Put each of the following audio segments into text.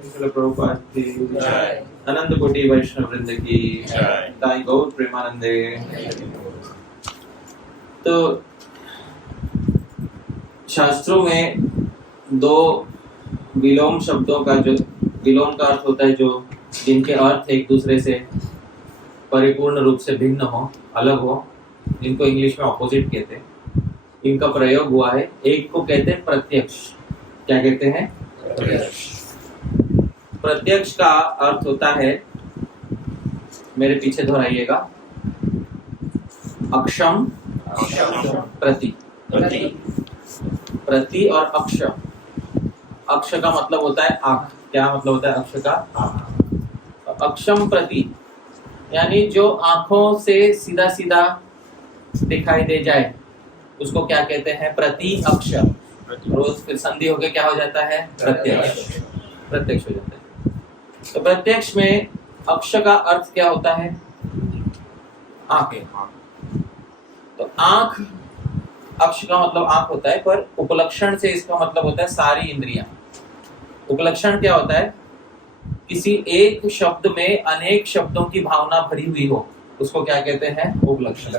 श्रील प्रभुपाद की जय। अनंत कोटि वैष्णव वृंद की जय। ताई गौर प्रेमानंदे। तो शास्त्रों में दो विलोम शब्दों का, जो विलोम का अर्थ होता है जो जिनके अर्थ एक दूसरे से परिपूर्ण रूप से भिन्न हो, अलग हो, जिनको इंग्लिश में ऑपोजिट कहते हैं, इनका प्रयोग हुआ है। एक को कहते हैं प्रत्यक्ष। क्या कहते हैं? प्रत्यक्ष। प्रत्यक्ष का अर्थ होता है, मेरे पीछे दोहराइएगा, अक्षम प्रति। प्रति और अक्ष। अक्ष का मतलब होता है आंख। क्या मतलब होता है अक्ष का? आंख। अक्षम प्रति यानी जो आंखों से सीधा सीधा दिखाई दे जाए उसको क्या कहते हैं? प्रति अक्ष। रोज फिर संधि होके क्या हो जाता है? प्रत्यक्ष। प्रत्यक्ष हो जाता है। तो प्रत्यक्ष में अक्ष का अर्थ क्या होता है? आंखें। तो आंख, अक्ष का मतलब आंख होता है, पर उपलक्षण से इसका मतलब होता है सारी इंद्रियां। उपलक्षण क्या होता है? किसी एक शब्द में अनेक शब्दों की भावना भरी हुई हो, उसको क्या कहते हैं? उपलक्षण।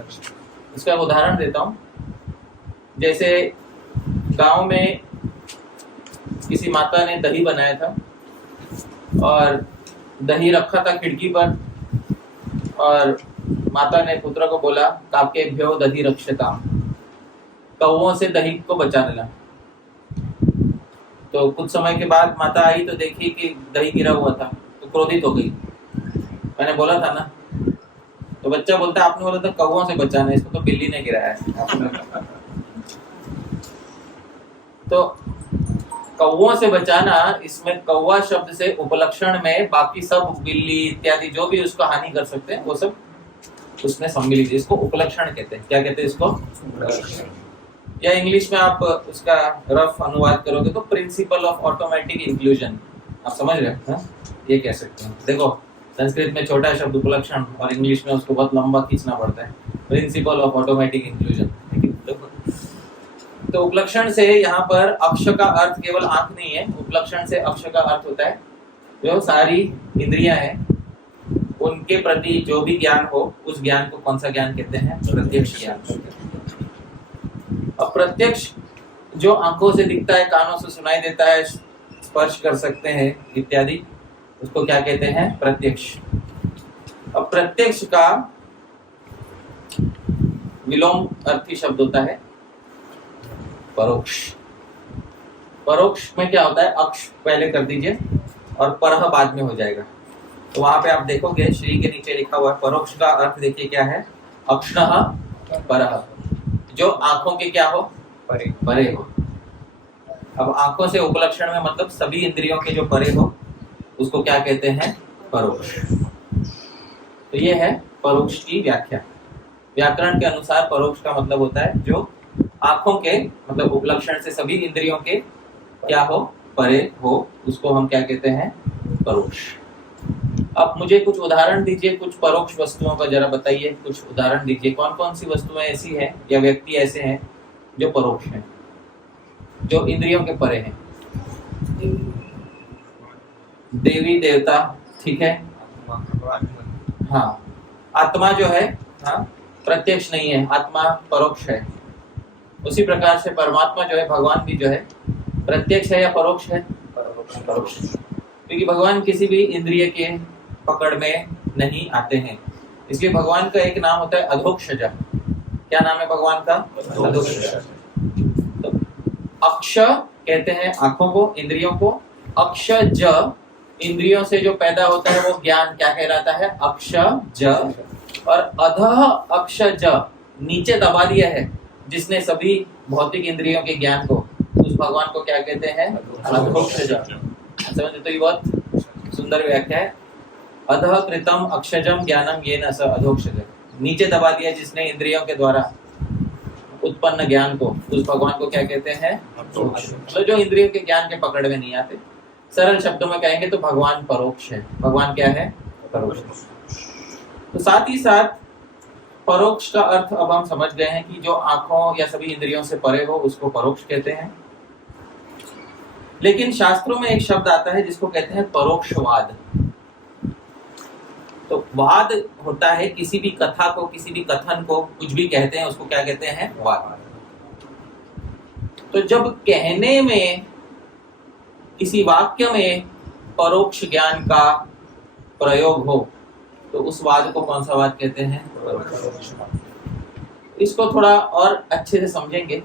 इसका उदाहरण देता हूं। जैसे गांव में किसी माता ने दही बनाया था और दही रखा था खिड़की पर, और माता ने पुत्र को बोला, काकेभ्यो दही रक्षताम, कौवों से दही को बचा लेना। तो कुछ समय के बाद माता आई तो देखी कि दही गिरा हुआ था, तो क्रोधित हो गई। मैंने बोला था ना। तो बच्चा बोलता, आपने बोला था कौवों से बचाना, इसको तो बिल्ली ने गिराया है। तो कौवों से बचाना, इसमें कौवा शब्द से उपलक्षण में बाकी सब बिल्ली इत्यादि जो भी उसको हानि कर सकते हैं वो सब उसमें सम्मिलित है। इसको उपलक्षण कहते हैं। क्या कहते हैं इसको? या इंग्लिश में आप उसका रफ अनुवाद करोगे तो प्रिंसिपल ऑफ ऑटोमेटिक इंक्लूजन। आप समझ रहे हैं? ये कह सकते हैं। देखो संस्कृत में छोटा शब्द उपलक्षण और इंग्लिश में उसको बहुत लंबा खींचना पड़ता है, प्रिंसिपल ऑफ ऑटोमेटिक इंक्लूजन। तो उपलक्षण से यहाँ पर अक्ष का अर्थ केवल आंख नहीं है। उपलक्षण से अक्ष का अर्थ होता है जो सारी इंद्रियां हैं उनके प्रति जो भी ज्ञान हो, उस ज्ञान को कौन सा ज्ञान कहते हैं? प्रत्यक्ष ज्ञान। अब प्रत्यक्ष जो आंखों से दिखता है, कानों से सुनाई देता है, स्पर्श कर सकते हैं इत्यादि, उसको क्या कहते हैं? प्रत्यक्ष। अब प्रत्यक्ष का विलोम अर्थी शब्द होता है परोक्ष। परोक्ष में क्या होता है? अक्ष पहले कर दीजिए और परह बाद में हो जाएगा। तो वहां पे आप देखोगे श्री के नीचे लिखा हुआ है परोक्ष का अर्थ देखिए क्या है? अक्षणः परः, जो आंखों के क्या हो? परे हो। अब आंखों से उपलक्षण में मतलब सभी इंद्रियों के जो परे हो उसको क्या कहते हैं? परोक्ष। तो ये है परोक्ष की व्याख्या। व्याकरण के अनुसार परोक्ष का मतलब होता है जो आंखों के मतलब उपलक्षण से सभी इंद्रियों के क्या हो? परे हो, उसको हम क्या कहते हैं? परोक्ष। अब मुझे कुछ उदाहरण दीजिए कुछ परोक्ष वस्तुओं का, जरा बताइए, कुछ उदाहरण दीजिए। कौन कौन सी वस्तुएं ऐसी हैं या व्यक्ति ऐसे हैं जो परोक्ष हैं, जो इंद्रियों के परे हैं? देवी देवता, ठीक है। हाँ, आत्मा जो है, हाँ, प्रत्यक्ष नहीं है, आत्मा परोक्ष है। उसी प्रकार से परमात्मा जो है, भगवान भी जो है प्रत्यक्ष है या परोक्ष है? परोक्ष। क्योंकि भगवान किसी भी इंद्रिय के पकड़ में नहीं आते हैं, इसलिए भगवान का एक नाम होता है अधोक्षज। क्या नाम है भगवान का? अधोक्षज। तो अक्ष कहते हैं आंखों को, इंद्रियों को। अक्षज इंद्रियों से जो पैदा होता है वो ज्ञान क्या कहलाता है? अक्षज। और अधः अक्षज नीचे दबा दिया है जिसने सभी भौतिक इंद्रियों के ज्ञान को, उस भगवान को क्या कहते हैं? अधोक्षज। समझे? तो ये बहुत सुंदर व्याख्या है। अधः कृतम अक्षजम ज्ञानम येन स अधोक्षज। नीचे दबा दिया जिसने इंद्रियों के द्वारा उत्पन्न ज्ञान को, उस भगवान को क्या कहते हैं? मतलब जो इंद्रियों के ज्ञान के पकड़ में नहीं आते। सरल शब्दों में कहेंगे तो भगवान परोक्ष है। भगवान क्या है? परोक्ष। तो साथ ही साथ परोक्ष का अर्थ अब हम समझ गए हैं कि जो आंखों या सभी इंद्रियों से परे हो उसको परोक्ष कहते हैं। लेकिन शास्त्रों में एक शब्द आता है जिसको कहते हैं परोक्षवाद। तो वाद होता है किसी भी कथा को, किसी भी कथन को, कुछ भी कहते हैं उसको क्या कहते हैं? वाद। तो जब कहने में, किसी वाक्य में परोक्ष ज्ञान का प्रयोग हो तो उस वाद को कौन सा वाद कहते हैं? इसको थोड़ा और अच्छे से समझेंगे,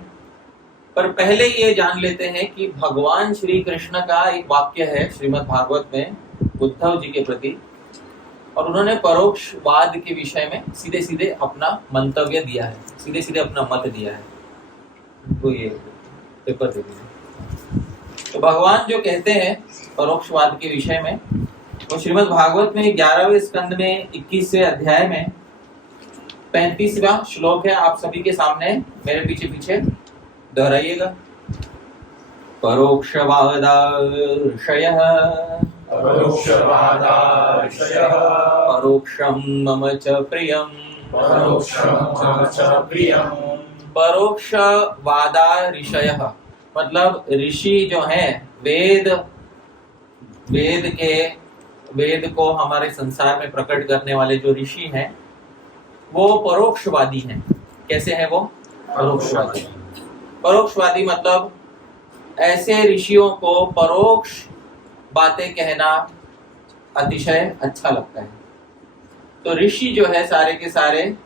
पर पहले ये जान लेते हैं कि भगवान श्री कृष्ण का एक वाक्य है श्रीमद् भागवत में उद्धव जी के प्रति, और उन्होंने परोक्षवाद के विषय में सीधे सीधे अपना मंतव्य दिया है, सीधे सीधे अपना मत दिया है। तो ये पेपर दे दीजिए। तो भगवान जो कहते हैं परोक्षवाद के विषय में, वो श्रीमद् भागवत में 11वें स्कंद में 21वें अध्याय में 35वां श्लोक है। आप सभी के सामने मेरे पीछे पीछे दोहराइएगा। परोक्षवादार्षयः परोक्षं मम च प्रियम्। परोक्षवादार्षयः मतलब ऋषि जो हैं, वेद को हमारे संसार में प्रकट करने वाले जो ऋषि हैं वो परोक्षवादी हैं। कैसे हैं वो? परोक्षवादी। परोक्षवादी मतलब ऐसे ऋषियों को परोक्ष बातें कहना अतिशय अच्छा लगता है। तो ऋषि जो है सारे के सारे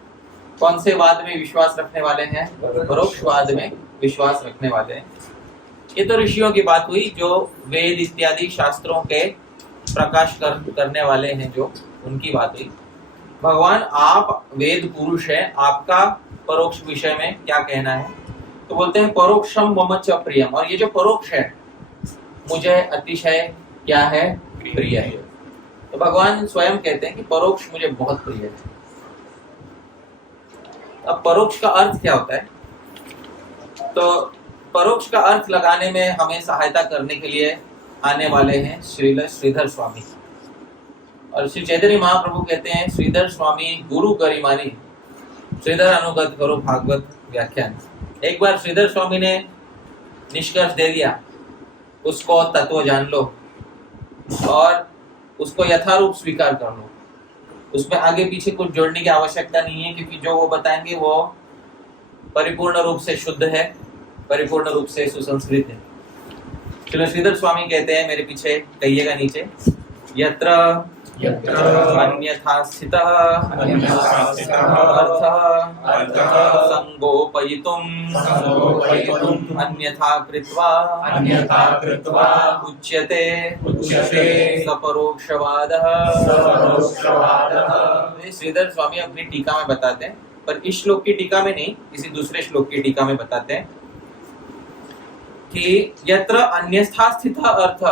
कौन से वाद में विश्वास रखने वाले हैं? परोक्षवाद में विश्वास रखने वाले हैं। ये तो ऋषियों की बात हुई जो वेद इत्यादि शास्त्रों के प्रकाश करने वाले हैं, जो उनकी बात हुई। भगवान, आप वेद पुरुष हैं, आपका परोक्ष विषय में क्या कहना है? तो बोलते हैं परोक्षम मम च प्रियम। और ये जो परोक्ष है मुझे अतिशय क्या है? प्रिय है। तो भगवान स्वयं कहते हैं कि परोक्ष मुझे बहुत प्रिय है। अब परोक्ष का अर्थ क्या होता है? तो परोक्ष का अर्थ लगाने में हमें सहायता करने के लिए आने वाले हैं श्रीधर स्वामी। और श्री चैतन्य महाप्रभु कहते हैं, श्रीधर स्वामी गुरु गरिमानी, श्रीधर अनुगत करो भागवत व्याख्यान। एक बार श्रीधर स्वामी ने निष्कर्ष दे दिया, उसको तत्व जान लो और उसको यथारूप स्वीकार कर लो। उसमें आगे पीछे कुछ जोड़ने की आवश्यकता नहीं है, क्योंकि जो वो बताएंगे वो परिपूर्ण रूप से शुद्ध है, परिपूर्ण रूप से सुसंस्कृत है। चलो, श्रीधर स्वामी कहते हैं, मेरे पीछे कहिएगा नीचे, यत्र अन्यथा स्थितः अर्थः संगोपयितुम् अन्यथा कृत्वा उच्यते सपरोक्षवादः। श्रीधर स्वामी अपनी टीका में बताते हैं, पर इस श्लोक की टीका में नहीं, किसी दूसरे श्लोक की टीका में बताते हैं कि यत्र अन्यथा स्थितः अर्थ,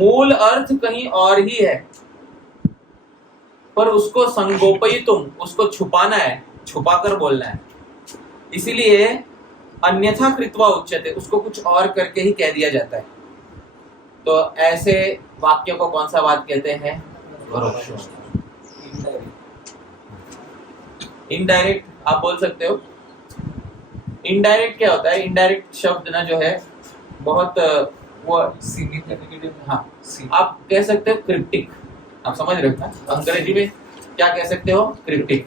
मूल अर्थ कहीं और ही है, पर उसको संगोपयितुम, उसको छुपाना है, छुपाकर बोलना है, इसीलिए अन्यथा कृत्वा उच्यते, उसको कुछ और करके ही कह दिया जाता है। तो ऐसे वाक्य को कौन सा वाद कहते हैं? परोक्ष। इनडायरेक्ट आप बोल सकते हो। इनडायरेक्ट क्या होता है? इनडायरेक्ट शब्द ना जो है बहुत वो हाँ, आप कह सकते हो क्रिप्टिक। आप समझ रहे हो ना? अंग्रेजी में क्या कह सकते हो? क्रिप्टिक।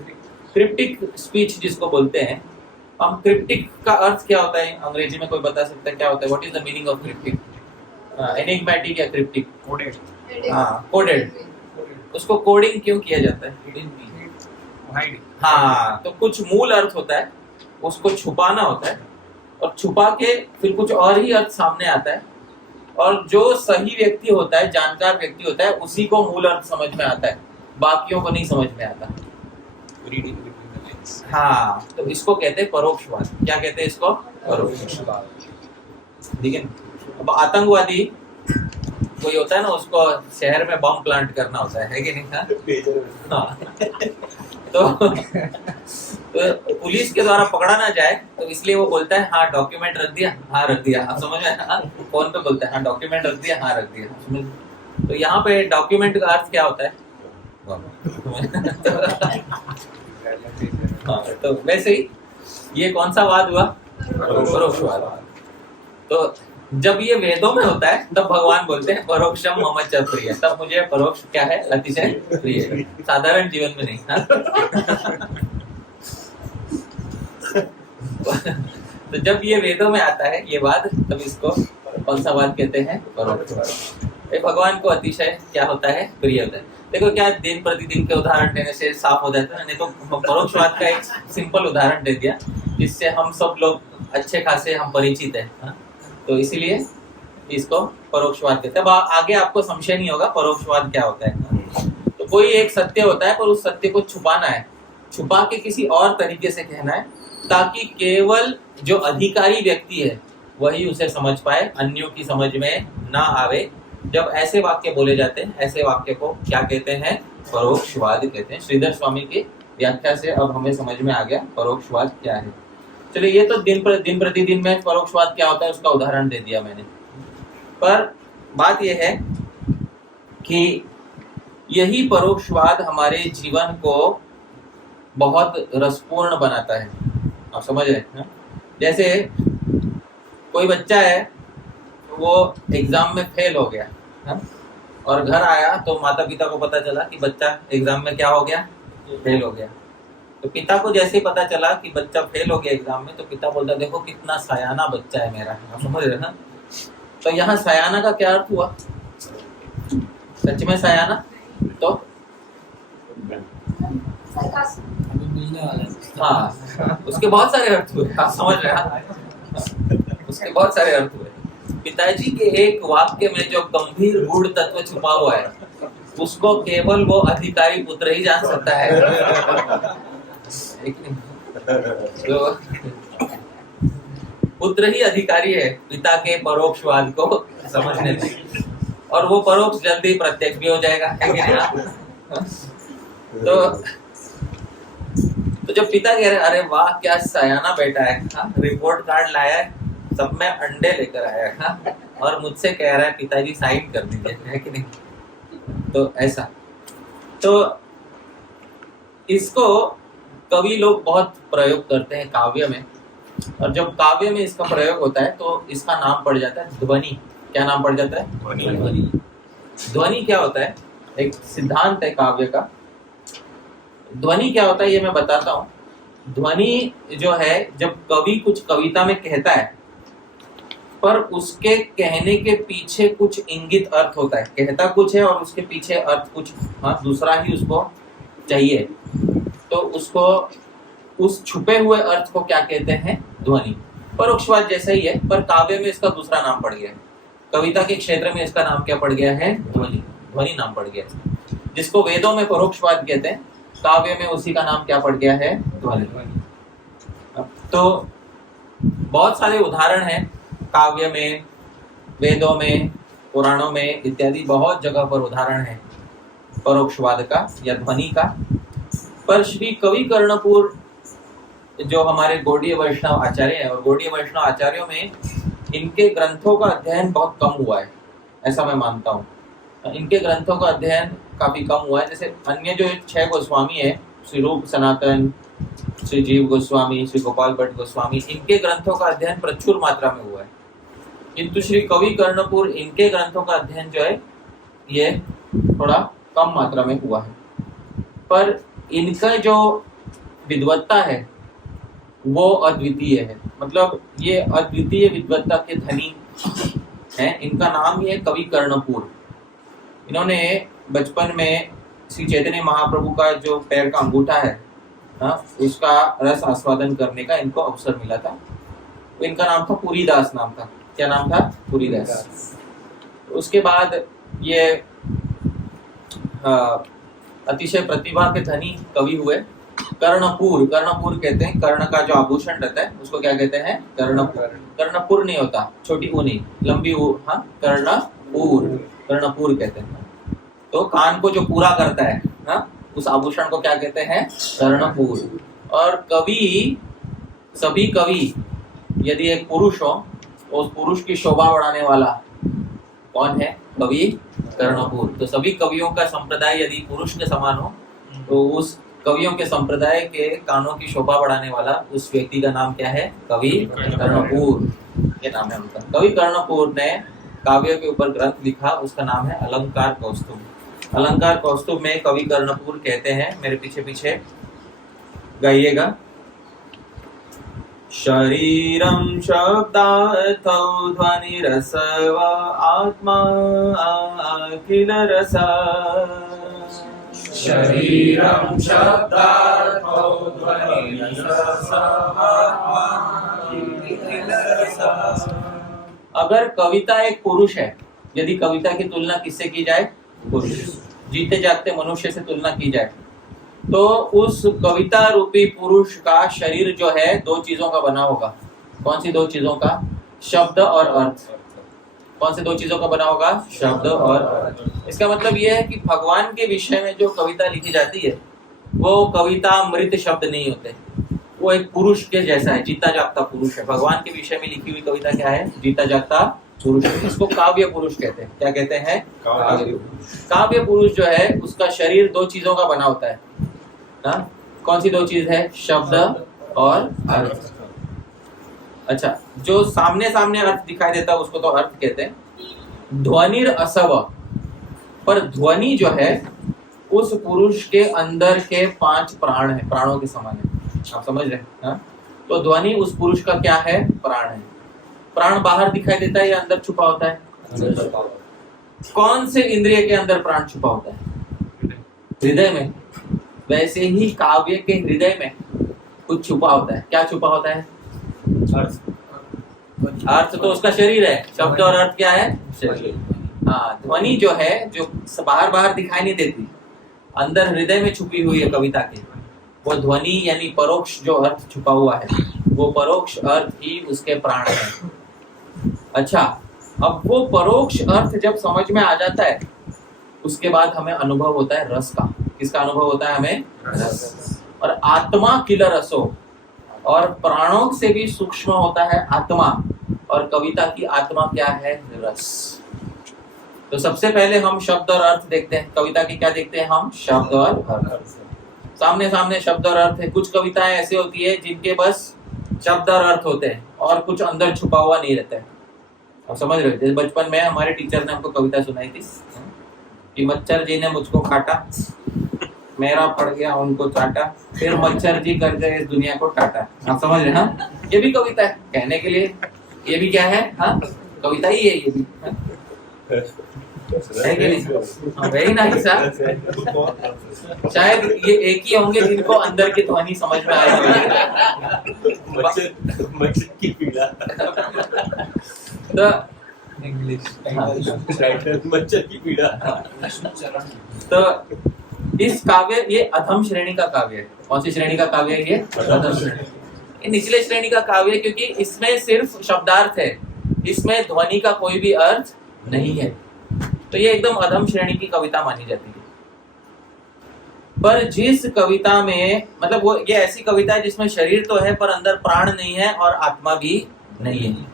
क्रिप्टिक स्पीच जिसको बोलते हैं हम। क्रिप्टिक का अर्थ क्या होता है अंग्रेजी में? कोई बता सकता है क्या होता है? What is the meaning of cryptic? Enigmatic या क्रिप्टिक? कोडेड। हाँ, कोडेड। उसको कोडिंग क्यों किया जाता है? हाँ, तो कुछ मूल अर्थ होता है, उसको छुपाना होता है, और छुपा के फिर कुछ और ही अर्थ सामने आता है, और जो सही व्यक्ति होता है, जानकार व्यक्ति होता है, उसी को मूल अर्थ समझ में आता है, बाकियों को नहीं समझ में आता। हाँ, तो इसको कहते हैं परोक्षवाद। क्या कहते हैं इसको? परोक्षवाद। ठीक है। अब आतंकवादी कोई होता है ना, उसको शहर में बम प्लांट करना होता है कि नहीं? हाँ। तो पुलिस के द्वारा पकड़ा ना जाए तो इसलिए वो बोलता है हाँ डॉक्यूमेंट रख दिया, हाँ रख दिया। आप समझ में? हाँ, फोन पे बोलता है हाँ डॉक्यूमेंट रख दिया, हाँ रख दिया। समझ? तो यहाँ पे डॉक्यूमेंट का अर्थ क्या होता है? हाँ, तो वैसे ही ये कौन सा वाद हुआ? परोक्षवाद। तो जब ये वेदों में होता है तब भगवान बोलते हैं परोक्षम मम च प्रिय, तब मुझे परोक्ष क्या है, अतिशय प्रिय है, साधारण जीवन में नहीं। हाँ? तो जब ये वेदों में आता है ये बात, तब इसको कौन सा बात कहते हैं, परोक्षवाद। ये भगवान को अतिशय क्या होता है, प्रिय होता है। देखो क्या दिन प्रतिदिन के उदाहरण देने से साफ हो जाता है, नहीं तो परोक्षवाद का एक सिंपल उदाहरण दे दिया जिससे हम सब लोग अच्छे खासे हम परिचित है। तो इसीलिए इसको परोक्षवाद कहते हैं। अब आगे आपको संशय नहीं होगा परोक्षवाद क्या होता है। तो कोई एक सत्य होता है पर उस सत्य को छुपाना है, छुपा के किसी और तरीके से कहना है ताकि केवल जो अधिकारी व्यक्ति है वही उसे समझ पाए, अन्यों की समझ में ना आवे। जब ऐसे वाक्य बोले जाते हैं, ऐसे वाक्य को क्या कहते हैं, परोक्षवाद कहते हैं। श्रीधर स्वामी की व्याख्या से अब हमें समझ में आ गया परोक्षवाद क्या है। चलिए, ये तो दिन प्रतिदिन में परोक्षवाद क्या होता है उसका उदाहरण दे दिया मैंने। पर बात यह है कि यही परोक्षवाद हमारे जीवन को बहुत रसपूर्ण बनाता है। आप समझ रहे हैं? जैसे कोई बच्चा है, वो एग्जाम में फेल हो गया है? और घर आया तो माता पिता को पता चला कि बच्चा एग्जाम में क्या हो गया, फेल हो गया। तो पिता को जैसे ही पता चला कि बच्चा फेल हो गया एग्जाम में, तो पिता बोलता देखो कितना सयाना बच्चा है मेरा। आप समझ रहे हैं? तो यहाँ सयाना का क्या अर्थ हुआ, सच में सयाना? तो हाँ, उसके बहुत सारे अर्थ हुए। आप समझ रहे हैं? उसके बहुत सारे अर्थ हुए। पिताजी के एक वाक्य में जो गंभीर गूढ़ तत्व छुपा हुआ है उसको केवल वो अधिकारी पुत्र ही जान सकता है। तो पुत्र ही अधिकारी है पिता के परोक्षवाद को समझने में, और वो परोक्ष जल्दी प्रत्यक्ष भी हो जाएगा, है कि नहीं? तो जब पिता कह रहे अरे वाह क्या सयाना बेटा है, रिपोर्ट कार्ड लाया है, सब में अंडे लेकर आया है, और मुझसे कह रहा है पिताजी साइन कर दीजिए, है कि नहीं? तो ऐसा, तो इसको कवि लोग बहुत प्रयोग करते हैं काव्य में, और जब काव्य में इसका प्रयोग होता है तो इसका नाम पड़ जाता है ध्वनि। क्या नाम पड़ जाता है? ध्वनि। ध्वनि क्या होता है? एक सिद्धांत है काव्य का। ध्वनि क्या होता है ये मैं बताता हूँ। ध्वनि जो है, जब कवि कुछ कविता में कहता है पर उसके कहने के पीछे कुछ इंगित अर्थ होता है, कहता कुछ है और उसके पीछे अर्थ कुछ दूसरा ही उसको चाहिए, तो उसको उस छुपे हुए अर्थ को क्या कहते हैं? ध्वनि। परोक्षवाद जैसा ही है, पर काव्य में इसका दूसरा नाम पड़ गया है। कविता के क्षेत्र में इसका नाम क्या पड़ गया है? ध्वनि। ध्वनि नाम पड़ गया है। जिसको वेदों में परोक्षवाद कहते हैं, काव्य में उसी का नाम क्या पड़ गया है? ध्वनि। तो बहुत सारे उदाहरण हैं काव्य में, वेदों में, पुराणों में इत्यादि, बहुत जगह पर उदाहरण है परोक्षवाद का या ध्वनि का। पर श्री कवि कर्णपुर जो हमारे गौड़ीय वैष्णव आचार्य हैं, और गौड़ीय वैष्णव आचार्यों में इनके ग्रंथों का अध्ययन बहुत कम हुआ है, ऐसा मैं मानता हूँ। इनके ग्रंथों का अध्ययन काफी कम हुआ है। जैसे अन्य जो 6 गोस्वामी है, श्री रूप सनातन, श्री जीव गोस्वामी, श्री गोपाल भट्ट गोस्वामी, इनके ग्रंथों का अध्ययन प्रचुर मात्रा में हुआ है। किंतु श्री कवि कर्णपुर, इनके ग्रंथों का अध्ययन जो है ये थोड़ा कम मात्रा में हुआ है। पर इनका जो विद्वत्ता है वो अद्वितीय है, मतलब ये अद्वितीय विद्वत्ता के धनी हैं। इनका नाम ही है कवि कर्णपुर। इन्होंने बचपन में श्री चैतन्य महाप्रभु का जो पैर का अंगूठा है उसका रस आस्वादन करने का इनको अवसर मिला था। तो इनका नाम था पुरीदास, नाम था। क्या नाम था? पुरीदास। उसके बाद ये अतिशय प्रतिभा के धनी कवि हुए। कर्णपुर, कर्णपुर कहते हैं, कर्ण का जो आभूषण रहता है उसको क्या कहते हैं? कर्णपुर। कर्णपुर नहीं होता, छोटी ऊ नहीं, लंबी ऊ, कर्णपुर, कर्णपुर कहते हैं। तो कान को जो पूरा करता है उस आभूषण को क्या कहते हैं? कर्णपुर। और कवि, सभी कवि यदि एक पुरुष हो, उस पुरुष की शोभा बढ़ाने वाला कौन है? कवि कर्णपुर। तो सभी कवियों का संप्रदाय यदि पुरुष के समान हो, तो उस कवियों के संप्रदाय के कानों की शोभा बढ़ाने वाला उस व्यक्ति का नाम क्या है? कवि कर्णपुर। ये नाम है उनका। कवि कर्णपुर ने काव्य के ऊपर ग्रंथ लिखा, उसका नाम है अलंकार कौस्तुभ। अलंकार कौस्तुभ में कवि कर्णपुर कहते हैं, मेरे पीछे पीछे गाइएगा। शरीरं शब्दार्थौ ध्वनिरसव आत्मा अखिल रस। शरीरं शब्दार्थौ ध्वनिरसव आत्मा अखिल रस। अगर कविता एक पुरुष है, यदि कविता की तुलना किससे की जाए? पुरुष। जीते जागते मनुष्य से तुलना की जाए तो उस कविता रूपी पुरुष का शरीर जो है दो चीजों का बना होगा। कौन सी दो चीजों का? शब्द और अर्थ। कौन से दो चीजों का बना होगा? शब्द और अर्थ। इसका मतलब यह है कि भगवान के विषय में जो कविता लिखी जाती है वो कविता मृत शब्द नहीं होते, वो एक पुरुष के जैसा है, जीता जागता पुरुष है। भगवान के विषय में लिखी हुई कविता क्या है? जीता जागता पुरुष। इसको काव्य पुरुष कहते हैं। क्या कहते हैं? काव्य पुरुष। काव्य पुरुष जो है उसका शरीर दो चीजों का बना होता है ना? कौन सी दो चीज है? शब्द और अर्थ। अच्छा, जो सामने सामने अर्थ दिखाई देता है उसको तो अर्थ कहते हैं। ध्वनिर असव, पर ध्वनि जो है उस पुरुष के अंदर के 5 प्राण है, प्राणों के समान है। आप समझ रहे हैं? तो ध्वनि उस पुरुष का क्या है? प्राण है। प्राण बाहर दिखाई देता है या अंदर छुपा होता है? कौन से इंद्रिय के अंदर प्राण छुपा होता है? हृदय में। वैसे ही काव्य के हृदय में कुछ छुपा होता है। क्या छुपा होता है? अर्थ तो उसका शरीर है, शब्द और अर्थ क्या है? शरीर। हाँ, ध्वनि जो है जो बाहर बाहर दिखाई नहीं देती, अंदर हृदय में छुपी हुई है कविता के, वो ध्वनि यानी परोक्ष जो अर्थ छुपा हुआ है, वो परोक्ष अर्थ ही उसके प्राण है। अच्छा, अब वो परोक्ष अर्थ जब समझ में आ जाता है उसके बाद हमें अनुभव होता है रस का। किसका अनुभव होता है हमें? रस। और आत्मा किल रसो, और प्राणों से भी सूक्ष्म होता है आत्मा, और कविता की आत्मा क्या है? रस। तो सबसे पहले हम शब्द और अर्थ देखते हैं। कविता की क्या देखते हैं हम? शब्द और अर्थ। सामने सामने शब्द और अर्थ है। कुछ कविताएं ऐसी होती है जिनके बस शब्द और अर्थ होते हैं और कुछ अंदर छुपा हुआ नहीं रहता है। आप समझ रहे थे? बचपन में हमारे टीचर ने हमको कविता सुनाई थी कि मच्छर जी ने मुझको काटा, मेरा पड़ गया उनको चाटा, फिर मच्छर जी करके इस दुनिया को काटा। आप समझ रहे हैं? ये भी कविता है कहने के लिए। ये भी क्या है? हाँ, कविता ही है ये भी। है कि नहीं? Very nice. शायद ये एक ही होंगे जिनको अंदर की ध्वनि समझ में आएगी। मच्छर की पीड़ा। तो इंग्लिश मच्छर की पीड़ा। तो इस काव्य, ये अधम श्रेणी का काव्य है। कौन सी श्रेणी का काव्य है ये? अधम श्रेणी। ये निचले श्रेणी का काव्य है क्योंकि इसमें सिर्फ शब्दार्थ है, इसमें ध्वनि का कोई भी अर्थ नहीं है। तो ये एकदम अधम श्रेणी की कविता मानी जाती है। पर जिस कविता में, मतलब वो ये ऐसी कविता है जिसमें शरीर तो है पर अंदर प्राण नहीं है और आत्मा भी नहीं है।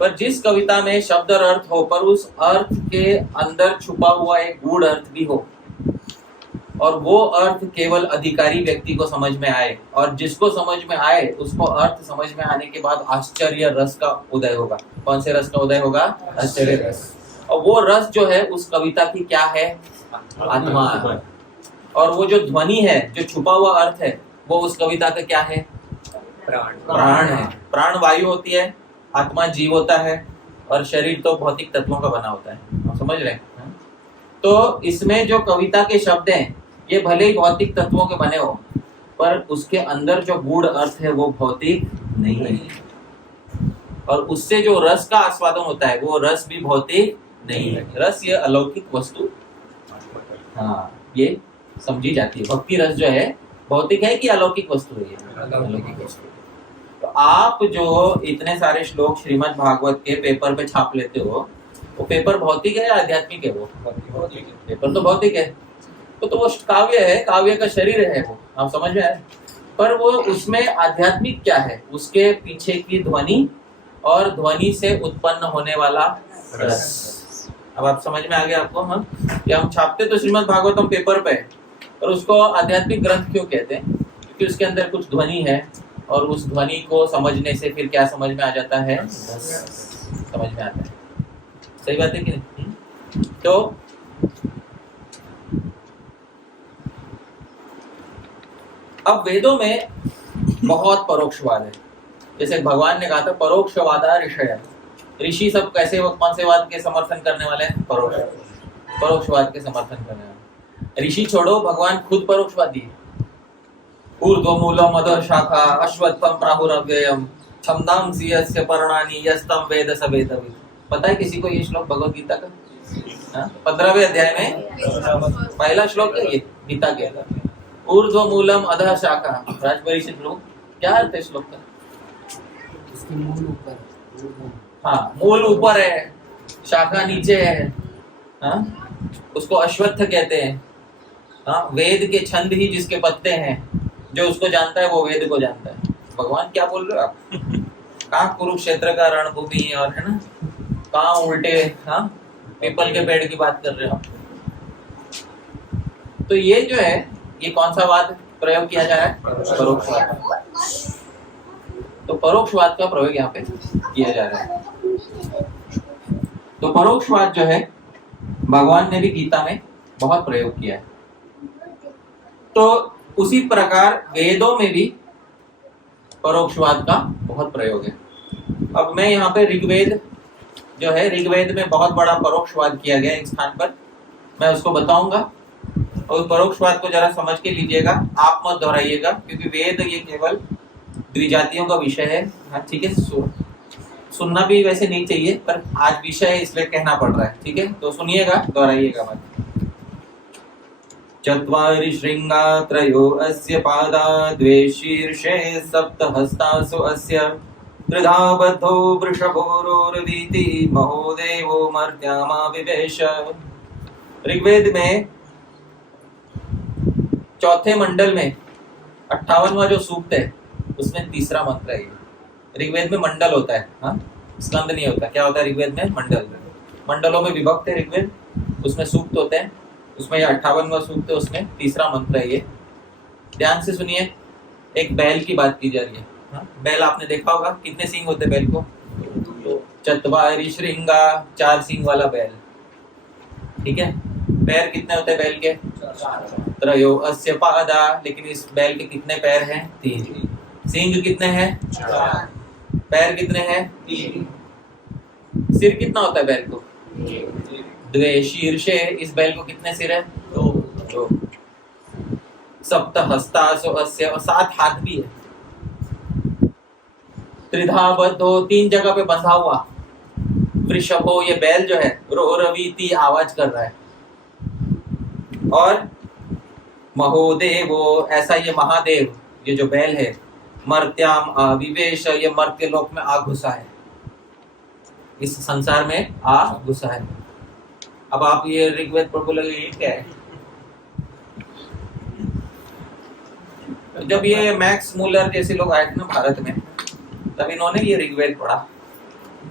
पर जिस कविता में शब्द और अर्थ हो, पर उस अर्थ के अंदर छुपा हुआ एक गूढ़ अर्थ भी हो, और वो अर्थ केवल अधिकारी व्यक्ति को समझ में आए, और जिसको समझ में आए उसको अर्थ समझ में आने के बाद आश्चर्य रस का उदय होगा। कौन से रस का उदय होगा? आश्चर्य रस। और वो रस जो है उस कविता की क्या है? आत्मा। और वो जो ध्वनि है, जो छुपा हुआ अर्थ है, वो उस कविता का क्या है? प्राण है। प्राण वायु होती है, आत्मा जीव होता है, और शरीर तो भौतिक तत्वों का बना होता है। आप समझ रहे हैं? तो इसमें जो कविता के शब्द हैं ये भले ही भौतिक तत्वों के बने हो, पर उसके अंदर जो गूढ़ अर्थ है वो भौतिक नहीं है, और उससे जो रस का आस्वादन होता है वो रस भी भौतिक नहीं है। रस ये अलौकिक वस्तु, हाँ, ये समझी जाती है। भक्ति रस जो है भौतिक है कि अलौकिक वस्तु है? ये अलौकिक वस्तु। तो आप जो इतने सारे श्लोक श्रीमद् भागवत के पेपर पे छाप लेते हो, वो पेपर भौतिक है या आध्यात्मिक है? वो पेपर तो भौतिक है, तो वो काव्य है, काव्य का शरीर है वो। आप समझ में आए? पर वो उसमें आध्यात्मिक क्या है? उसके पीछे की ध्वनि और ध्वनि से उत्पन्न होने वाला रस। अब आप समझ में आ गया आपको? हम कि हम छापते तो श्रीमद् भागवतम पेपर पे, पर उसको आध्यात्मिक ग्रंथ क्यों कहते हैं? क्योंकि उसके अंदर कुछ ध्वनि है और उस ध्वनि को समझने से फिर क्या समझ में आ जाता है? समझ में आता है। सही बात है कि नहीं? तो अब वेदों में बहुत परोक्षवाद है। जैसे भगवान ने कहा था परोक्षवादा ऋषय। ऋषि सब कैसे, वो कौन से वाद के समर्थन करने वाले हैं? परोक्षवाद के समर्थन करने वाले। ऋषि छोड़ो, भगवान खुद परोक्षवादी है। ऊर्ध्वमूलम अधः शाखा अश्वत्थम प्राहुरव्ययम छंदांसि यस्य पर्णानि यस्तम वेद स वेदवित्। पता है किसी को ये श्लोक भगवद गीता का? 15वें अध्याय में पहला श्लोक है ये गीता के। ऊर्ध्वमूलम अधः शाखा। राजबरी से श्लोक क्या अर्थ है श्लोक का? उसके मूल ऊपर। हाँ, मूल ऊपर है, शाखा नीचे है। हाँ, उसको अश्वत्थ कहते हैं। हाँ, वेद के छंद ही जिसके पत्ते हैं, जो उसको जानता है वो वेद को जानता है। भगवान क्या बोल रहे हो आप? कहाँ कुरुक्षेत्र का रणभूमि और है ना, कहाँ उल्टे हाँ पीपल के पेड़ की बात कर रहे हो आप? तो ये जो है, ये कौन सा वाद प्रयोग किया जा रहा है? परोक्षवाद। तो परोक्षवाद का प्रयोग यहाँ पे किया जा रहा है। तो परोक्षवाद जो है भगवान ने भी गीता में बहुत प्रयोग किया है। तो उसी प्रकार वेदों में भी परोक्षवाद का बहुत प्रयोग है। अब मैं यहाँ पे ऋग्वेद जो है, ऋग्वेद में बहुत बड़ा परोक्षवाद किया गया है। इस स्थान पर मैं उसको बताऊंगा और परोक्षवाद को जरा समझ के लीजिएगा, आप मत दोहराइएगा, क्योंकि वेद ये केवल द्विजातियों का विषय है। हाँ ठीक है, सुनना भी वैसे नहीं चाहिए, पर आज विषय है इसलिए कहना पड़ रहा है। ठीक है, तो सुनिएगा, दोहराइएगा मत। चत्वारि श्रृंगा त्रयो अस्य पादा द्वे शीर्षे सप्त हस्तासु अस्य त्रिधा बद्धो वृषभोरोर्वीति महोदेवो मर्त्यामाविवेश। ऋग्वेद में चौथे मंडल में 58वां जो सूक्त है उसमें तीसरा मंत्र है। ऋग्वेद में मंडल होता है, हाँ स्कंद नहीं होता। क्या होता है ऋग्वेद में? मंडल। मंडलों में विभक्त है ऋग्वेद, उसमें सूक्त होते हैं। उसमें ये 58वां सूक्त है, उसमें तीसरा मंत्र है ये। ध्यान से सुनिए। एक बैल की बात की जा रही है। हाँ? बैल आपने देखा होगा, कितने सींग होते हैं बैल को? चत्वारि श्रृंगा, 4 सींग वाला बैल। ठीक है, पैर कितने होते हैं बैल के? त्रयो अस्य पादा, लेकिन इस बैल के कितने पैर हैं? 3। सींग कितने हैं? 4। पैर कितने हैं? 3। सिर कितना होता है बैल को? द्वे शीर्षे, इस बैल को कितने सिर है? 2। सप्त हस्तासु अस्य, और 7 हाथ भी है। त्रिधा बद्धो, 3 जगह पे बंधा हुआ। वृषभो, ये बैल जो है, रोरवीति, आवाज कर रहा है। और महोदेवो, ऐसा ये महादेव, ये जो बैल है, मर्त्याम आविवेश, ये मर्त्य लोक में आ घुसा है, इस संसार में आ घुसा है। अब आप ये ऋग्वेद पर बोलोगे ये क्या है? जब ये मैक्स मूलर जैसे लोग आए थे ना भारत में, तब इन्होंने ये ऋग्वेद पढ़ा,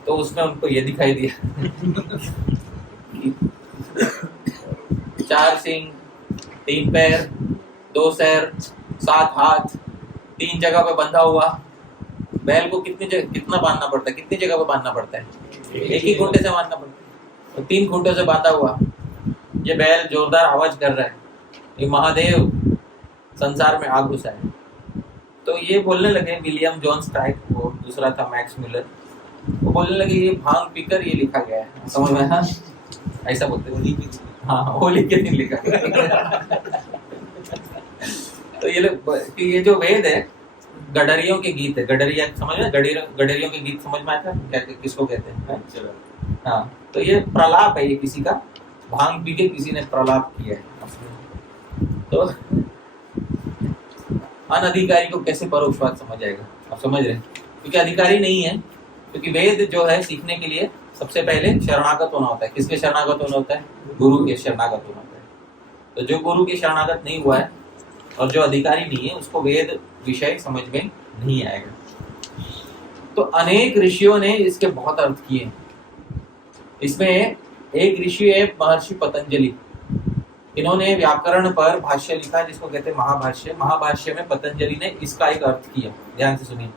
तो उसमें उनको ये दिखाई दिया 4 सींग, 3 पैर, 2 सर, 7 हाथ, 3 जगह पे बंधा हुआ। बैल को कितना बांधना पड़ता है? कितनी जगह पे बांधना पड़ता है? एक ही खूंटे से बांधना पड़ता है। तो 3 खूंटों से बांधा हुआ ये बैल जोरदार आवाज कर रहा है। ये महादेव संसार में आ घुसा है। तो ये बोलने लगे, विलियम जॉन स्ट्राइक, वो दूसरा था मैक्स मिलर, वो बोलने लगे ये भांग पीकर ये लिखा गया है। समझ में? हाँ ऐसा बोलते हैं। हाँ, होली के दिन लिखा गया। तो ये लोग, ये जो वेद है गडरियों के गीत है। गडरिया समझ में? गडरियों के गीत समझ में आता है क्या, किसको कहते हैं? हाँ, तो ये प्रलाप है, ये किसी का भांग पी के किसी ने प्रलाप किया है। तो अनधिकारी को कैसे परोक्षवाद समझ आएगा? आप समझ रहे हैं? क्योंकि अधिकारी नहीं है। क्योंकि वेद जो है सीखने के लिए सबसे पहले शरणागत होना होता है। किसके शरणागत होना होता है? गुरु के शरणागत होना होता है। तो जो गुरु के शरणागत नहीं हुआ है और जो अधिकारी नहीं है, उसको वेद विषय समझ में नहीं आएगा। तो अनेक ऋषियों ने इसके बहुत अर्थ किए। इसमें एक ऋषि है महर्षि पतंजलि। इन्होंने व्याकरण पर भाष्य लिखा जिसको कहते हैं महाभाष्य। महाभाष्य में पतंजलि ने इसका एक अर्थ किया, ध्यान से सुनिए।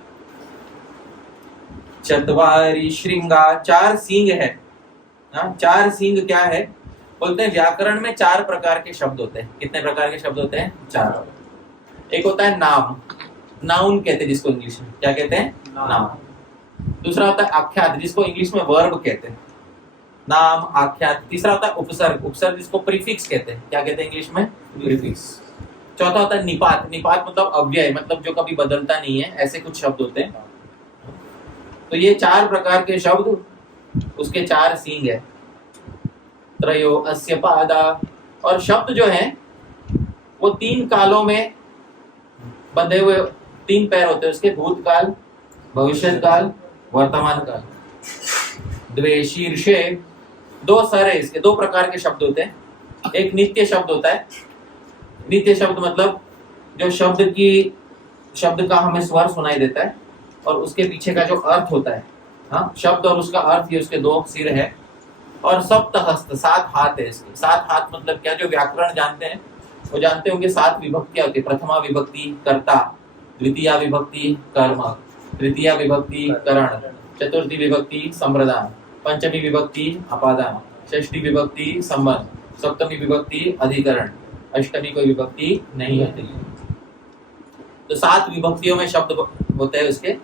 चत्वारि श्रृंगा, 4 सींग है। 4 सींग क्या है? बोलते हैं व्याकरण में 4 प्रकार के शब्द होते हैं। कितने प्रकार के शब्द होते हैं? 4। एक होता है नाम, नाउन कहते हैं जिसको इंग्लिश में क्या कहते हैं? नाम। दूसरा होता है आख्यात, जिसको इंग्लिश में वर्ब कहते हैं, नाम आख्यात। तीसरा होता है उपसर्ग, उपसर्ग जिसको प्रीफिक्स कहते हैं, क्या कहते हैं इंग्लिश में? प्रीफिक्स। चौथा होता है निपात, निपात मतलब अव्यय, मतलब जो कभी बदलता नहीं है, ऐसे कुछ शब्द होते हैं। तो ये 4 प्रकार के शब्द, उसके 4 सींग है। त्रयो अस्य पादा, और शब्द जो है वो 3 कालों में बंधे हुए 3 पैर होते हैं उसके, भूतकाल, भविष्यत काल, वर्तमान काल। द्वे शीर्षे, 2 सर है इसके, 2 प्रकार के शब्द होते हैं। एक नित्य शब्द होता है। नित्य शब्द मतलब जो शब्द का हमें स्वर सुनाई देता है और उसके पीछे का जो अर्थ होता है, हाँ, शब्द और उसका अर्थ, ये उसके 2 सिर है। और सप्तहस्त, 7 हाथ है इसके। 7 हाथ मतलब क्या? जो व्याकरण जानते हैं वो जानते होंगे 7 विभक्तियां होती है। प्रथमा विभक्ति कर्ता, द्वितीया विभक्ति कर्म, तृतीया विभक्ति करण, चतुर्थी विभक्ति संप्रदान, पंचमी विभक्ति अपादान, षष्ठी विभक्ति संबंध, सप्तमी विभक्ति अधिकरण, अष्टमी कोई विभक्ति नहीं होती। तो 7 विभक्तियों में शब्द होते हैं उसके।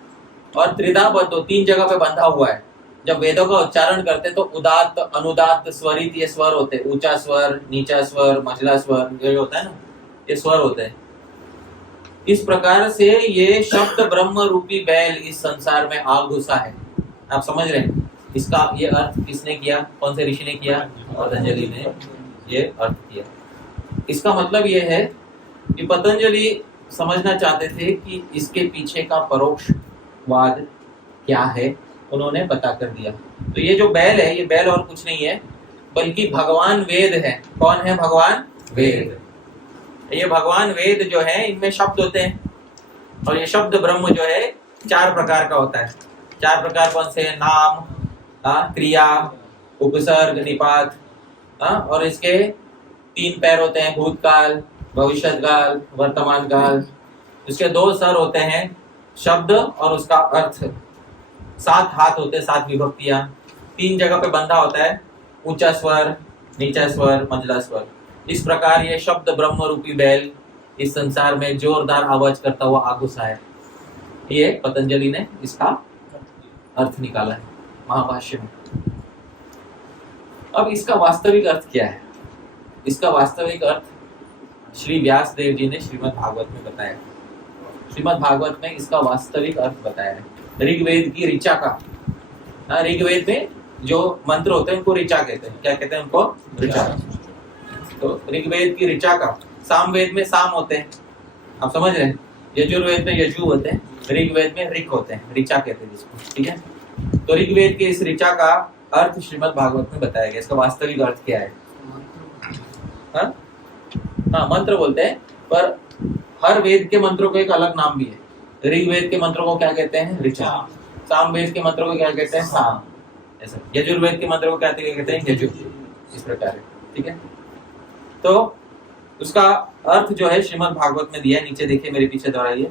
और त्रिधा बद्ध, 3 जगह पे बंधा हुआ है। जब वेदों का उच्चारण करते तो उदात्त, अनुदात्त, स्वरित, ये स्वर होते हैं। ऊंचा स्वर, नीचा स्वर, मझला स्वर, ये होता है ना, ये स्वर होते हैं। इस प्रकार से ये शब्द ब्रह्म रूपी बैल इस संसार में आ घुसा है। आप समझ रहे हैं? इसका ये अर्थ किसने किया? कौन से ऋषि ने किया? पतंजलि ने ये अर्थ किया। इसका मतलब ये है कि पतंजलि समझना चाहते थे कि इसके पीछे का परोक्षवाद क्या है, उन्होंने बता कर दिया। तो ये जो बैल है, ये बैल और कुछ नहीं है बल्कि भगवान वेद है। कौन है भगवान? वेद। ये भगवान वेद जो है, इनमें शब्द होते हैं और ये शब्द ब्रह्म जो है 4 प्रकार का होता है। 4 प्रकार कौन से? नाम, क्रिया, उपसर्ग, निपात, और इसके 3 पैर होते हैं, भूतकाल, भविष्यत काल, वर्तमान काल। इसके 2 सर होते हैं, शब्द और उसका अर्थ। 7 हाथ होते हैं, 7 विभक्तियां। 3 जगह पे बंधा होता है, ऊंचा स्वर, नीचा स्वर, मंझला स्वर। इस प्रकार ये शब्द ब्रह्म रूपी बैल इस संसार में जोरदार आवाज करता हुआ आ घुसा है। ये पतंजलि ने इसका अर्थ निकाला है महाभाष्य में। अब इसका वास्तविक अर्थ क्या है? इसका वास्तविक अर्थ श्री व्यास देव जी ने श्रीमद् भागवत में बताया। श्रीमद् भागवत में इसका वास्तविक अर्थ बताया है। ऋग्वेद की ऋचा का, ऋग्वेद में जो मंत्र होते हैं उनको ऋचा कहते हैं। क्या कहते हैं उनको? ऋचा। तो ऋग्वेद की ऋचा का, सामवेद में साम होते हैं, आप समझ रहे हैं। यजुर्वेद में यजु होते हैं, ऋग्वेद में ऋक होते हैं, ऋचा कहते हैं जिसको, ठीक है। तो ऋग्वेद के इस ऋचा का अर्थ श्रीमद् भागवत में बताया गया। इसका वास्तविक अर्थ क्या है? हाँ, मंत्र बोलते हैं, पर हर वेद के मंत्रों को एक अलग नाम भी है। ऋग्वेद के मंत्रों को क्या कहते हैं? ऋचा। सामवेद के मंत्रों को क्या कहते हैं? साम। ऐसा। यजुर्वेद के मंत्रों को क्या कहते हैं? यजु। इस प्रकार है, ठीक है। तो उसका अर्थ जो है श्रीमद् भागवत में दिया है, नीचे देखिए, मेरे पीछे दोहराइए।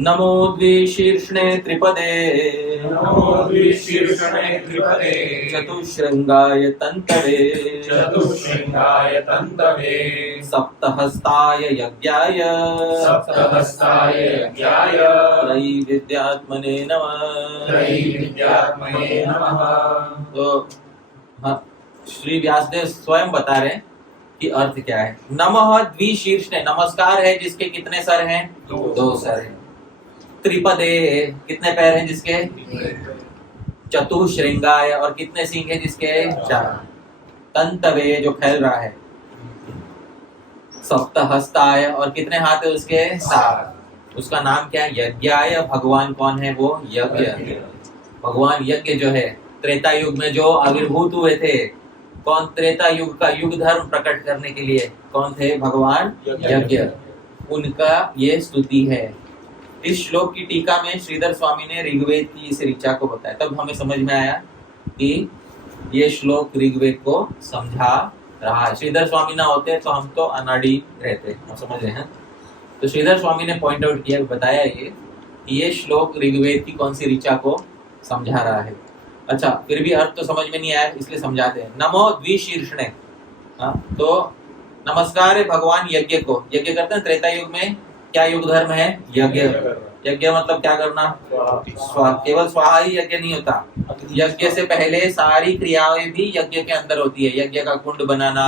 नमो द्विशीर्षणे त्रिपदे, नमो द्विशीर्षणे त्रिपदे, चतुश्रृंगाय तन्तवे, चतुश्रृंगाय तन्तवे, सप्तहस्ताय यज्ञाय, सप्तहस्ताय यज्ञाय, त्रैविद्यात्मने नमः, त्रैविद्यात्मने नमः। तो हाँ, श्री व्यासदेव स्वयं बता रहे हैं कि अर्थ क्या है। नमः द्विशीर्षणे, नमस्कार है जिसके कितने सर हैं? 2 सर हैं। त्रिपदे, कितने पैर हैं जिसके? चतुश्रृंगाय, और कितने सींग हैं जिसके? 4। तंतवे, जो फैल रहा है। सप्तहस्ताय, और कितने हाथ है उसके? 7। उसका नाम क्या है? यज्ञाय। भगवान कौन है? वो यज्ञ। भगवान यज्ञ जो है, त्रेता युग में जो आविर्भूत हुए थे, कौन? त्रेता युग का युग धर्म प्रकट करने के लिए कौन थे? भगवान यज्ञ। उनका ये स्तुति है। इस श्लोक की टीका में श्रीधर स्वामी ने ऋग्वेद की इस ऋचा को बताया। तब हमें समझ में आया कि ये श्लोक ऋग्वेद को समझा रहा है। श्रीधर स्वामी ना होते तो हम तो अनाड़ी रहते, हम समझ रहे हैं। तो श्रीधर स्वामी ने पॉइंट आउट किया, बताया ये श्लोक ऋग्वेद की कौन सी ऋचा को समझा रहा है। अच्छा, फिर भी अर्थ तो समझ में नहीं आया, इसलिए समझाते हैं। नमो द्विशीर्षणे, तो नमस्कार है भगवान यज्ञ को। यज्ञ करते हैं त्रेता युग में, क्या युग धर्म है? यज्ञ। यज्ञ मतलब क्या करना? स्वाहा। केवल स्वाहा ही यज्ञ नहीं होता, यज्ञ से पहले सारी क्रियाएं भी यज्ञ के अंदर होती है। यज्ञ का कुंड बनाना,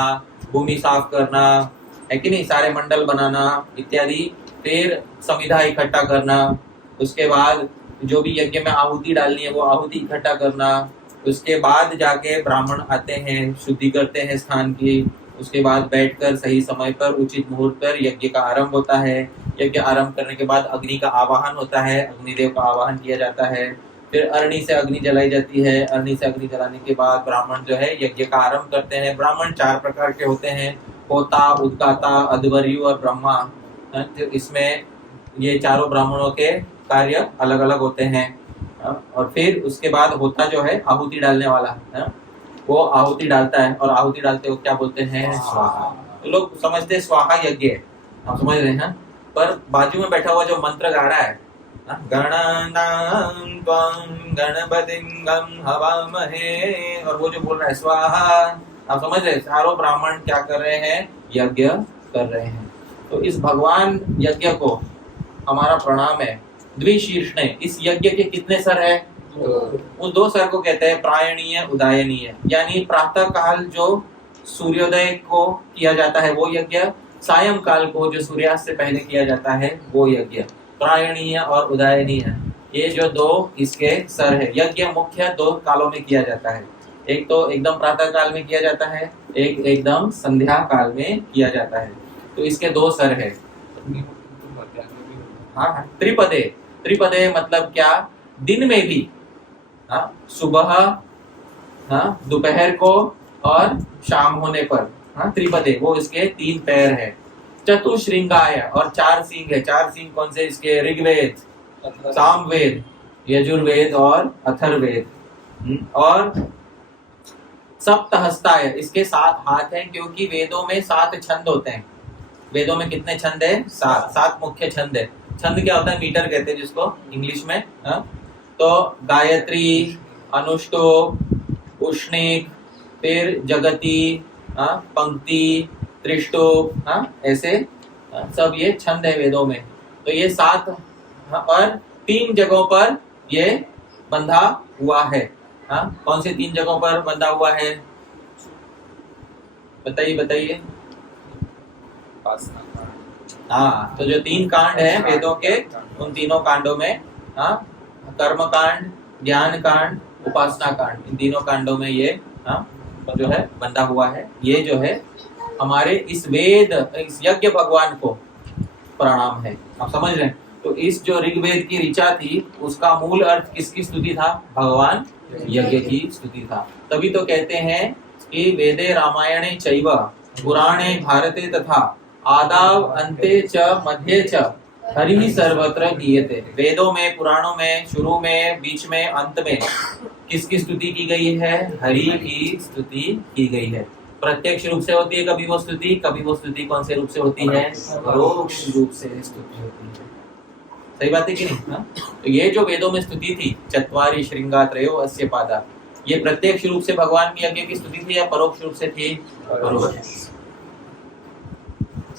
भूमि साफ करना, है कि नहीं, सारे मंडल बनाना इत्यादि, फिर समिधा इकट्ठा करना, उसके बाद जो भी यज्ञ में आहुति डालनी है वो आहुति इकट्ठा करना, उसके बाद जाके ब्राह्मण आते हैं, शुद्धि करते हैं स्थान की, उसके बाद बैठकर सही समय पर उचित मुहूर्त पर यज्ञ का आरंभ होता है। यज्ञ आरंभ करने के बाद अग्नि का आवाहन होता है, अग्निदेव का आवाहन किया जाता है, फिर अग्नि से अग्नि जलाई जाती है। अग्नि से अग्नि जलाने के बाद ब्राह्मण जो है यज्ञ का आरंभ करते हैं। ब्राह्मण 4 प्रकार के होते हैं, होता, उद्गाता, अध्वर्यु और ब्रह्मा। तो इसमें ये चारों ब्राह्मणों के कार्य अलग अलग होते हैं। और फिर उसके बाद होता जो है आहुति डालने वाला है, वो आहुति डालता है, और आहुति डालते हुए क्या बोलते हैं? स्वाहा। तो लोग समझते हैं स्वाहा यज्ञ है, आप समझ रहे हैं, पर बाजू में बैठा हुआ जो मंत्र गा रहा है, गणानां त्वां गणपतिं गं हवामहे, और वो जो बोल रहा है स्वाहा, आप समझ रहे हैं, चारों ब्राह्मण क्या कर रहे हैं? यज्ञ कर रहे हैं। तो इस भगवान यज्ञ को हमारा प्रणाम है। द्विशीर्षणे, इस यज्ञ के कितने सर है? उस 2 सर को कहते हैं प्रायणीय, उदायनीय। यानी प्रातः काल जो सूर्योदय को किया जाता है वो यज्ञ, सायं काल को जो सूर्यास्त से पहले किया जाता है वो यज्ञ। प्रायणीय और उदायनीय, ये जो 2 इसके सर है। यज्ञ मुख्य 2 कालों में किया जाता है, एक तो एकदम प्रातः काल में किया जाता है, एक एकदम संध्या काल में किया जाता है। तो इसके 2 सर है। हाँ, त्रिपदे। त्रिपदे मतलब क्या? दिन में भी, सुबह, दोपहर को और शाम होने पर, त्रिपदे, वो इसके 3 पैर है। चतुश्रृंगाय, और 4 सींग है। 4 सींग कौन से इसके? ऋग्वेद, सामवेद, यजुर्वेद और अथर्ववेद। और सप्तहस्ताय, इसके 7 हाथ हैं, क्योंकि वेदों में 7 छंद होते हैं। वेदों में कितने छंद है? 7 मुख्य छंद है। छंद क्या होता है? मीटर कहते हैं जिसको इंग्लिश में। तो गायत्री, अनुष्टुप, उष्णिक, फिर जगती, पंक्ति, त्रिष्टुप, ऐसे सब ये छंद है वेदों में। तो ये 7, और 3 जगहों पर ये बंधा हुआ है। कौन से 3 जगहों पर बंधा हुआ है? बताइए बताइए। हाँ, तो जो 3 कांड है वेदों के, उन तीनों कांडों में, कर्म कांड, ज्ञान कांड, उपासना कांड, इन तीनों कांडों में ये जो है बंधा हुआ है। ये जो है हमारे इस वेद, इस यज्ञ भगवान को प्रणाम है, आप समझ रहे हैं। तो इस जो ऋग्वेद की ऋचा थी, उसका मूल अर्थ किसकी स्तुति था? भगवान यज्ञ की स्तुति था। तभी तो कहते हैं कि वेदे रामायणे चैव पुराणे भारते तथा आदाव अन्ते च मध्ये च हरि सर्वत्र गीयते। वेदों में, पुराणों में, शुरू में, बीच में, अंत में किसकी स्तुति की गई है? हरि की स्तुति की गई है। प्रत्यक्ष रूप से होती है कभी वो स्तुति, कभी वो स्तुति कौन से रूप से होती है? परोक्ष रूप से स्तुति होती है। सही बात है कि नहीं? तो ये जो वेदों में स्तुति थी, चत्वारि श्रृंगा त्रयो अस्य पादा, ये प्रत्यक्ष रूप से भगवान की यज्ञ की स्तुति थी या परोक्ष रूप से थी? परोक्ष।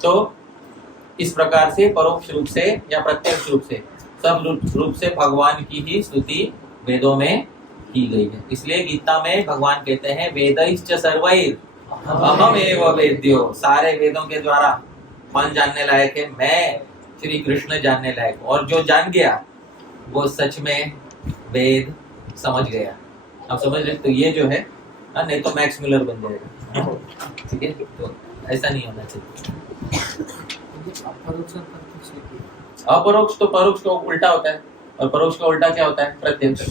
तो इस प्रकार से परोक्ष रूप से या प्रत्यक्ष रूप से, सब रूप से भगवान की ही स्तुति वेदों में की गई है। इसलिए गीता में भगवान कहते हैं वेदैश्च सर्वैः अहमेव वेद्यो। सारे वेदों के द्वारा कौन जानने लायक है? मैं, श्री कृष्ण जानने लायक। और जो जान गया वो सच में वेद समझ गया। आप समझ रहे? तो ये जो है, नहीं तो मैक्स मिलर बन जाएगा। ठीक है, तो ऐसा नहीं होना चाहिए। अपरोक्ष तो परोक्ष का उल्टा होता है, और परोक्ष का उल्टा क्या होता है? प्रत्यक्ष।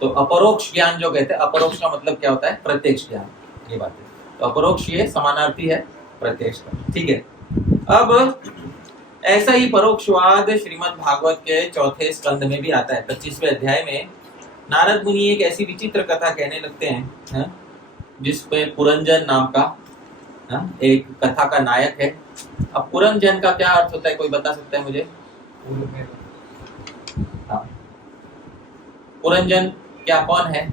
तो अपरोक्ष ज्ञान जो कहते हैं, अपरोक्ष का मतलब क्या होता है? प्रत्यक्ष ज्ञान, ये बात है। तो अपरोक्ष ये समानार्थी है प्रत्यक्ष का। ठीक है, अब ऐसा ही परोक्षवाद श्रीमद् भागवत के 4थे स्कंद में भी आता है। 25वें अध्याय में नारद मुनि एक ऐसी विचित्र कथा कहने लगते हैं, जिसपे पुरंजन नाम का हाँ, एक कथा का नायक है। अब पुरंजन का क्या अर्थ होता है, कोई बता सकता है मुझे? हाँ, पुरंजन क्या कौन है?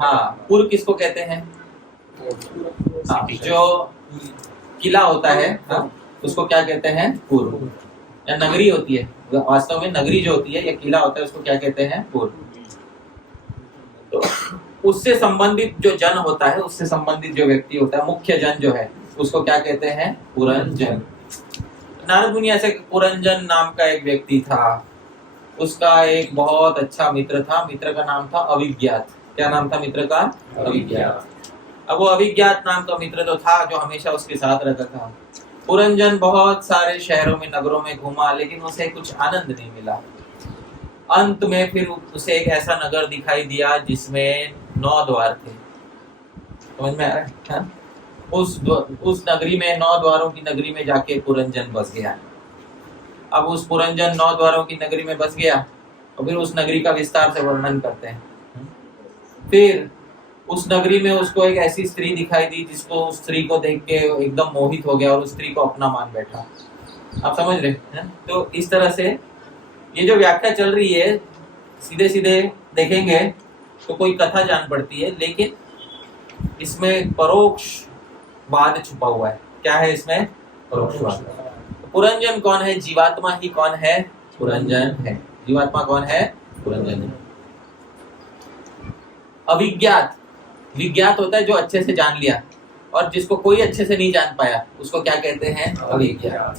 हाँ, पुर किसको कहते हैं? हाँ, जो किला होता है, हाँ, उसको क्या कहते हैं? पुर। या नगरी होती है, वास्तव में नगरी जो होती है या किला होता है उसको क्या कहते हैं? पुर। तो उससे संबंधित जो जन होता है, उससे संबंधित जो व्यक्ति होता है, मुख्य जन जो है, उसको क्या कहते हैं? पुरंजन। नारद मुनि ऐसे पुरंजन नाम का एक व्यक्ति था, उसका एक बहुत अच्छा मित्र था, मित्र का नाम था अविज्ञात। क्या नाम था मित्र का? अविज्ञात। अब वो अविज्ञात नाम का मित्र तो था जो हमेशा उसके साथ रहता था। पुरंजन बहुत सारे शहरों में, नगरों में घूमा, लेकिन उसे कुछ आनंद नहीं मिला। अंत में फिर उसे एक ऐसा नगर दिखाई दिया जिसमें 9 द्वार थे। समझ में आ रहा है? हाँ? उस नगरी में, 9 द्वारों की नगरी में जाके पुरंजन बस गया। अब उस पुरंजन 9 द्वारों की नगरी में बस गया और फिर उस नगरी का विस्तार से वर्णन करते हैं। फिर उस नगरी में उसको एक ऐसी स्त्री दिखाई दी जिसको, उस स्त्री को देख के एकदम मोहित हो गया और उस स्त्री को अपना मान बैठा। आप समझ रहे हैं? तो इस तरह से ये जो व्याख्या चल रही है, सीधे सीधे देखेंगे तो कोई कथा जान पड़ती है, लेकिन इसमें परोक्ष वाद छुपा हुआ है। क्या है इसमें? परोक्षवाद। पुरंजन कौन है? जीवात्मा ही कौन है? पुरंजन है। जीवात्मा कौन है? पुरंजन है। अविज्ञात, विज्ञात होता है जो अच्छे से जान लिया, और जिसको कोई अच्छे से नहीं जान पाया उसको क्या कहते हैं? अविज्ञात।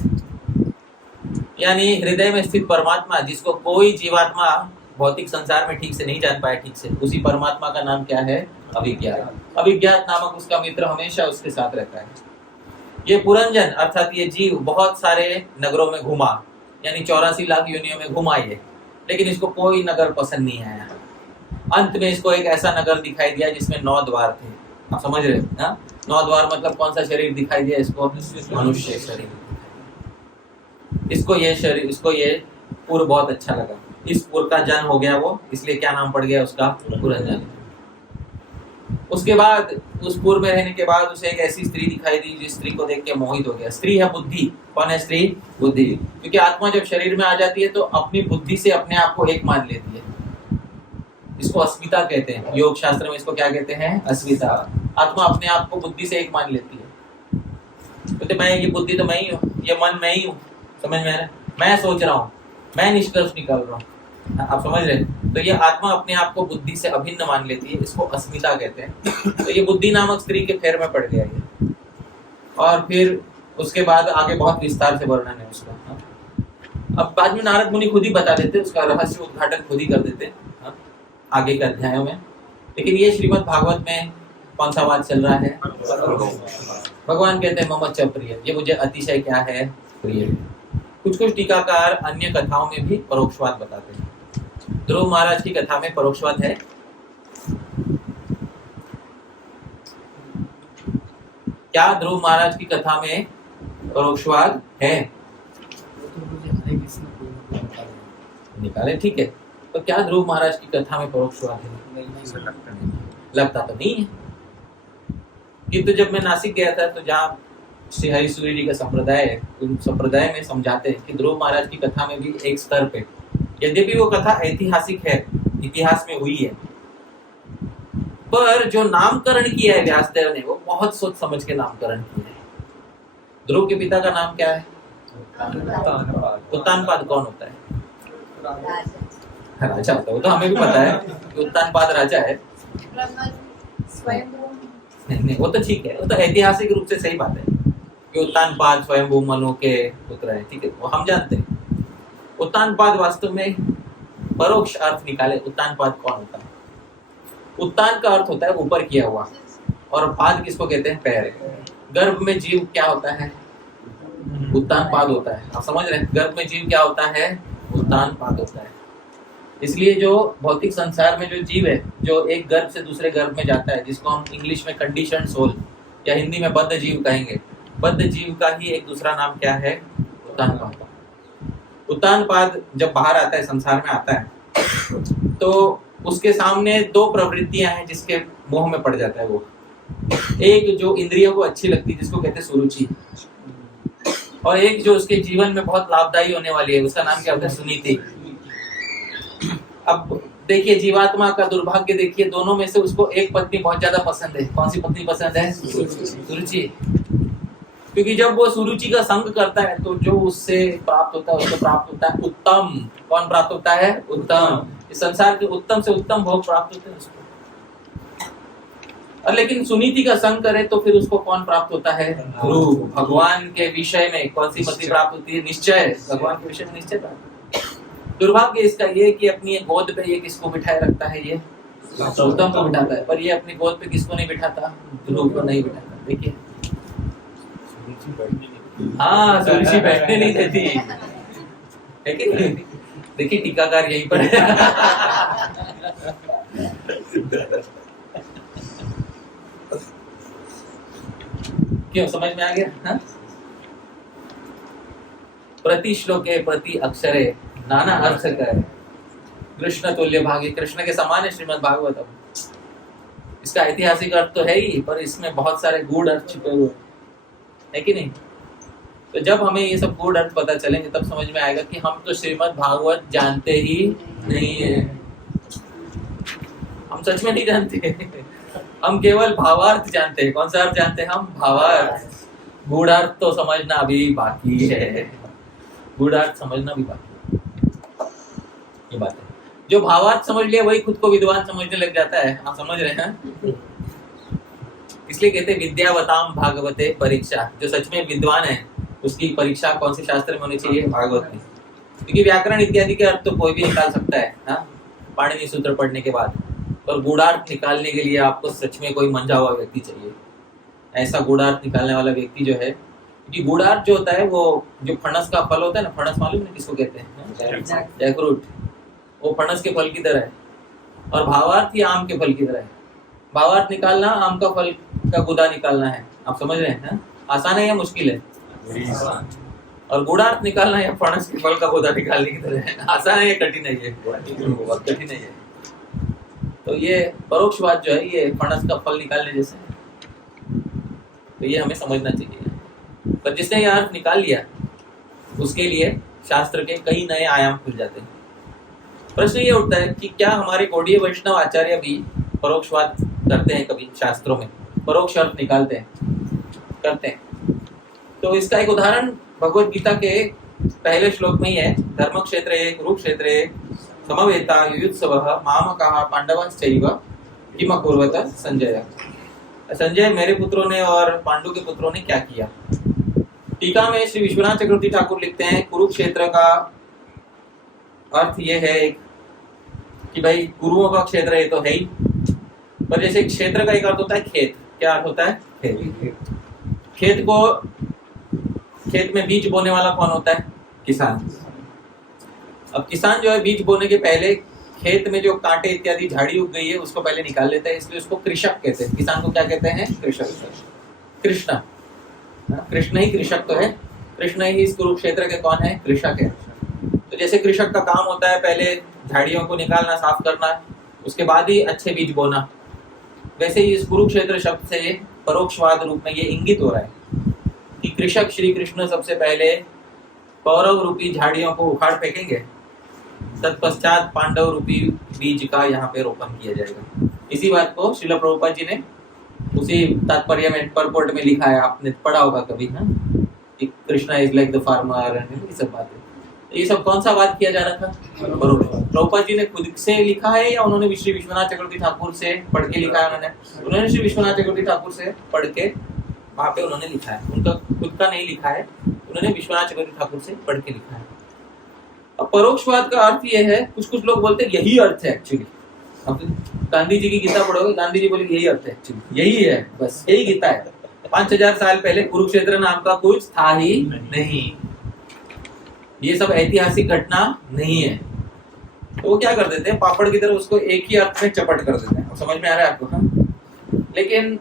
यानी हृदय में स्थित परमात्मा, जिसको कोई जीवात्मा भौतिक संसार में ठीक से नहीं जान पाया ठीक से, उसी परमात्मा का नाम क्या है? अविज्ञात। अविज्ञात नामक उसका मित्र हमेशा उसके साथ रहता है। ये पुरंजन अर्थात ये जीव बहुत सारे नगरों में घुमा, यानी 84 लाख योनियों में घुमा ये, लेकिन इसको कोई नगर पसंद नहीं आया। अंत में इसको एक ऐसा नगर दिखाई दिया जिसमें 9 द्वार थे। आप समझ रहे हैं? 9 द्वार मतलब कौन सा शरीर दिखाई दिया इसको? मनुष्य शरीर। इसको ये पुर बहुत अच्छा लगा, इस पुर का जन हो गया वो, इसलिए क्या नाम पड़ गया उसका? पुरंजन। उसके बाद उस पुर में रहने के बाद उसे एक ऐसी स्त्री दिखाई दी जिस स्त्री को देख के मोहित हो गया। स्त्री है बुद्धि। कौन है स्त्री? बुद्धि। क्योंकि आत्मा जब शरीर में आ जाती है तो अपनी बुद्धि से अपने आप को एक मान लेती है। इसको अस्मिता कहते हैं, योग शास्त्र में इसको क्या कहते हैं? अस्मिता। आत्मा अपने आप को बुद्धि से एक मान लेती है। तो मैं, ये बुद्धि तो मैं ही हूँ, ये मन मैं ही हूँ। समझ में आ रहा है? मैं सोच रहा हूँ, मैं निष्कर्ष निकाल रहा हूँ। आप समझ रहे हैं? तो ये आत्मा अपने आप को बुद्धि से अभिन्न मान लेती है, इसको अस्मिता कहते हैं। तो ये बुद्धि नामक स्त्री के फेर में पड़ गया ये। और फिर उसके बाद आगे बहुत विस्तार से वर्णन है उसका। अब बाद में नारद मुनि खुद ही बता देते, उसका रहस्य उद्घाटन खुद ही कर देते आगे के अध्यायों में। लेकिन ये श्रीमद् भागवत में कौन सा बात चल रहा है? भगवान कहते हैं मम च प्रिय, ये मुझे अतिशय क्या है? प्रिय। कुछ टीकाकार अन्य कथाओं में भी परोक्षवाद बताते हैं। ध्रुव महाराज की कथा में परोक्षवाद है? क्या ध्रुव महाराज की कथा में परोक्षवाद है? निकाले, ठीक है। तो क्या ध्रुव महाराज की कथा में परोक्षवाद है? लगता तो नहीं है। किंतु जब मैं नासिक गया था तो जहाँ श्री हरि सूर्य जी का संप्रदाय है, उन संप्रदाय में समझाते हैं कि ध्रुव महाराज की कथा में भी एक स्तर पे, यद्यपि वो कथा ऐतिहासिक है, इतिहास में हुई है, पर जो नामकरण किया है व्यासदेव ने वो बहुत सोच समझ के नामकरण किया है। ध्रुव के पिता का नाम क्या है? उत्तानपाद। कौन होता है? राजा होता है। वो तो हमें भी पता है कि उत्तानपाद राजा है। नहीं, वो तो ठीक है, वो तो ऐतिहासिक रूप से सही बात है कि उत्तानपाद स्वयंभू मनु के पुत्र है, ठीक है, वो हम जानते हैं। उत्तानपाद वास्तव में परोक्ष अर्थ निकाले, उत्तानपाद कौन होता है? उत्तान का अर्थ होता है ऊपर किया हुआ, और पाद किसको कहते हैं? पैर। गर्भ में जीव क्या होता है? उत्तानपाद होता है। आप समझ रहे हैं? गर्भ में जीव क्या होता है? उत्तानपाद होता है। इसलिए जो भौतिक संसार में जो जीव है, जो एक गर्भ से दूसरे गर्भ में जाता है, जिसको हम इंग्लिश में कंडीशन सोल या हिंदी में बद्ध जीव कहेंगे, बद्ध जीव का ही एक दूसरा नाम क्या है? उत्तानपाद। उत्तानपाद जब बाहर आता है, संसार में आता है, तो उसके सामने 2 प्रवृत्तियां हैं जिसके मोह में पड़ जाता है वो। एक जो इंद्रियों को अच्छी लगती है जिसको कहते हैं सुरुचि, और एक जो उसके जीवन में बहुत लाभदायी होने वाली है उसका नाम क्या होता है? सुनीति। अब देखिए जीवात्मा का दुर्भाग्य देखिए, दोनों में से उसको एक पत्नी बहुत ज्यादा पसंद है। कौन सी पत्नी पसंद है? सुरुचि। क्योंकि जब वो सुरुचि का संग करता है तो जो उससे प्राप्त होता है उसको प्राप्त होता है उत्तम। कौन प्राप्त होता है? उत्तम। इस संसार के उत्तम से उत्तम भोग प्राप्त होते हैं उसको। और लेकिन सुनीति का संग करे तो फिर उसको कौन प्राप्त होता है? ध्रुव। भगवान के विषय में कौन सी पत्नी प्राप्त होती है? निश्चय। भगवान के विषय में निश्चय प्राप्त। दुर्भाग्य इसका ये कि अपनी गोद पे ये किसको बिठाए रखता है? ये उत्तम को बिठाता है, पर ये अपनी गोद पे किसको नहीं बिठाता? ध्रुव को नहीं बिठाता। देखिए हाँ, सुरुचि बैठने नहीं देती। देखिए टीकाकार यहीं पर है। क्यों, समझ में आ गया? हाँ? प्रति श्लोके प्रति अक्षरे नाना अर्थ करे, कृष्ण तुल्य भागे। कृष्ण के समान है श्रीमद् भागवतम। इसका ऐतिहासिक अर्थ तो है ही, पर इसमें बहुत सारे गूढ़ अर्थ छुपे हुए है कि नहीं? तो जब हमें ये सब गूढ़ अर्थ पता चलेंगे तब समझ में आएगा कि हम तो श्रीमद् भागवत जानते ही नहीं है। हम सच में नहीं जानते। हम केवल भावार्थ जानते हैं। कौन सा अर्थ जानते हैं हम? भावार्थ। गूढ़ार्थ तो समझना अभी बाकी है। गूढ़ार्थ समझना भी बाकी है। ये बात है। जो भावार्थ समझ लिया वही खुद को विद्वान समझने लग जाता है। आप समझ रहे हैं? इसलिए कहते हैं विद्यावताम भागवते परीक्षा। जो सच में विद्वान है उसकी परीक्षा कौन से शास्त्र में होनी चाहिए? भागवत में। क्योंकि व्याकरण इत्यादि के अर्थ तो कोई भी निकाल सकता है, हाँ, पाणिनि सूत्र पढ़ने के बाद। पर गूढ़ार्थ निकालने के लिए आपको सच में कोई मंझा हुआ व्यक्ति चाहिए। ऐसा गूढ़ार्थ निकालने वाला व्यक्ति जो है, क्योंकि गूढ़ार्थ जो होता है वो जो फणस का फल होता है ना, फणस मालूम है किसको कहते हैं? जैकफ्रूट। वो फणस के फल की तरह है, और भावार्थ ही आम के फल की तरह है। भावार्थ निकालना आम का फल का गुदा निकालना है। आप समझ रहे हैं? आसान है या मुश्किल है? और गूढ़ार्थ निकालना है फणस के फल का गुदा निकालने की तरह है। आसान है या कठिन है? ये बहुत कठिन है। तो ये परोक्षवाद जो है ये फणस का फल निकालने जैसे है। तो ये हमें समझना चाहिए। पर जिसने ये अर्थ निकाल लिया उसके लिए शास्त्र के कई नए आयाम खुल जाते हैं। प्रश्न ये उठता है कि क्या हमारे गौड़ीय वैष्णव आचार्य भी परोक्षवाद करते हैं? कभी शास्त्रों में परोक्ष अर्थ निकालते हैं, करते हैं। तो इसका एक उदाहरण भगवत गीता के पहले श्लोक में ही है। धर्म क्षेत्रे कुरुक्षेत्रे समवेता युयुत्सवः मामकाः पांडवाश्चैव किम अकुर्वत संजय। संजय, मेरे पुत्रों ने और पांडु के पुत्रों ने क्या किया? टीका में श्री विश्वनाथ चक्रवर्ती ठाकुर लिखते हैं कुरुक्षेत्र का अर्थ ये है कि भाई गुरुओं का क्षेत्र ये तो है ही, पर जैसे क्षेत्र का एक अर्थ होता है खेत। क्या अर्थ होता है? खेत। खेत में बीज बोने वाला कौन होता है? किसान। अब किसान जो है बीज बोने के पहले खेत में जो कांटे इत्यादि झाड़ी उग गई है उसको पहले निकाल लेता है, इसलिए उसको कृषक कहते हैं। किसान को क्या कहते हैं? कृषक। कृष्ण, कृष्ण ही कृषक तो है। कृष्ण ही इस कुरुक्षेत्र के कौन है? कृषक है। तो जैसे कृषक का काम होता है पहले झाड़ियों को निकालना, साफ करना, उसके बाद ही अच्छे बीज बोना, वैसे ही इस कुरुक्षेत्र शब्द से परोक्षवाद रूप में ये इंगित हो रहा है कि कृषक श्री कृष्ण सबसे पहले कौरव रूपी झाड़ियों को उखाड़ फेंकेंगे, तत्पश्चात पांडव रूपी बीज का यहाँ पे रोपण किया जाएगा। इसी बात को श्रील प्रभुपाद जी ने उसी तात्पर्य में परपोर्ट में लिखा है। आपने पढ़ा होगा कभी, हाँ, कि Krishna is like the farmer, ये सब बातें। ये सब कौन सा बात किया जा रहा था? प्रभुपाद जी ने खुद से लिखा है या उन्होंने श्री विश्वनाथ चक्रवर्ती ठाकुर से पढ़ के लिखा है? उन्होंने श्री विश्वनाथ चक्रवर्ती ठाकुर से पढ़ के वहां पे उन्होंने लिखा है। उनका खुद का नहीं लिखा है, उन्होंने विश्वनाथ चक्रवर्ती ठाकुर से पढ़ के लिखा है। अब परोक्षवाद का अर्थ ये है, कुछ लोग बोलते हैं यही अर्थ है एक्चुअली। गांधी जी की गीता पढ़ोगे, गांधी जी बोले यही अर्थ है एक्चुअली, यही है, बस यही गीता है। 5000 साल पहले कुरुक्षेत्र नाम का कुछ था ही नहीं, ये सब ऐतिहासिक घटना नहीं है। तो वो क्या कर देते हैं, पापड़ की तरह उसको एक ही अर्थ में चपट कर देते हैं। समझ में आ रहा है आपको? हाँ? लेकिन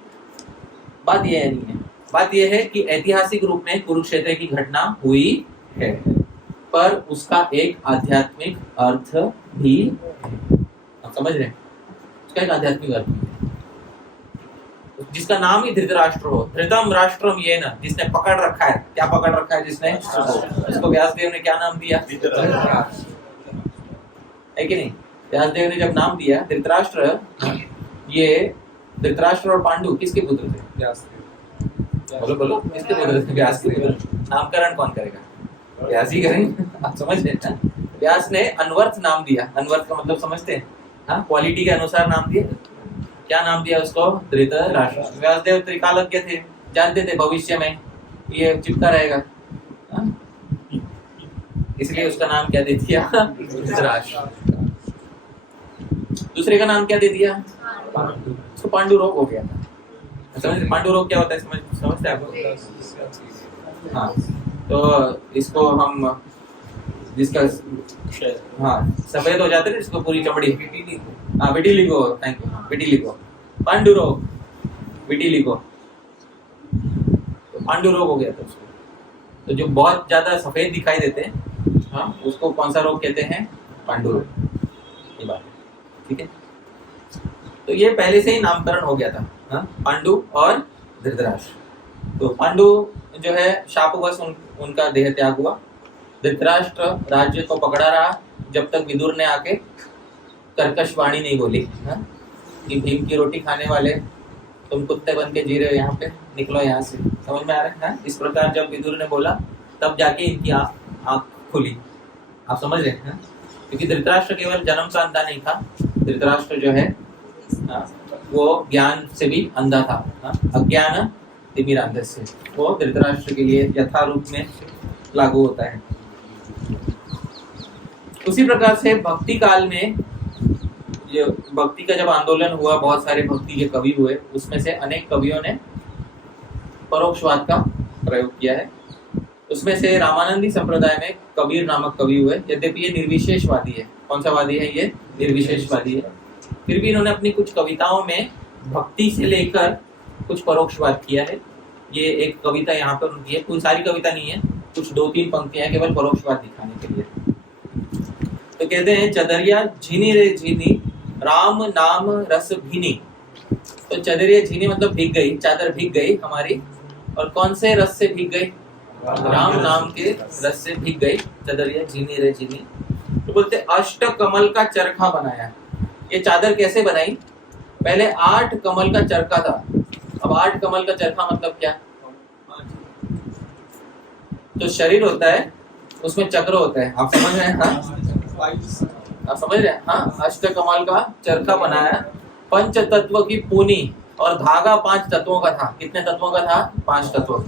बात ये नहीं है। बात ये है कि ऐतिहासिक रूप में कुरुक्षेत्र की घटना हुई है, पर उसका एक आध्यात्मिक अर्थ भी है। आप समझ रहे हैं? उसका एक आध्यात्मिक अर्थ भी है। जिसका नाम ही धृतराष्ट्र हो, धृतम राष्ट्रम ये न, जिसने पकड़ रखा है, क्या पकड़ रखा है जिसने, उसको व्यासदेव ने क्या नाम दिया, है कि नहीं। व्यासदेव ने जब नाम दिया धृतराष्ट्र, ये धृतराष्ट्र और पांडु किसके पुत्र थे, बोलो बोलो किसके पुत्र थे, व्यास के पुत्र। नामकरण कौन करेगा, व्यास ही करेंगे, आप समझ रहे हैं। व्यास ने अनवर्थ नाम दिया, अनवर्थ का मतलब समझते हैं, हाँ, क्वालिटी के अनुसार नाम दिया। क्या नाम दिया उसको, धृतराष्ट्र। व्यासदेव त्रिकालज्ञ थे, जानते थे भविष्य में ये चिपका रहेगा, हाँ? इसलिए उसका नाम क्या दे दिया, धृतराष्ट्र। दूसरे का नाम क्या दे दिया, उसको पांडु रोग हो गया था। समझ, पांडु रोग क्या होता है, समझते हैं आपको, हाँ। तो इसको हम जिसका, हाँ, सफेद हो जाते थे इसको पूरी चमड़ी, हाँ, vitiligo, thank you, vitiligo, Pandu रोग, विटिलिगो, तो पांडु रोग हो गया था उसको। तो जो बहुत ज्यादा सफेद दिखाई देते हैं, हाँ, उसको कौन सा रोग कहते हैं, पांडु रोग, ये बात है, ठीक है। तो ये पहले से ही नामकरण हो गया था, हाँ, पांडु और धृतराष्ट्र। तो पांडु जो है शापवश उनका देह त्याग हुआ। धृतराष्ट्र राज्य को पकड़ा रहा जब तक विदुर ने आके कर्कश वाणी नहीं बोली, हाँ, कि भीम की रोटी खाने वाले तुम कुत्ते बन के जी रहे हो, यहाँ पे निकलो यहाँ से, समझ में आ रहा है। इस प्रकार जब विदुर ने बोला तब जाके इनकी आँख खुली, आप समझ रहे हैं। क्योंकि धृतराष्ट्र केवल जन्म से अंधा नहीं था, धृतराष्ट्र जो है, हाँ, वो ज्ञान से भी अंधा था, हाँ, अज्ञान तिमिरांधस्य, वो धृतराष्ट्र के लिए यथारूप में लागू होता है। उसी प्रकार से भक्ति काल में जो भक्ति का जब आंदोलन हुआ, बहुत सारे भक्ति के कवि हुए, उसमें से अनेक कवियों ने परोक्षवाद का प्रयोग किया है। उसमें से रामानंदी संप्रदाय में कबीर नामक कवि हुए, यद्यपि ये निर्विशेषवादी है। कौन सा वादी है ये, निर्विशेषवादी है। फिर भी इन्होंने अपनी कुछ कविताओं में भक्ति से लेकर कुछ परोक्षवाद किया है। ये एक कविता यहाँ पर उनकी है, कोई सारी कविता नहीं है, कुछ 2-3 पंक्तियां केवल परोक्षवाद दिखाने के लिए। तो कहते हैं, चदरिया झीनी रे झीनी राम नाम रस भीनी। तो चदरिया झीनी मतलब भीग गई, चादर भीग गई हमारी, और कौन से रस से भीग गई, राम नाम के रस से भीग गई, चदरिया झीनी रे झीनी। तो बोलते अष्ट कमल का चरखा बनाया। ये चादर कैसे बनाई, पहले 8 कमल का चरखा था। अब 8 कमल का चरखा मतलब क्या, जो शरीर होता है उसमें चक्र होता है, आप समझ रहे हैं, हाँ, आप समझ रहे हैं, हाँ। अष्ट कमल का चरखा बनाया, 5 तत्व की पूनी, और धागा 5 तत्वों का था। कितने तत्वों का था, 5 तत्वों।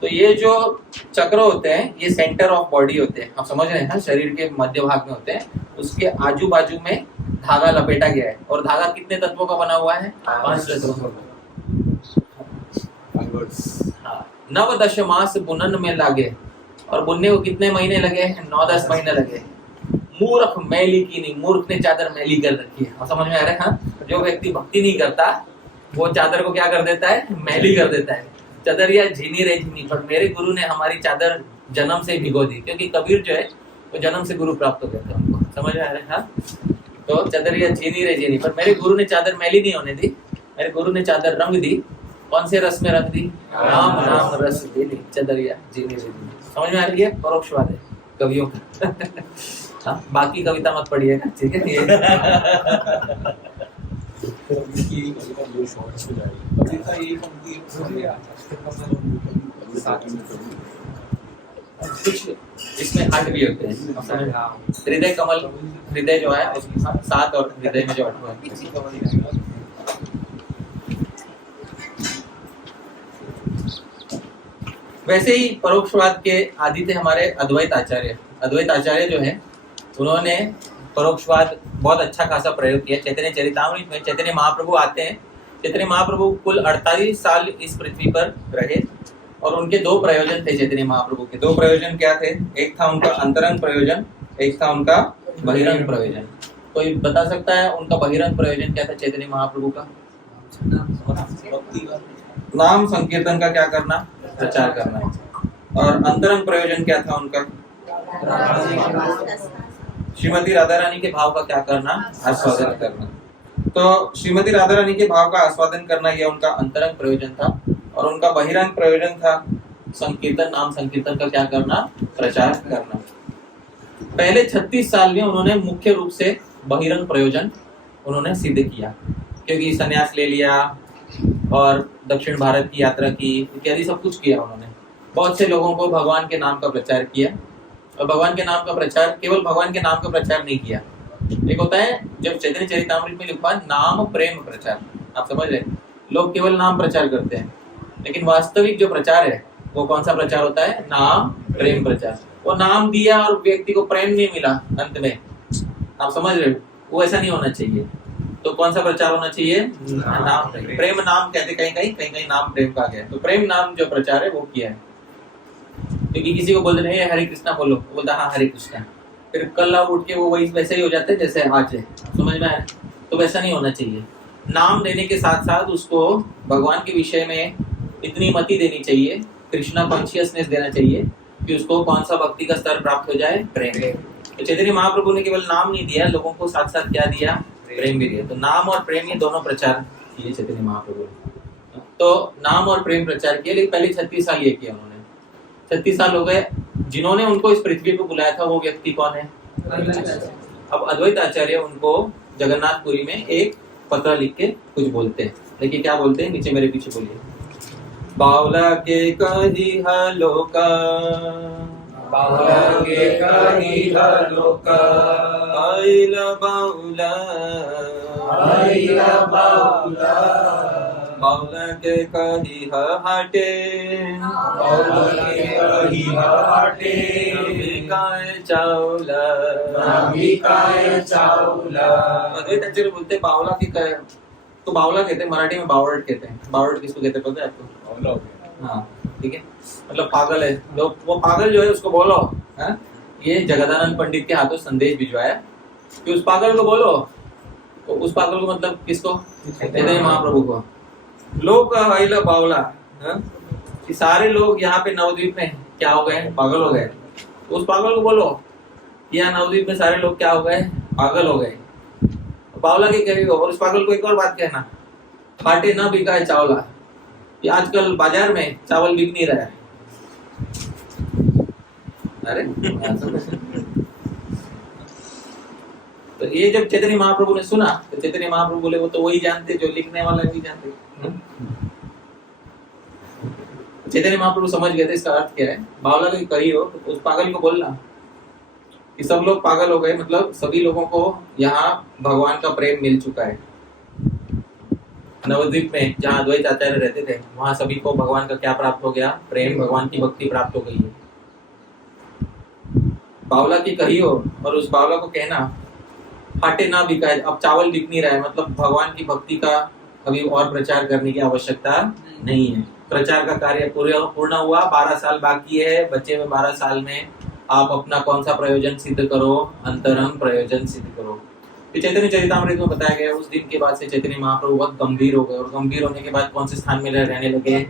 तो ये जो चक्र होते हैं ये सेंटर ऑफ बॉडी होते हैं, आप समझ रहे हैं, शरीर के मध्य भाग में होते हैं। उसके आजू बाजू में धागा लपेटा गया है, और धागा कितने तत्वों का बना हुआ है, 5 तत्वों का। हाँ, 9-10 मास बुनन में लगे, और बुनने को कितने महीने लगे, 9-10 महीने लगे। मूर्ख मैली की नहीं, मूर्ख ने चादर मैली कर रखी है, समझ में आ रहा है, हाँ। जो व्यक्ति भक्ति नहीं करता वो चादर को क्या कर देता है, मैली कर देता है। चदरिया झीनी रे झीनी, पर मेरे गुरु ने हमारी चादर जन्म से भिगो दी, क्योंकि कबीर जो है वो जन्म से गुरु प्राप्त हो गया था उनको, समझ में आ रहा है, हाँ। तो चदरिया झीनी रे झीनी, पर मेरे गुरु ने चादर मैली नहीं होने दी, मेरे गुरु ने चादर रंग दी। कौन से रस में रंग दी, राम नाम रस दी, चदरिया झीनी रे झीनी। समझ में आ रही है, परोक्षवाद है कवियों का। हाँ, बाकी कविता मत पढ़िए ना, ठीक है। कुछ इसमें 8 भी होते हैं। हृदय कमल, हृदय जो है उसके साथ 7, और हृदय में जो 8 है। वैसे ही परोक्षवाद के आदि थे हमारे अद्वैत आचार्य। अद्वैत आचार्य जो है उन्होंने परोक्षवाद बहुत अच्छा खासा प्रयोग किया। चैतन्य चरितामृत में चैतन्य महाप्रभु आते हैं। चैतन्य महाप्रभु कुल 48 साल इस पृथ्वी पर रहे, और उनके 2 प्रयोजन थे। चैतन्य महाप्रभु के 2 प्रयोजन क्या थे, एक था उनका अंतरंग प्रयोजन, एक था उनका बहिरंग प्रयोजन। कोई बता सकता है उनका बहिरंग प्रयोजन क्या था चैतन्य महाप्रभु का? नाम संकीर्तन का क्या करना, प्रचार करना। और अंतरंग प्रयोजन क्या था उनका? श्रीमती राधा रानी के भाव का क्या करना, आस्वादन करना। तो श्रीमती राधा रानी के भाव का आस्वादन करना यह उनका अंतरंग प्रयोजन था, और उनका बहिरंग प्रयोजन था संकीर्तन, नाम संकीर्तन का क्या करना, प्रचार करना। पहले 36 साल में उन्होंने मुख्य रूप से बहिरंग प्रयोजन उन्होंने सिद्ध किया, क्योंकि संन्यास ले लिया और दक्षिण भारत की यात्रा की इत्यादि सब कुछ किया उन्होंने। बहुत से लोगों को भगवान के नाम का प्रचार किया, और भगवान के नाम का प्रचार, केवल भगवान के नाम का प्रचार नहीं किया। एक होता है जब चैतन्य चरितामृत में लिखा नाम प्रेम प्रचार, आप समझ रहे, लोग केवल नाम प्रचार करते हैं, लेकिन वास्तविक जो प्रचार है वो कौन सा प्रचार होता है, नाम प्रेम प्रचार। वो नाम दिया और व्यक्ति को प्रेम नहीं मिला अंत में, आप समझ रहे हो, वो ऐसा नहीं होना चाहिए। तो कौन सा प्रचार होना चाहिए, नाम प्रेम। प्रेम नाम कहते, कहीं नाम प्रेम का गया, तो प्रेम नाम जो प्रचार है वो किया है। क्योंकि किसी को बोलते नहीं हरे कृष्णा बोलो, बोलता हाँ हरे कृष्णा, फिर कल उठ के वो वही वैसे ही हो जाते हैं जैसे आज है, समझ में आया। तो वैसा नहीं होना चाहिए। नाम देने के साथ साथ उसको भगवान के विषय में इतनी मति देनी चाहिए, कृष्णा कॉन्शियसनेस देना चाहिए कि उसको कौन सा भक्ति का स्तर प्राप्त हो जाए, प्रेम। तो चैतन्य महाप्रभु ने केवल नाम नहीं दिया, लोगों को साथ साथ क्या दिया, प्रेम भी दिया। तो नाम और प्रेम ये दोनों प्रचार किए चैतन्य महाप्रभु ने। तो नाम और प्रेम प्रचार किया, लेकिन पहले 36 साल ये किया उन्होंने। 36 साल हो गए। जिन्होंने उनको इस पृथ्वी को बुलाया था वो व्यक्ति कौन है, अब अद्वैत आचार्य उनको जगन्नाथपुरी में एक पत्र लिख के कुछ बोलते हैं। देखिए क्या बोलते हैं, नीचे मेरे पीछे बोलिए। बावला के कही लोका, बावला के कही लोका, आइला बावला, आइला बावला, बावला के कही हटे, बावला के कही हटे, नामिकाय चावला, नामिकाय चावला। अद्वैत आचार्य बोलते बावला की कहे, तो बावला कहते हैं, मराठी में बावड़ट कहते हैं। बावड़ट किसको कहते हैं पता है आपको? हाँ ठीक है, मतलब पागल है लोग, वो पागल जो है उसको बोलो। हाँ? ये जगदानंद पंडित के हाथों संदेश भिजवाया कि उस पागल को बोलो। तो उस पागल को मतलब किसको, चैतन्य महाप्रभु को। लोग आइला बावला, कि सारे लोग यहाँ पे नवद्वीप में क्या हो गए, पागल हो गए। तो उस पागल को बोलो यहाँ नवद्वीप में सारे लोग क्या हो गए, पागल हो गए। बावला की कही हो। और उस पागल को एक और बात कहना, फाटे ना बिका है चावला, कि आजकल बाजार में चावल बिक नहीं रहा है। अरे तो ये जब चैतन्य महाप्रभु ने सुना तो चैतन्य महाप्रभु बोले वो तो वही जानते जो लिखने वाला नहीं जानते। चैतन्य महाप्रभु समझ गए थे इसका अर्थ क्या है। बावला की कही हो तो उस पागल को बोलना कि सब लोग पागल हो गए, मतलब सभी लोगों को यहाँ भगवान का प्रेम मिल चुका है। नवद्वीप में जहाँ अद्वैत आचार्य रहते थे वहां सभी को भगवान का क्या प्राप्त हो गया, प्रेम, भगवान की भक्ति प्राप्त हो गई है। बावला की कही हो और उस बावला को कहना फाटे ना बिका है, अब चावल बिक नहीं रहा है, मतलब भगवान की भक्ति का अभी और प्रचार करने की आवश्यकता नहीं है। प्रचार का कार्य पूर्ण हुआ, 12 साल बाकी है, बच्चे में 12 साल में आप अपना कौन सा प्रयोजन सिद्ध करो, अंतरंग प्रयोजन सिद्ध करो। चैतन्य चरितामृत में बताया गया उस दिन के बाद से चैतन्य महाप्रभु बहुत गंभीर हो गए, और गंभीर होने के बाद कौन से स्थान में रहने लगे,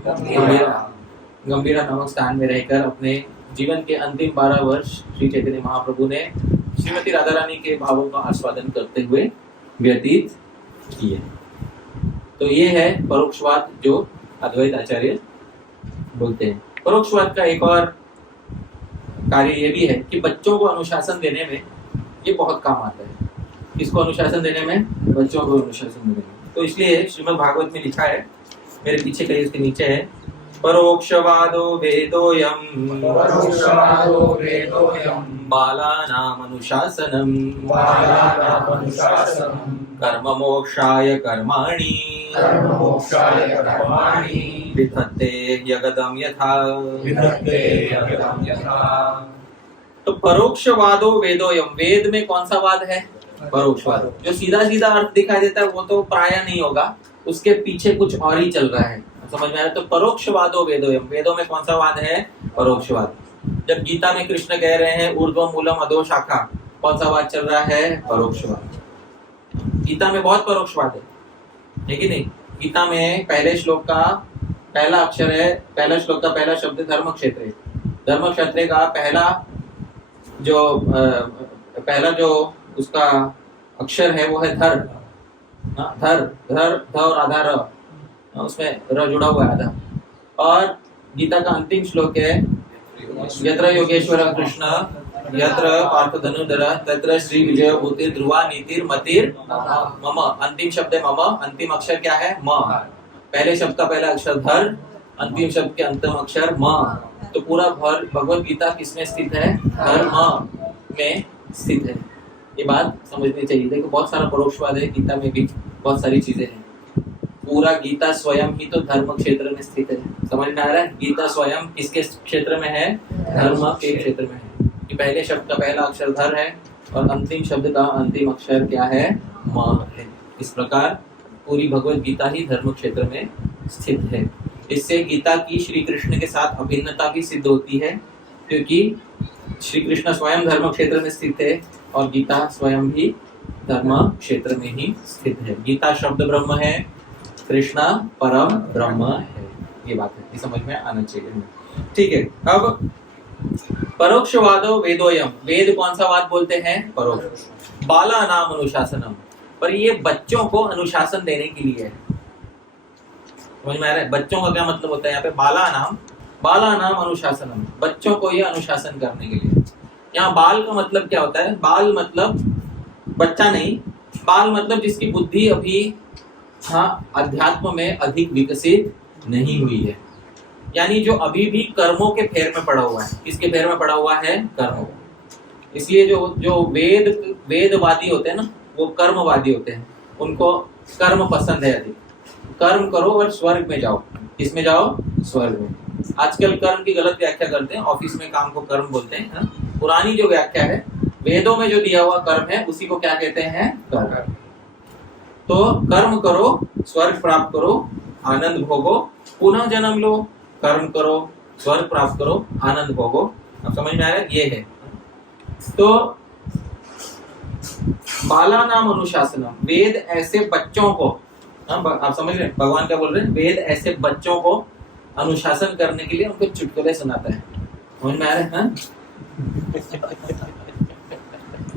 गंभीरा नामक स्थान में रहकर अपने जीवन के अंतिम 12 वर्ष श्री चैतन्य महाप्रभु ने श्रीमती राधा रानी के भावों का आस्वादन करते हुए व्यतीत किए। तो ये है परोक्षवाद जो अद्वैत आचार्य बोलते हैं। परोक्षवाद का एक और कार्य ये भी है कि बच्चों को अनुशासन देने में ये बहुत काम आता है। किसको अनुशासन देने में, बच्चों को अनुशासन देने में। तो इसलिए श्रीमद् भागवत में लिखा है, मेरे पीछे कहीं उसके नीचे है, परोक्षवादो वेदोयम, परोक्षवादो वेदोयम, बालानाम अनुशासनम, बालानाम अनुशासनम, कर्म मोक्षाय कर्माणि, कर्म मोक्षाय कर्माणि, विधत्ते यगदम यथा, विधत्ते यगदम यथा। तो परोक्षवादो वेदोयम, वेद में कौन सा वाद है, परोक्षवाद। जो सीधा सीधा अर्थ दिखाई देता है वो तो प्राय नहीं होगा, उसके पीछे कुछ और ही चल रहा है, समझ में आया। तो परोक्षवादो वेदोयम, वेदों में कौन सा वाद है, परोक्षवाद। जब गीता में कृष्ण कह रहे हैं ऊर्ध्वम मूलम अधो शाखा, कौन सा वाद चल रहा है, परोक्षवाद। गीता में बहुत परोक्षवाद है कि नहीं। गीता में पहले श्लोक का पहला अक्षर है, पहला श्लोक का पहला शब्द धर्म क्षेत्र है। धर्म क्षेत्र का पहला जो उसका अक्षर है वो है धर्म। हाँ, धर धर ध और आधा र, उसमें र जुड़ा हुआ है आधा। और गीता का अंतिम श्लोक है यत्र योगेश्वर कृष्ण यत्र पार्थ धनुधर तत्र श्री विजय भूति ध्रुवा नीतिर मतिर मम। अंतिम शब्द है मम, अंतिम अक्षर क्या है म। पहले शब्द का पहला अक्षर धर, अंतिम शब्द के अंतिम अक्षर म। तो पूरा भगवत गीता किसमें स्थित है? धर्म में स्थित है। ये बात समझनी चाहिए। देखो बहुत सारा परोक्षवाद है गीता में भी, बहुत सारी चीजें हैं। पूरा गीता स्वयं ही तो धर्म क्षेत्र में स्थित है। समझ में आ रहा है? गीता स्वयं किसके क्षेत्र में है? धर्म के क्षेत्र में है। कि पहले शब्द का पहला अक्षर धर है और अंतिम शब्द का अंतिम अक्षर क्या है? म है। इस प्रकार पूरी भगवत गीता ही धर्म क्षेत्र में स्थित है। इससे गीता की श्री कृष्ण के साथ अभिन्नता भी सिद्ध होती है, क्योंकि श्री कृष्ण स्वयं धर्म क्षेत्र में स्थित है और गीता स्वयं भी धर्म क्षेत्र में ही स्थित है। गीता शब्द ब्रह्म है, कृष्णा परम ब्रह्म है। ये बात है, ये समझ में आना चाहिए। ठीक है, अब परोक्षवादो वेदोयम। वेद कौन सा वाद बोलते हैं? परोक्ष। बाला नाम अनुशासनम, पर ये बच्चों को अनुशासन देने के लिए है। समझ में आ रहा है? बच्चों का क्या मतलब होता है यहाँ पे? बाला नाम अनुशासनम, बच्चों को ये अनुशासन करने के लिए। यहाँ बाल का मतलब क्या होता है? बाल मतलब बच्चा नहीं, बाल मतलब जिसकी बुद्धि अभी अध्यात्म में अधिक विकसित नहीं हुई है, यानी जो अभी भी कर्मों के फेर में पड़ा हुआ है। किसके फेर में पड़ा हुआ है? कर्मों। इसलिए जो वेदवादी होते हैं ना, वो कर्मवादी होते हैं। उनको कर्म पसंद है अधिक। कर्म करो और स्वर्ग में जाओ। किसमें जाओ? स्वर्ग में। आजकल कर्म की गलत व्याख्या करते हैं, ऑफिस में काम को कर्म बोलते हैं। पुरानी जो व्याख्या है, वेदों में जो दिया हुआ कर्म है, उसी को क्या कहते हैं? कर्म। तो कर्म करो, स्वर्ग प्राप्त करो, आनंद भोगो, पुनः जन्म लो। कर्म करो, स्वर्ग प्राप्त करो, आनंद भोगो। अब समझ में आ रहा है? ये है। तो बाला नाम अनुशासनम, वेद ऐसे बच्चों को, आप समझ रहे हैं भगवान क्या बोल रहे हैं? वेद ऐसे बच्चों को अनुशासन करने के लिए उनको चुटकुले सुनाता है। समझ में आ रहा है?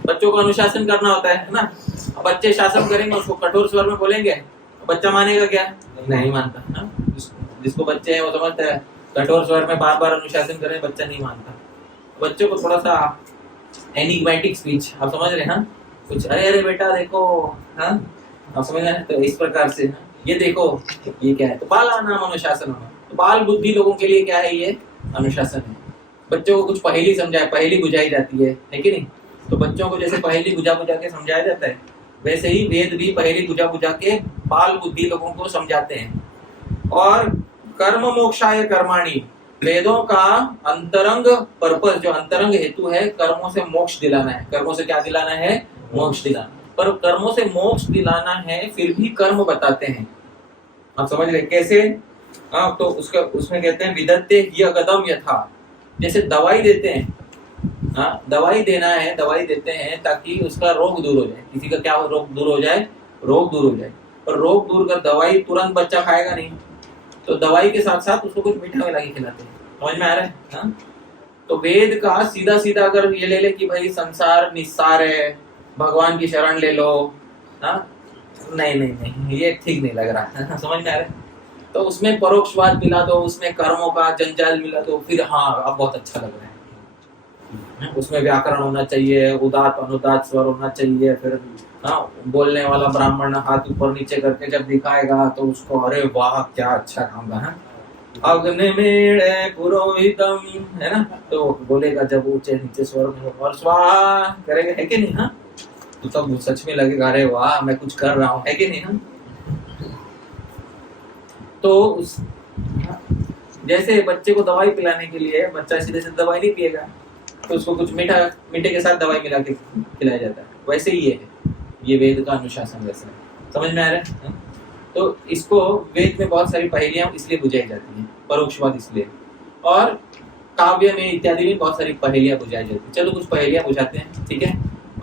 बच्चों को अनुशासन करना होता है ना। बच्चे शासन करेंगे, उसको कठोर स्वर में बोलेंगे, बच्चा मानेगा क्या? नहीं मानता ना। जिसको बच्चे हैं वो समझता है, कठोर स्वर में बार बार अनुशासन करें, बच्चा नहीं मानता। बच्चों को थोड़ा सा एनिग्मेटिक स्पीच, आप समझ रहे हैं? कुछ अरे अरे बेटा देखो, आप समझ रहे हैं? तो इस प्रकार से ये देखो ये क्या है, तो बाला नाम अनुशासन। तो बाल बुद्धि लोगों के लिए क्या है? ये अनुशासन है। बच्चों को कुछ पहेली समझाए, पहेली बुझाई जाती है कि नहीं? तो बच्चों को जैसे पहेली बुझा बुझा के समझाया जाता है, वैसे ही वेद भी पहेली बुझा बुझा के बाल बुद्धि लोगों को समझाते हैं। और कर्म मोक्षाय कर्माणि, वेदों का अंतरंग पर्पस, जो अंतरंग हेतु है, कर्मों से मोक्ष दिलाना है। कर्मों से क्या दिलाना है? मोक्ष दिलाना। पर कर्मों से मोक्ष दिलाना है, फिर भी कर्म बताते हैं। आप समझ रहे कैसे? तो उसमें कहते हैं विदत्ते यगदम यथा, जैसे दवाई देते हैं। दवाई देना है, दवाई देते हैं ताकि उसका रोग दूर हो जाए। किसी का क्या रोग दूर हो जाए? रोग दूर हो जाए। पर रोग दूर कर दवाई तुरंत बच्चा खाएगा नहीं, तो दवाई के साथ साथ उसको कुछ मीठा मिला के खिलाते हैं। समझ में आ रहा है? तो वेद का सीधा सीधा अगर ये ले ले कि भाई संसार निस्सार है, भगवान की शरण ले लो, नहीं नहीं नहीं, ये ठीक नहीं लग रहा। समझ में आ रहा है? तो उसमें परोक्षवाद मिला दो, उसमें कर्मों का जंजाल मिला दो, फिर अब बहुत अच्छा लग रहा है। उसमें व्याकरण होना चाहिए, उदात अनुदात स्वर होना चाहिए, फिर बोलने वाला ब्राह्मण हाथ ऊपर नीचे करके जब दिखाएगा तो उसको अरे वाह क्या अच्छा काम है। अग्निमेढ़ पुरोहितम, है ना? तो बोलेगा जब ऊंचे नीचे स्वर में और स्वाहा करेगा, है कि नहीं? तो तब सच में लगेगा अरे वाह मैं कुछ कर रहा हूँ, है कि नहीं? तो जैसे बच्चे को दवाई पिलाने के लिए बच्चा सीधे से दवाई नहीं पिएगा, तो उसको कुछ मीठे के साथ दवाई मिला के खिलाया जाता है। वैसे ही ये वेद का अनुशासन वैसे है। समझ में आ रहा है? तो इसको वेद में बहुत सारी पहेलियां इसलिए बुझाई जाती हैं, परोक्षवाद इसलिए, और काव्य में इत्यादि में बहुत सारी पहेलियां बुझाई जाती है। चलो कुछ पहेलियां बुझाते हैं, ठीक है?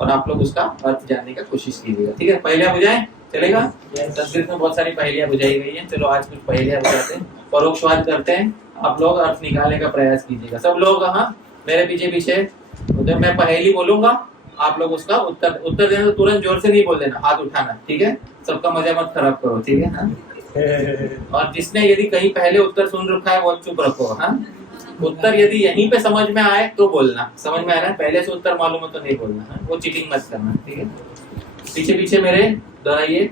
और आप लोग उसका अर्थ जानने का कोशिश कीजिएगा, ठीक है? पहेलियां बुझाएं, चलेगा? संस्कृत में बहुत सारी पहेलियां बुझाई गई हैं। चलो आज कुछ पहेलियां बुझाते हैं, परोक्षवाद करते हैं। आप लोग अर्थ निकालने का प्रयास कीजिएगा सब लोग। मेरे पीछे पीछे मैं पहेली बोलूंगा, आप लोग उसका उत्तर देना तो तुरंत जोर से नहीं बोल देना, हाथ उठाना, ठीक है? सबका मजा मत खराब करो, ठीक है? हाँ? और जिसने यदि कहीं पहले उत्तर सुन रखा है वो चुप रखो। हाँ, उत्तर यदि यहीं पे समझ में आए तो बोलना, समझ में आ रहा है, पहले से उत्तर मालूम है तो नहीं बोलना। हाँ? वो चीटिंग मत करना, ठीक है? पीछे पीछे मेरे दोहराइए।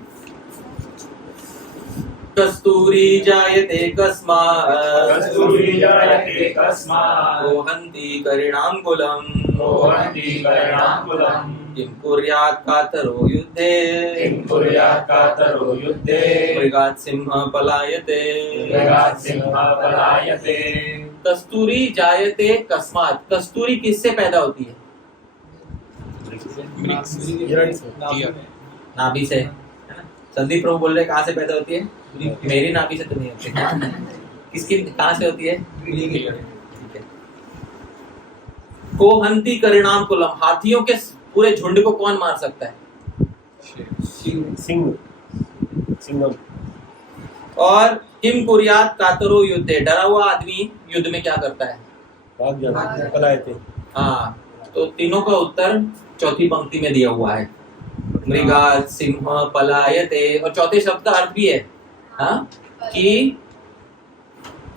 कस्तूरी जायते कस्मात्, कस्तूरी जायते कस्मात्, मोहन्ति करिणाङ्कुलं, मोहन्ति करिणाङ्कुलं, किं कुर्यात् कातरो युद्धे, किं कुर्यात् कातरो युद्धे, मृगात् सिंहः पलायते, मृगात् सिंहः पलायते। कस्तूरी जायते कस्मात्, कस्तूरी किससे पैदा होती है? नाभि से, है ना? संदीप प्रभु बोल रहे कहाँ से पैदा होती है? मेरी नाभि से तो नहीं होती। किसकी, कहाँ से होती है? ठीक है। कोहंती करिणाम कुलम, हाथियों के पूरे झुंड को कौन मार सकता है? सिंह। और किम कुर्यात कातरो युद्धे, डरा हुआ आदमी युद्ध में क्या करता है? भाग जाते, पलायते। हाँ, तो तीनों का उत्तर चौथी पंक्ति में दिया हुआ है। मृगात् सिंह पलायते, और चौथे शब्द का अर्थ भी है, हाँ, कि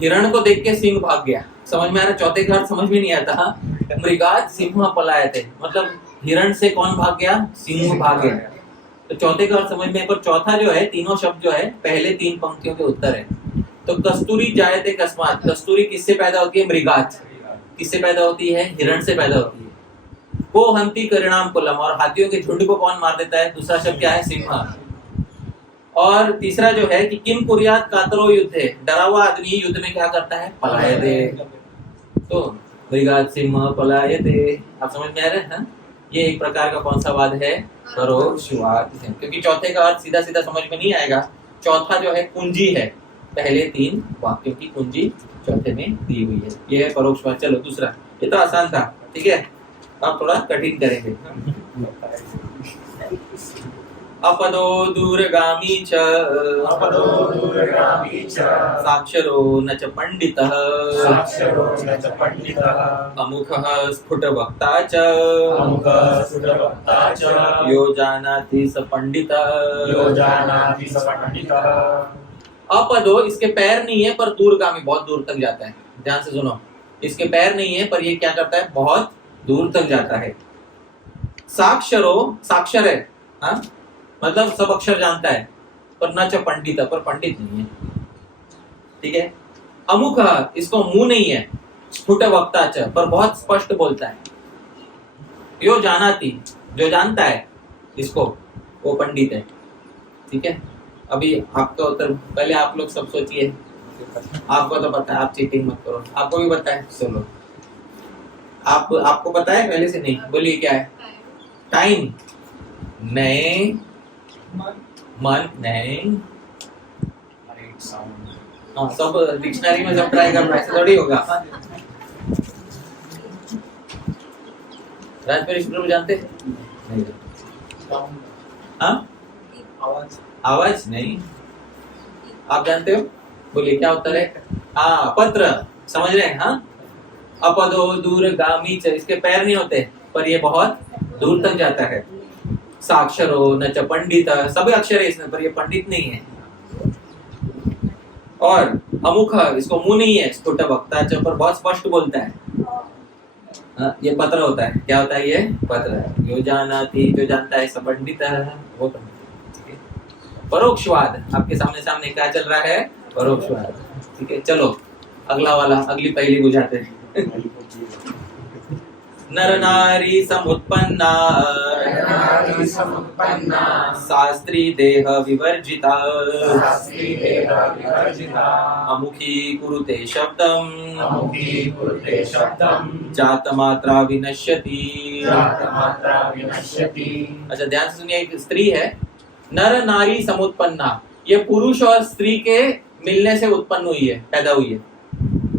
हिरण को देख के सिंह भाग गया। समझ में आ रहा? चौथे का अर्थ समझ में नहीं आता। मृगात् सिंह पलायते मतलब हिरण से कौन भाग गया? सिंह भाग गया। तो चौथे का अर्थ समझ में, पर चौथा जो है, तीनों शब्द जो है पहले तीन पंक्तियों के उत्तर है। तो कस्तूरी जायते कस्मात्, कस्तूरी किससे पैदा होती है? मृगात्। किससे पैदा होती है? हिरण से पैदा होती है। को हंती करिणाम कुलम, और हाथियों के झुंड को कौन मार देता है? दूसरा शब्द क्या है? सिंह। और तीसरा जो है कि किम कुर्यात कातरो युद्धे, डरा हुआ आदमी युद्ध में क्या करता है? पलायते। तो मृगात् सिंह पलायते, आप समझ में आ रहे हैं? ये एक प्रकार का कौन सा वाद है? परोक्षवाद है, क्योंकि चौथे का अर्थ सीधा सीधा समझ में नहीं आएगा। चौथा जो है कुंजी है, पहले तीन वाक्यों की कुंजी चौथे में दी हुई है, ये है परोक्षवाद। चलो दूसरा, ये तो आसान था, ठीक है? अब थोड़ा कठिन करेंगे। अपदो दूरगामी च, अपदो दूरगामी च, साक्षरो न च पंडितः, साक्षरो न च पंडितः, अमुखः स्फुटवक्ता च, अमुकः स्फुटवक्ता च, यो जानाति स पंडितः, यो जानाति स पंडितः। अपदो, इसके पैर नहीं है पर दूरगामी, बहुत दूर तक जाता है। ध्यान से सुनो, इसके पैर नहीं है पर ये क्या करता है? बहुत दूर तक जाता है। साक्षरो, साक्षर है, हाँ, मतलब सब अक्षर जानता है, पर न च पंडित, पर पंडित नहीं है, ठीक है? अमुख, इसको मुंह नहीं है। स्फुट वक्ता च, पर बहुत स्पष्ट बोलता है। यो जानाति, जो जानता है इसको, वो पंडित है, ठीक है? अभी आपका उत्तर पहले आप लोग सब सोचिए। आपको तो पता है, आप चीटिंग मत करो, आपको भी पता है। चलो, आपको पता है पहले से? नहीं, बोलिए क्या है? टाइम नहीं, मन नहीं, हाँ, सब डिक्शनरी में सब ट्राई करना, ऐसे थोड़ी होगा। राजपुरी सूत्र में जानते नहीं? हाँ, आवाज नहीं, आप जानते हो? बोलिए क्या उत्तर है? हाँ, पत्र, समझ रहे हैं? हाँ, अपदो दूरगामी च, इसके पैर नहीं होते पर ये बहुत दूर तक जाता है। साक्षरो न च पंडित, सभी अक्षर है इसमें पर ये पंडित नहीं है। और अमुख, इसको मुंह नहीं है। स्फुट वक्ता च, पर बहुत स्पष्ट बोलता है। ये पत्र होता है, क्या होता है? ये पत्र है। यो जानाति, जो जानता है, सब पंडित है, वो पंडित है। परोक्षवाद, आपके सामने सामने क्या चल रहा है? परोक्षवाद, ठीक है? चलो अगला वाला, अगली पहली बुझाते हैं। नर नारी समुत्पन्ना, शास्त्री देह विवर्जिता, अमुखी कुरुते शब्दम, जात मात्रा विनश्यति। अच्छा, ध्यान से सुनिए, एक स्त्री है, नर नारी समुत्पन्ना, ये पुरुष और स्त्री के मिलने से उत्पन्न हुई है, पैदा हुई है,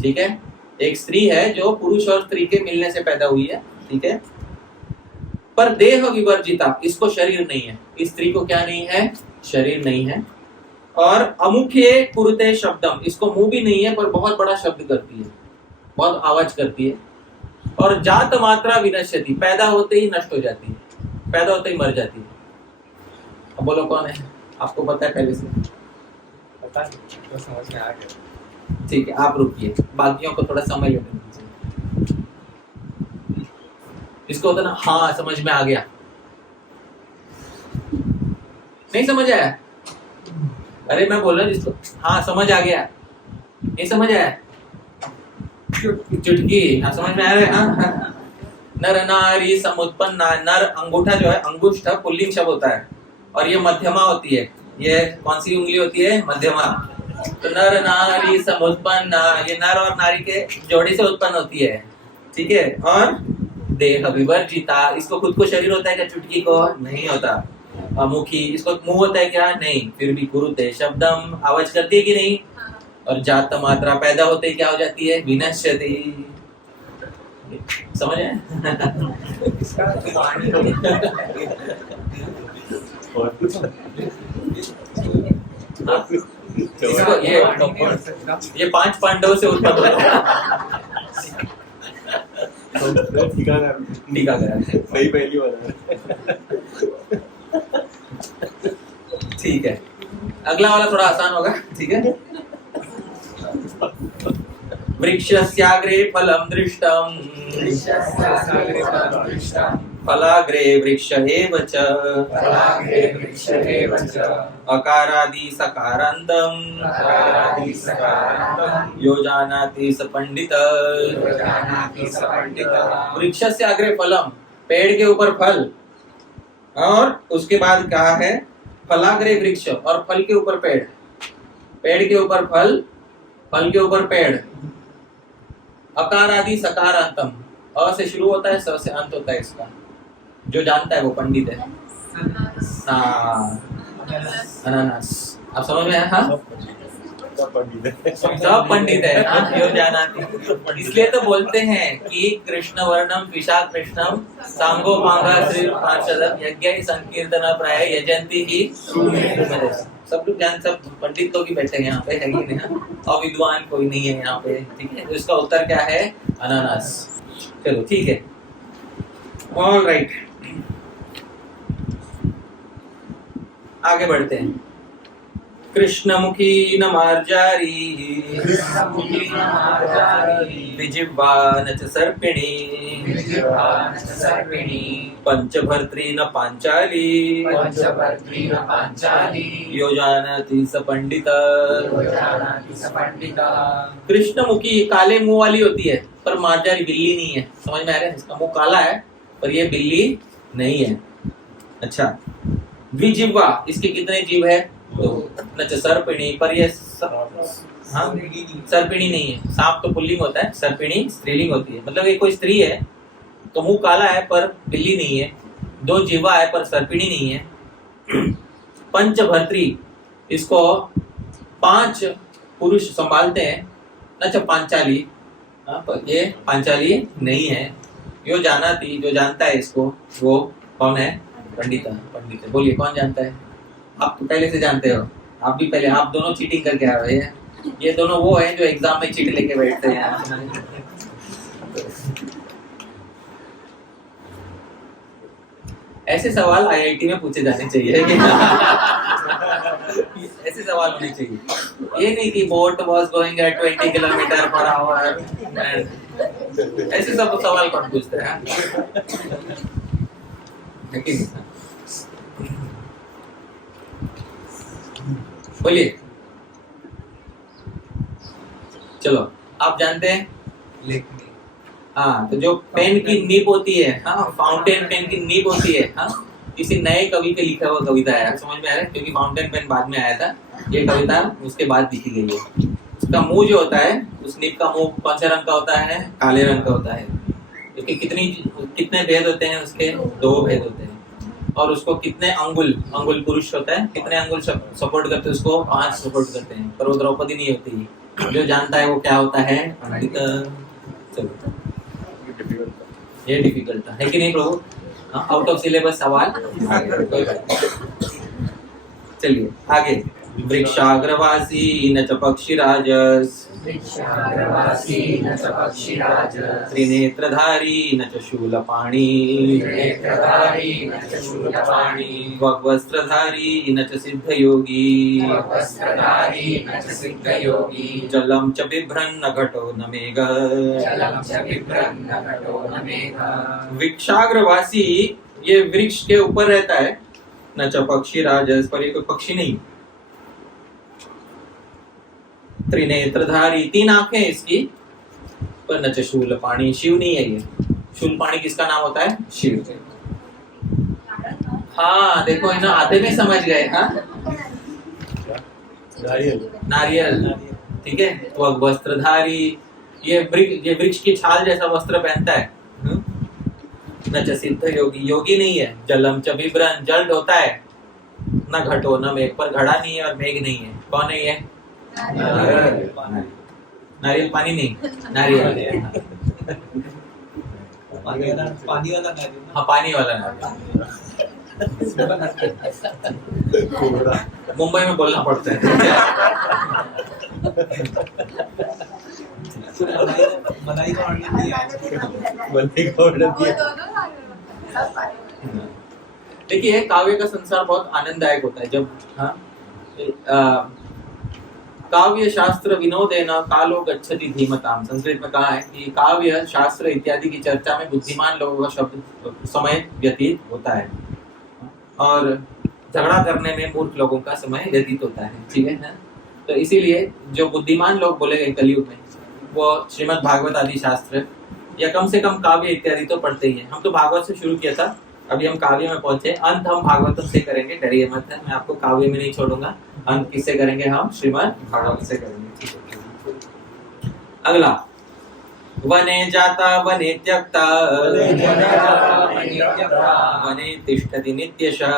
ठीक है? एक स्त्री है जो पुरुष और स्त्री के मिलने से पैदा हुई है, ठीक है? पर देह विवर्जिता, इसको शरीर नहीं है। इस स्त्री को क्या नहीं है? शरीर नहीं है। और अमुखे कुरुते शब्दम, इसको मुंह भी नहीं है पर बहुत बड़ा शब्द करती है, बहुत आवाज करती है। और जात मात्रा विनश्यति, पैदा होते ही नष्ट हो जाती है, पैदा होते ही मर जाती है। अब बोलो कौन है, आपको पता है पहले से? पता नहीं, तो समझ में आ गया। ठीक है, आप रुकिए, बाकियों को थोड़ा समय लेने दीजिए। इसको होता ना हाँ समझ में आ गया, नहीं समझ आया? अरे मैं बोल रहा हूँ जिसको हाँ समझ आ गया, नहीं समझ आया? चुटकी, हाँ समझ में आ रहा है? हाँ नर नारी समुत्पन्ना, नर अंगूठा जो है, अंगुष्ठ पुल्लिंग शब्द होता है, और ये मध्यमा होती है। ये कौन सी उंगली होती है? मध्यमा। तो नर नारी समुत्पन्ना, ये नर और नारी के जोड़ी से उत्पन्न होती है, ठीक है। और देह विवर्जिता, इसको खुद को शरीर होता है क्या? चुटकी को नहीं होता। मुखी, इसको मुंह होता है क्या? नहीं, फिर भी कुरुते शब्दम, आवाज करती है कि नहीं? और जात मात्रा, पैदा होते ही क्या हो जाती है? विनश्यति। समझ आए? और कुछ इसको ये 5 पांडवों से उत्पन्न होता है। ठीक है, सही पहली वाला। ठीक है, अगला वाला थोड़ा आसान होगा, ठीक है। वृक्षस्याग्रे फलं दृष्टम्, फलाग्रे वृक्ष एव च, अकारादि सकारान्तम्, यो जानाति स पंडितः। वृक्षस्याग्रे फलम, पेड़ के ऊपर फल, और उसके बाद कहा है फलाग्रे वृक्ष, और फल के ऊपर पेड़, पेड़ के ऊपर फल, फल के ऊपर पेड़। अकारादि सकारांतम, अ से शुरू होता है, स से अंत होता है इसका। जो जानता है वो पंडित है। हाँ, अनानास, आप समझ में आया? हाँ, सब पंडित है। हाँ, यो जानाति, इसलिए तो बोलते हैं कि कृष्ण वर्णम विशाख कृष्णम सांगो मांगा श्री पार्षदम यज्ञ संकीर्तन प्राय यजंती ही। सब लोग जान, सब पंडित लोग ही बैठे हैं यहाँ पे, है कि नहीं? और विद्वान कोई नहीं है यहाँ पे, ठीक है। तो इसका उत्तर क्या है? अनानास। चलो ठीक है, ऑल राइट, आगे बढ़ते हैं। कृष्णमुखी न मार्जारी, विजिह्वा न च सर्पिणी, पंचभर्त्री न पांचाली, यो जानाति स पंडितः। कृष्णमुखी काले मुंह वाली होती है, पर मार्जारी बिल्ली नहीं है। समझ में आ रहा है? इसका मुंह काला है पर ये बिल्ली नहीं है। अच्छा, द्विजिह्वा, इसके कितने जीव है? न च सर्पिणी, पर ये हाँ सर्पिणी नहीं है। सांप तो पुल्लिंग होता है, सर्पिणी स्त्रीलिंग होती है। मतलब ये कोई स्त्री है तो मुंह काला है पर बिल्ली नहीं है। 2 जीवा है पर सर्पिणी नहीं है। पंचभर्त्री, इसको 5 पुरुष संभालते हैं। न च पांचाली, पर ये पांचाली नहीं है। यो जानाति, जो जानता है इसको वो कौन है? पंडित। पंडित है। बोलिए कौन जानता है? आप तो पहले से जानते हो, आप भी पहले, आप दोनों चीटिंग करके आ रहे हैं। ये दोनों वो हैं जो एग्जाम में चीट लेके बैठते हैं। ऐसे सवाल आईआईटी में पूछे जाने चाहिए। ऐसे सवाल होने चाहिए। ये नहीं कि boat was going at 20 kilometre per hour, ऐसे सब सवाल कौन पूछते हैं? लेकिन बोलिए, चलो आप जानते हैं लेखनी, हाँ, तो जो पेन की नीब होती है, हाँ, फाउंटेन पेन की नीब होती है, हाँ, किसी नए कवि के लिखा हुआ कविता है। समझ में आ रहा है? क्योंकि फाउंटेन पेन बाद में आया था, ये कविता उसके बाद लिखी गई है। उसका मुंह जो होता है, उस नीब का मुंह कौन से रंग का होता है? काले रंग का होता है। क्योंकि कितने भेद होते हैं उसके? 2 भेद होते हैं। और उसको कितने अंगुल, अंगुल पुरुष होता है, कितने अंगुल सपोर्ट करते हैं उसको? 5 सपोर्ट करते हैं। पर वो द्रौपदी नहीं होती। जो जानता है वो क्या होता है? पंडित। चलो, ये डिफिकल्ट था, है कि नहीं प्रभु? आउट ऑफ सिलेबस सवाल। चलिए आगे। वृक्षाग्रवासी न च पक्षिराजस, वृक्षाग्रवासी न च पक्षिराज त्रिनेत्रधारी न च शूलपाणी त्रिनेत्रधारी न च शूलपाणी वस्त्रधारी न च सिद्धयोगी वस्त्रधारी न च सिद्धयोगी जलं च बिभ्रन्न घटो न मेघ जलं च बिभ्रन्न घटो न मेघः वृक्षाग्रवासी ये वृक्ष के ऊपर रहता है, न च पक्षीराज, पर ये कोई पक्षी नहीं। त्रिनेत्रधारी, 3 आंखें इसकी, पर न च शूलपाणी, शिव नहीं है ये। शूलपाणी किसका नाम होता है? शिव। हाँ देखो है ना, आधे में समझ गए। हाँ नारियल, ठीक है। तो वस्त्रधारी, ये वृक्ष की छाल जैसा वस्त्र पहनता है। न च सिद्ध योगी, योगी नहीं है। जलम च बिभ्रन, जल ढोता है। न घटो न मेघ, पर घड़ा नहीं है और मेघ नहीं है। कौन है ये? नारियल पानी नहीं, नारियल। पानी वाला नारियल। हाँ पानी वाला नारियल। मुंबई में बोलना पड़ता है। मलाई का ऑर्डर दिया, मलाई का ऑर्डर दिया। देखिए काव्य का संसार बहुत आनंददायक होता है जब काव्य शास्त्र विनोदेन कालो गच्छति धीमताम। संस्कृत में कहा है कि काव्य शास्त्र इत्यादि की चर्चा में बुद्धिमान लोगों का शब्द समय व्यतीत होता है और झगड़ा करने में मूर्ख लोगों का समय व्यतीत होता है। ठीक है ना? तो इसीलिए जो बुद्धिमान लोग बोले गए कलयुग में वो श्रीमद् भागवत आदि शास्त्र या कम से कम काव्य इत्यादि तो पढ़ते ही हैं। हम तो भागवत से शुरू किया था, अभी हम काव्य में पहुंचे। अंत हम भागवत से करेंगे, डरिए मत है, मैं आपको काव्य में नहीं छोड़ूंगा। अंत किससे करेंगे? हम श्रीमद् भागवत से करेंगे। अगला, वने जाता वने त्यक्ता वने तिष्ठति नित्यशः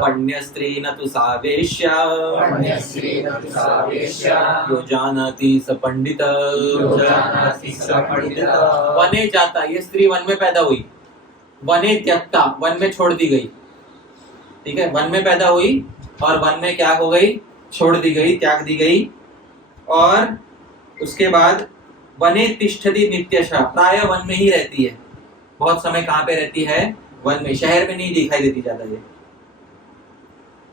पण्यस्त्री न तु सा वेश्या यो जानाति स पंडितः। वने जाता, ये स्त्री वन में पैदा हुई। वने त्यक्ता, वन में छोड़ दी गई। ठीक है, वन में पैदा हुई और वन में क्या हो गई? छोड़ दी गई, त्याग दी गई। और उसके बाद वने तिष्ठति नित्यशः, प्राय वन में ही रहती है। बहुत समय कहाँ पे रहती है? वन में, शहर में नहीं दिखाई देती ज्यादा ये।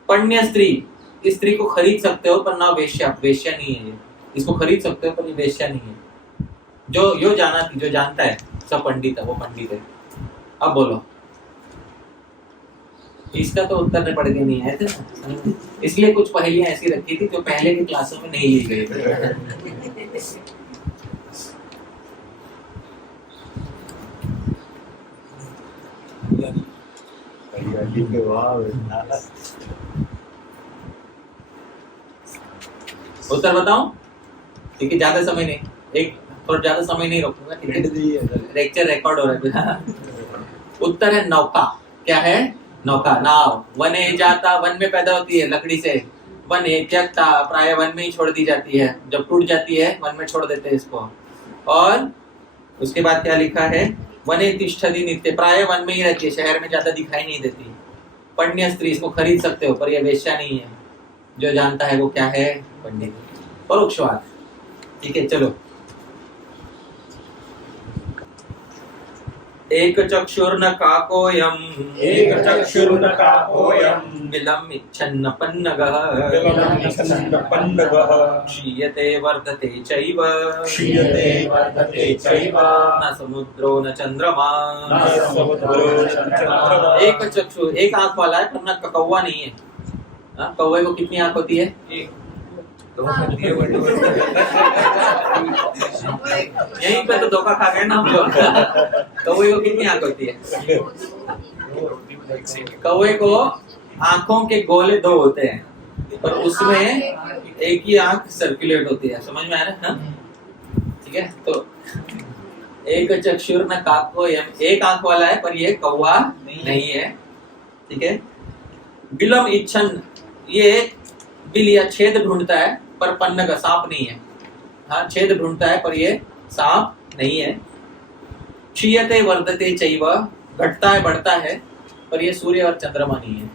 पण्य स्त्री, इस स्त्री को खरीद सकते हो पर ना वेश्या, वेश्या नहीं है ये। इसको खरीद सकते हो पर ये वेश्या नहीं है। जो यो जाना, जो जानता है सब पंडित है, वो पंडित है। अब बोलो, इसका तो उत्तर में पढ़ के नहीं आए थे, इसलिए कुछ पहेलियां ऐसी रखी थी जो पहले की क्लासों में नहीं ली गई। उत्तर बताऊं? ठीक है, ज्यादा समय नहीं, एक थोड़ा ज्यादा समय नहीं रखूंगा, ठीक है? लेक्चर रिकॉर्ड हो रहा है। उत्तर है नौका। क्या है? नौका, नाव। वने जाता, वन में पैदा होती है लकड़ी से। वने त्यक्ता, प्राय वन में ही छोड़ दी जाती है। जब टूट जाती है वन में छोड़ देते हैं इसको। और उसके बाद क्या लिखा है? वने तिष्ठति नित्य, प्राय वन में ही रहती है, शहर में ज्यादा दिखाई नहीं देती। पण्य स्त्री, इसको खरीद सकते हो पर यह वेश्या नहीं है। जो जानता है वो क्या है? पंडित। परोक्षवाद। ठीक है, चलो। एक चक्षुर्न काकोयम बिलम इच्छन्न पन्नगः क्षीयते वर्धते चैव न समुद्रो न चंद्रमा। एक चक्षु, एक आंख वाला है पर न कौवा नहीं है। कौवे को कितनी आंख होती है? यहीं पे तो धोखा खा गए ना हम लोग। कौवे को कितनी आंख होती है? कौवे को आंखों के गोले 2 होते हैं, पर उसमें एक ही आंख सर्कुलेट होती है। समझ में आ रहा है? ठीक है, तो एक चक्षुर न काकोयम, एक आंख वाला है पर ये कौवा नहीं है। ठीक है। बिलम इच्छन, ये बिल या छेद ढूंढता है पर पन्न का, सांप नहीं है। हाँ, छेद ढूंढता है पर ये सांप नहीं है। क्षीयते वर्धते चैव, घटता है बढ़ता है पर ये सूर्य और चंद्रमा नहीं है।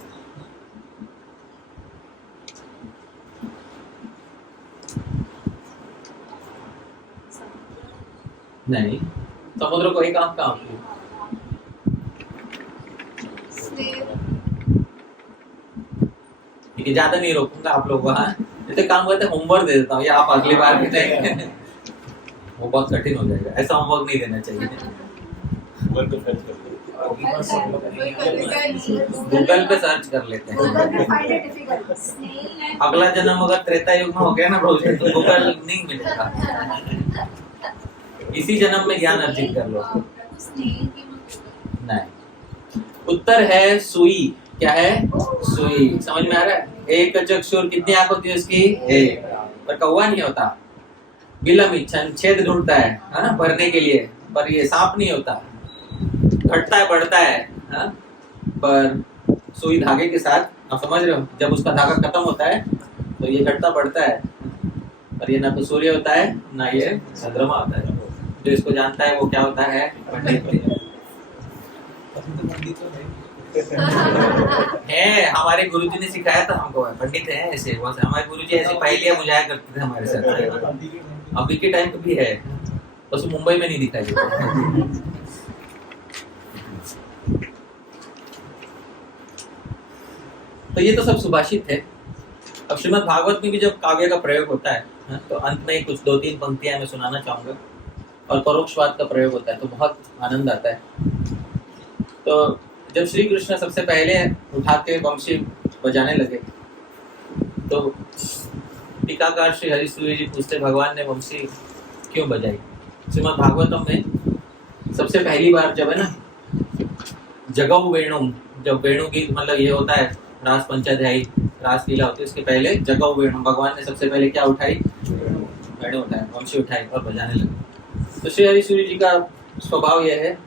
नहीं, समुद्र को एक आंख कहाँ होती है? ठीक है, ज्यादा नहीं रोकूंगा आप लोग वहाँ। जैसे काम करते होमवर्क दे देता हूँ, या आप अगली बार भी देंगे। वो बहुत कठिन हो जाएगा, ऐसा होमवर्क नहीं देना चाहिए। गूगल पे सर्च कर लेते हैं। अगला जन्म अगर त्रेता युग में हो गया ना प्रोजेक्ट, तो गूगल नहीं मिलेगा। इसी जन्म में ज्ञान अर्जित कर लो। नहीं, उत्तर है सुई। क्या है? सुई। समझ में आ रहा है? एक चक्षुर, कितनी आंख होती है उसकी? एक। पर कौवा नहीं होता। बिलम इच्छन, छेद ढूंढता है ना भरने के लिए, पर ये सांप नहीं होता। घटता है, बढ़ता है, हाँ? पर सुई धागे के साथ, आप समझ रहे हो, जब उसका धागा खत्म होता है तो ये घटता बढ़ता है। पर ये ना तो सूर्य होता है ना ये चंद्रमा होता है। जो इसको जानता है वो क्या होता है? पंडित है। हमारे गुरुजी ने सिखाया था हमको, पंडित है ऐसे। हमारे गुरुजी ऐसी पहेलियां बुझाया करते थे हमारे साथ। अभी के टाइम पे भी है, बस मुंबई में नहीं दिखाई देता। तो ये तो सब सुभाषित है। अब श्रीमद् भागवत में भी जब काव्य का प्रयोग होता है, तो अंत में कुछ 2-3 पंक्तियां मैं सुनाना चाहूंगा, और परोक्षवाद का प्रयोग होता है तो बहुत आनंद आता है। तो जब श्री कृष्ण सबसे पहले उठा के वंशी बजाने लगे, तो टीकाकार श्री हरिसूरी जी पूछते, भगवान ने वंशी क्यों बजाई? श्रीमद् भागवतम में सबसे पहली बार जब है ना जगऊ वेणु, जब वेणु गीत मतलब ये होता है रास पंचाध्यायी रास लीला होती है, उसके पहले जगऊ वेणु, भगवान ने सबसे पहले क्या उठाई? वेणु उठाया, वंशी उठाई और बजाने लगे। तो श्री हरिसूरी जी का स्वभाव यह है,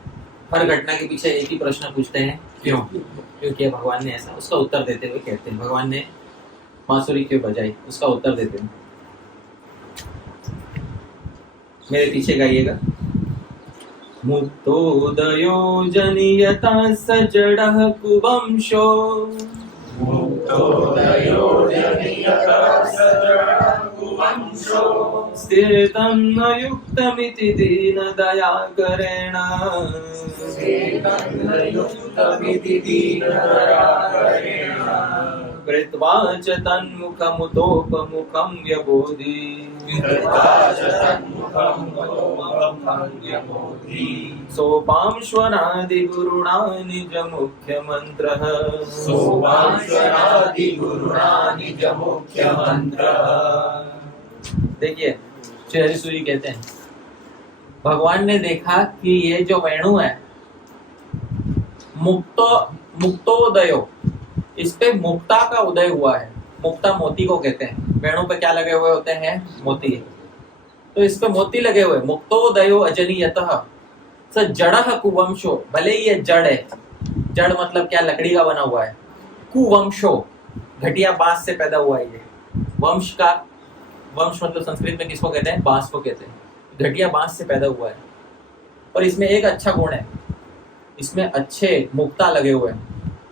हर घटना के पीछे एक ही प्रश्न पूछते हैं, क्यों? क्यों किया भगवान ने ऐसा? उसका उत्तर देते हुए कहते हैं, भगवान ने बांसुरी क्यों बजाई? उसका उत्तर देते हैं। मेरे पीछे गाइएगा। मुक्तोदयो जनियता सजडः कुवंशो, मुक्तोदयो जनियता सजडः कुवंशो, स्थितं न युक्तमिति दीनदयाकरेण, स्थितं न युक्तमिति दीनदयाकरेण, कृत्वा च तन्मुखमुतोपमुखं व्यबोधि, सोपांश्वरादिगुरुणा निजमुख्यमन्त्रः, सोपांश्वरादिगुरुणा निजमुख्यमन्त्रः। देखिए श्री हरिसूरी कहते हैं, भगवान ने देखा कि ये जो वेणु है मुक्तोदयो, इस पे मुक्ता का उदय हुआ है। मुक्ता मोती को कहते हैं। वेणु पे क्या लगे हुए होते हैं? मोती। तो इस पे मोती लगे हुए। मुक्तोदयो अजनीयतः स जड़ः कुवंशो, भले ही ये जड़ है, जड़ मतलब क्या? लकड़ी का बना हुआ है। कुवंशो, घटिया बांस से पैदा हुआ है ये। वंश का, वंश मतलब संस्कृत में किसको कहते हैं? बांस को कहते हैं। घटिया बांस से पैदा हुआ है। और इसमें एक अच्छा गुण है, इसमें अच्छे मुक्ता लगे हुए हैं।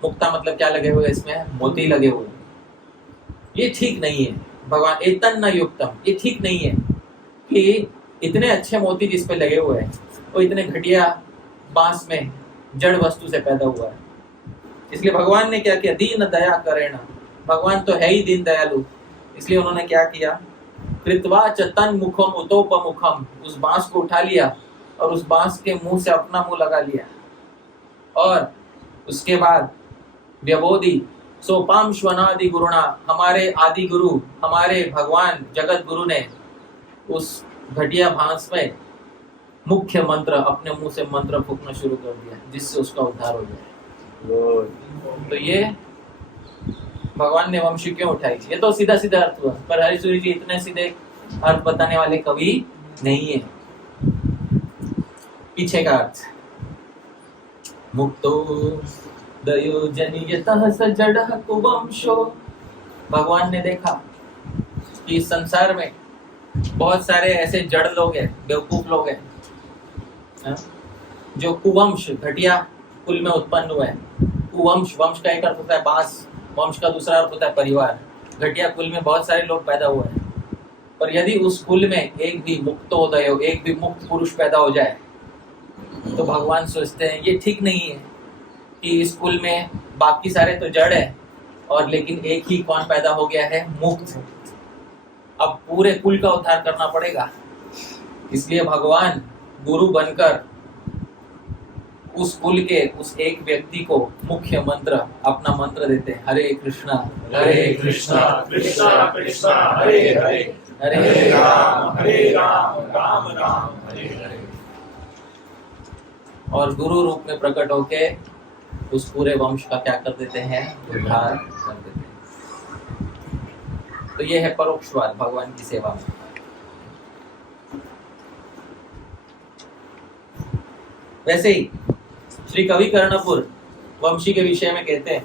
मुक्ता मतलब क्या लगे हुए? इसमें मोती लगे हुए। ये ठीक नहीं है भगवान, एतन न युक्तम, ये ठीक नहीं है कि इतने अच्छे मोती जिस पे लगे हुए हैं वो इतने घटिया बांस में जड़ वस्तु से पैदा हुआ है। इसलिए भगवान ने क्या किया? दीन दया करेण, भगवान तो है ही दीन दयालु। इसलिए उन्होंने क्या किया? कृत्वा च तन्मुखम उतोपमुखम, उस बांस को उठा लिया और उस बांस के मुंह से अपना मुंह लगा लिया, और उसके बाद व्यबोधि सोपांश्वनादि गुरुणा, हमारे आदि गुरु, हमारे भगवान जगत गुरु ने उस घटिया भांस में मुख्य मंत्र, अपने मुंह से मंत्र फूकना शुरू कर दिया, जिससे उसका उद्धार हो गया। तो ये भगवान ने वंशी क्यों उठाई? ये तो सीधा सीधा अर्थ हुआ, पर हरिसूरी जी इतने सीधे अर्थ बताने वाले कवि नहीं है। पीछे का अर्थ, मुक्तो दयो जनियतः सजडः कुवंशो, भगवान ने देखा कि इस संसार में बहुत सारे ऐसे जड़ लोग हैं, बेवकूफ लोग हैं, जो कुवंश, घटिया कुल में उत्पन्न हुए हैं। कुवंश, वंश का एक अर्थ होता है बांस, वंश का दूसरा अर्थ होता है परिवार। घटिया कुल में बहुत सारे लोग पैदा हुए हैं, पर यदि उस कुल में एक भी मुक्तोदय हो, एक भी मुक्त पुरुष पैदा हो जाए, तो भगवान सोचते हैं ये ठीक नहीं है कि इस कुल में बाकी सारे तो जड़ है और लेकिन एक ही कौन पैदा हो गया है, मुक्त। अब पूरे कुल का उद्धार करना पड़ेगा, इसलिए भगवान गुरु बनकर उस कुल के उस एक व्यक्ति को मुख्य मंत्र, अपना मंत्र देते हैं, हरे कृष्णा कृष्णा कृष्णा हरे हरे हरे राम राम राम हरे हरे। और गुरु रूप में प्रकट होके उस पूरे वंश का क्या कर देते हैं, उद्धार कर देते हैं। तो ये है परोक्षवाद भगवान की सेवा में। वैसे ही श्री कवि कर्णपुर वंशी के विषय में कहते हैं,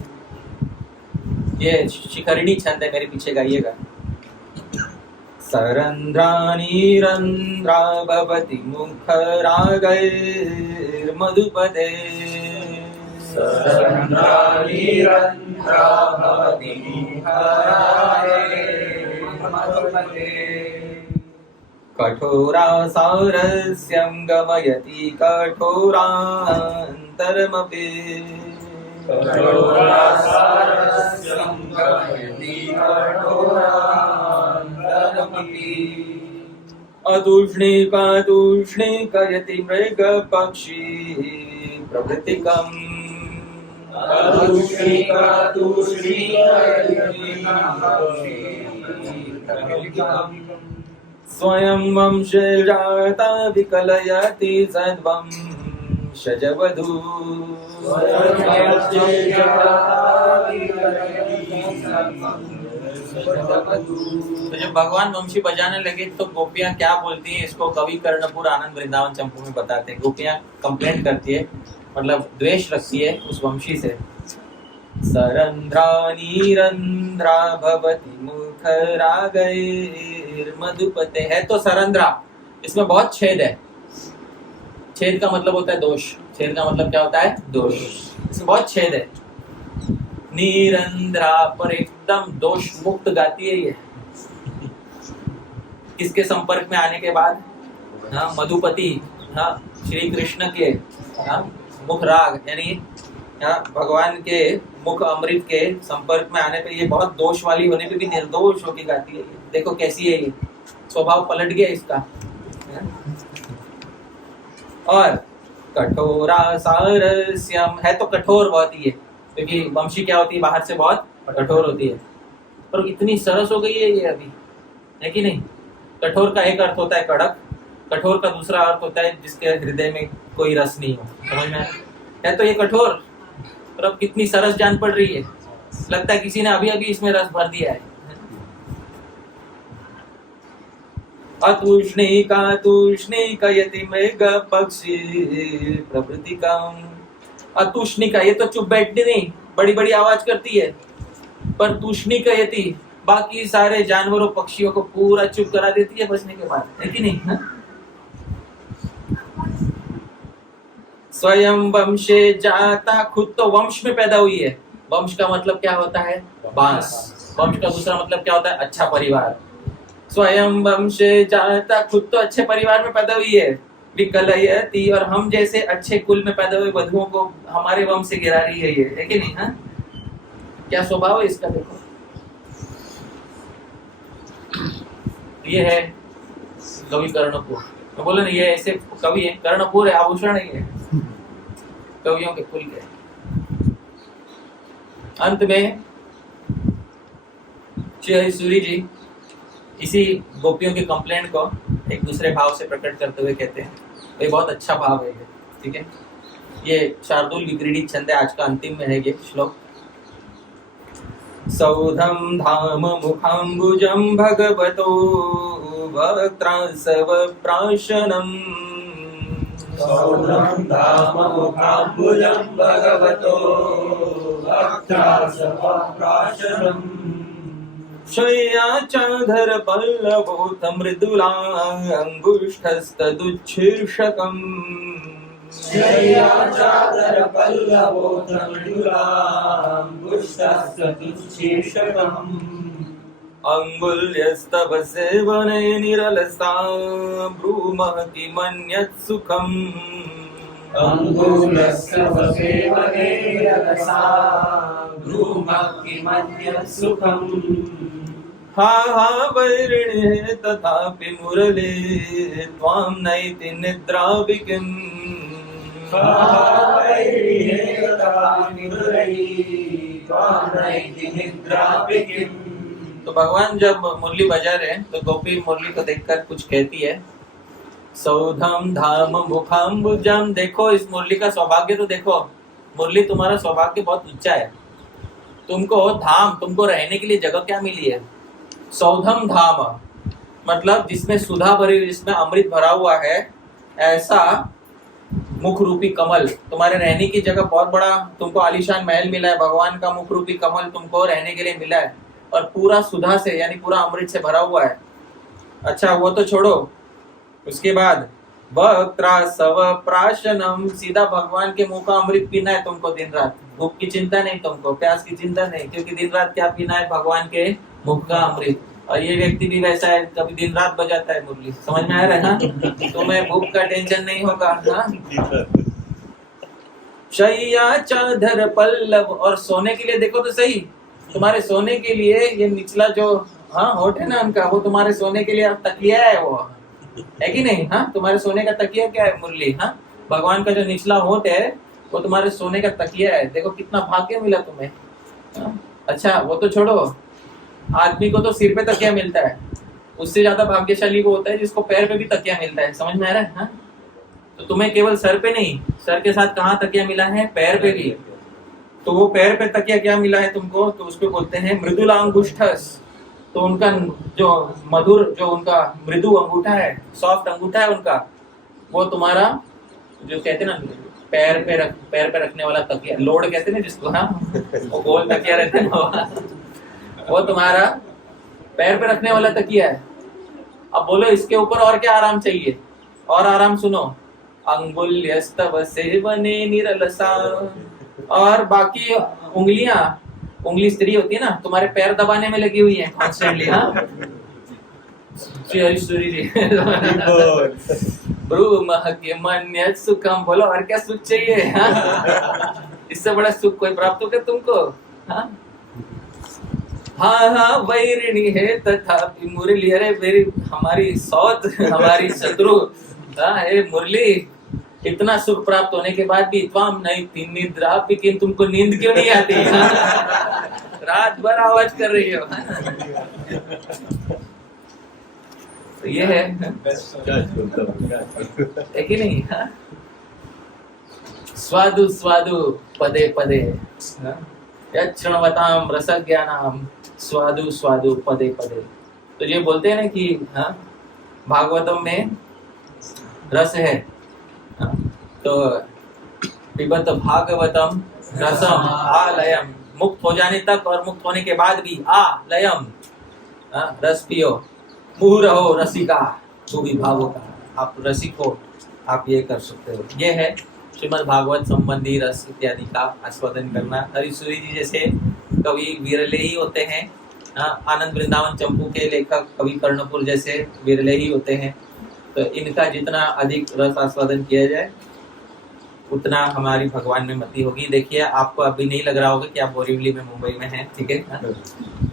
ये शिखरिणी छंद है, मेरे पीछे गाइएगा। सरंध्रानीरंध्रा भवति मुखरागैर्मधुपते सरंध्रानीरंध्रा भवति मुखरागैर्मधुपते कठोरा सारस्यं गमयति कठोरान्तरमपि कठोरासारस्यं गमयति कठोरान्तरमपि अतूष्णीकातूष्णीकयति मृगपक्षी प्रभृतिकम् स्वयं वंशे जाता विकलयति सद्वंशजवधू। तो जब भगवान वंशी बजाने लगे तो गोपियां क्या बोलती हैं, इसको कवि कर्णपुर आनंद वृंदावन चंपू में बताते हैं। गोपियां कंप्लेंट करती है, मतलब द्वेष रखती है उस वंशी से। सरंध्रा नीरंध्रा भवति मुखरागैर्मधुपते, है तो सरंध्रा, इसमें बहुत छेद है। छेद का मतलब होता है दोष, छेद का मतलब क्या होता है, दोष। इसमें बहुत छेद है। नीरंध्रा, पर एकदम दोष मुक्त गाती है ये। किसके संपर्क में आने के बाद, हाँ, मधुपति, हाँ, श्री कृष्ण के, हाँ, मुख राग, यानी भगवान के मुख अमृत के संपर्क में आने पे ये बहुत दोष वाली होने पे भी निर्दोष होकर गाती है। देखो कैसी है ये, स्वभाव पलट गया इसका। और कठोरा सारस्यम, है तो कठोर बहुत ही है, क्योंकि वंशी क्या होती है, बाहर से बहुत कठोर होती है, पर इतनी सरस हो गई है ये अभी, है कि नहीं। कठोर का एक अर्थ होता है कड़क, कठोर का दूसरा अर्थ होता है जिसके हृदय में कोई रस नहीं हो। समझ में है तो ये कठोर, पर अब कितनी सरस जान पड़ रही है, लगता है किसी ने अभी अभी इसमें रस भर दिया है। अतूष्णीकातूष्णीकयति मृगपक्षी प्रभृतिकम्। अतूष्णिका, ये तो चुप बैठती नहीं, बड़ी बड़ी आवाज करती है, पर तूष्णिकयति, बाकी सारे जानवरों पक्षियों को पूरा चुप करा देती है बचने के बाद, है कि नहीं। स्वयं वंशे जाता, खुद तो वंश में पैदा हुई है। वंश का मतलब क्या होता है, बांस। वंश का दूसरा मतलब क्या होता है, अच्छा परिवार। स्वयं वंशे जाता, खुद तो अच्छे परिवार में पैदा हुई है। विकलयति, और हम जैसे अच्छे कुल में पैदा हुए वधुओं को हमारे वंश से गिरा रही है ये, है कि नहीं। हाँ, क्या स्वभाव है इसका, देखो। ये है कवि कर्णपुर। तो बोले ना, ये ऐसे कवि है, कर्णपुर है, आभूषण ही है कवियों के कुल के। अंत में श्री हरिसूरी जी इसी गोपियों के कंप्लेंट को एक दूसरे भाव से प्रकट करते हुए कहते हैं, ये बहुत अच्छा भाव है ये, ठीक है। ये शार्दूल विक्रीडित छंद है, आज का अंतिम में है ये श्लोक। सौधम धाम मुखाम्बुजं भगवतो वक्त्रांसव प्राशनम्। सौधं धाम मुखाम्बुजं भगवतो वक्त्रांसव प्राशनम्। शय्याचाधर पल्लवोऽथ मृदुलाङ्गुष्ठस्तदुच्छीर्षकम्। शय्याचादर पल्लवोऽथ मृदुलाङ्गुष्ठस्तदुच्छीर्षकम्। अंगुल्यस्तव सेवने निरलसा ब्रूमहति मन्यत् सुखम् अंगुलस्तव सेवने रसा ब्रूमः सुखम् हा हा वैरिणे तथापि मुरले त्वां नैति निद्राभिकिम् तो भगवान जब मुरली बजा रहे हैं तो गोपी मुरली को देखकर कुछ कहती है, सौधम धाम मुखाम्बुजम। देखो इस मुरली का सौभाग्य तो देखो, मुरली तुम्हारा सौभाग्य बहुत ऊंचा है। तुमको धाम, तुमको रहने के लिए जगह क्या मिली है? सौधम धाम मतलब जिसमें सुधा भरी, जिसमें अमृत भरा हुआ है, ऐसा मुख रूपी कमल तुम्हारे रहने की जगह। बहुत बड़ा तुमको आलीशान महल मिला है, भगवान का मुख रूपी कमल तुमको रहने के लिए मिला है, और पूरा सुधा से यानी पूरा अमृत से भरा हुआ है। अच्छा वो तो छोड़ो, उसके बाद वक्त्रासव प्राशनम, सीधा भगवान के मुंह का अमृत पीना है तुमको दिन रात। भूख की चिंता नहीं तुमको, प्यास की चिंता नहीं, क्योंकि दिन रात क्या पीना है? भगवान के मुख का अमृत। और ये व्यक्ति भी वैसा है, कभी दिन रात बजाता है मुरली। समझ में आ रहा है ना? तुम्हें भूख का टेंशन नहीं होगा। शैया चादर पल्लव, और सोने के लिए देखो तो सही, तुम्हारे सोने के लिए ये निचला जो होठ है ना उनका, वो तुम्हारे सोने के लिए तकिया है, वो है कि नहीं? तुम्हारे सोने का तकिया क्या है? मुरली। भगवान का जो निचला होठ है वो तुम्हारे सोने का तकिया है। देखो कितना भाग्य मिला तुम्हें। अच्छा वो तो छोड़ो, आदमी को तो सिर पे तकिया मिलता है, उससे ज्यादा भाग्यशाली वो होता है जिसको पैर पे भी तकिया मिलता है। समझ में आ रहा है? तो तुम्हें केवल सर पे नहीं, सर के साथ कहाँ तकिया मिला है? पैर पे भी। तो वो पैर पे तकिया क्या मिला है तुमको? तो उसको बोलते हैं मृदुलांगुष्ठस। तो उनका जो मधुर, जो उनका मृदु अंगूठा है, सॉफ्ट अंगूठा है उनका, वो तुम्हारा जो कहते हैं ना पैर पे रखने वाला तकिया, लोड कहते हैं ना जिसको, वो गोल तकिया रहते हैं ना, वो तुम्हारा पैर पे रखने वाला तकिया है। अब बोलो इसके ऊपर और क्या आराम चाहिए? और आराम सुनो, अंगुल्यस्तव सेवने निरलसा। और बाकी उंगलियां, उंगली स्त्री होती है ना, तुम्हारे पैर दबाने में लगी हुई है कॉन्स्टेंटली। ब्रूमहत्यमन्यत् सुखम। बोलो और क्या सुख चाहिए? इससे बड़ा सुख कोई प्राप्त होगा तुमको? हाँ वैरिणी है तथापि मुरली। अरे मेरी, हमारी सौत, हमारी शत्रु हे मुरली, इतना सुख प्राप्त होने के बाद भी त्वाम नहीं तीन निद्रा, लेकिन तुमको नींद क्यों नहीं आती? रात भर आवाज कर रही हो। तो ये है कि नहीं? स्वादु स्वादु पदे पदे यच्छृण्वताम रसज्ञानाम स्वादु स्वादु पदे पदे। तो ये बोलते हैं ना कि भागवतम में रस है, तो पिबत भागवतम रसम आलयम। मुक्त हो जाने तक और मुक्त होने के बाद भी आलयम, रस पियो। मुहुर हो रसिका, तू भी भावो का, आप रसिक हो, आप ये कर सकते हो। ये है श्रीमद् भागवत संबंधी रस इत्यादि का आस्वादन करना। हरिसूरी जी जैसे कवि विरले ही होते हैं। आनंद वृंदावन चंपू के लेखक कवि कर्णपुर जैसे विरले ही होते हैं। तो इनका जितना अधिक रस आस्वादन किया जाए उतना हमारी भगवान में मति होगी। देखिए आपको अभी नहीं लग रहा होगा कि आप बोरीवली में, मुंबई में हैं, ठीक है,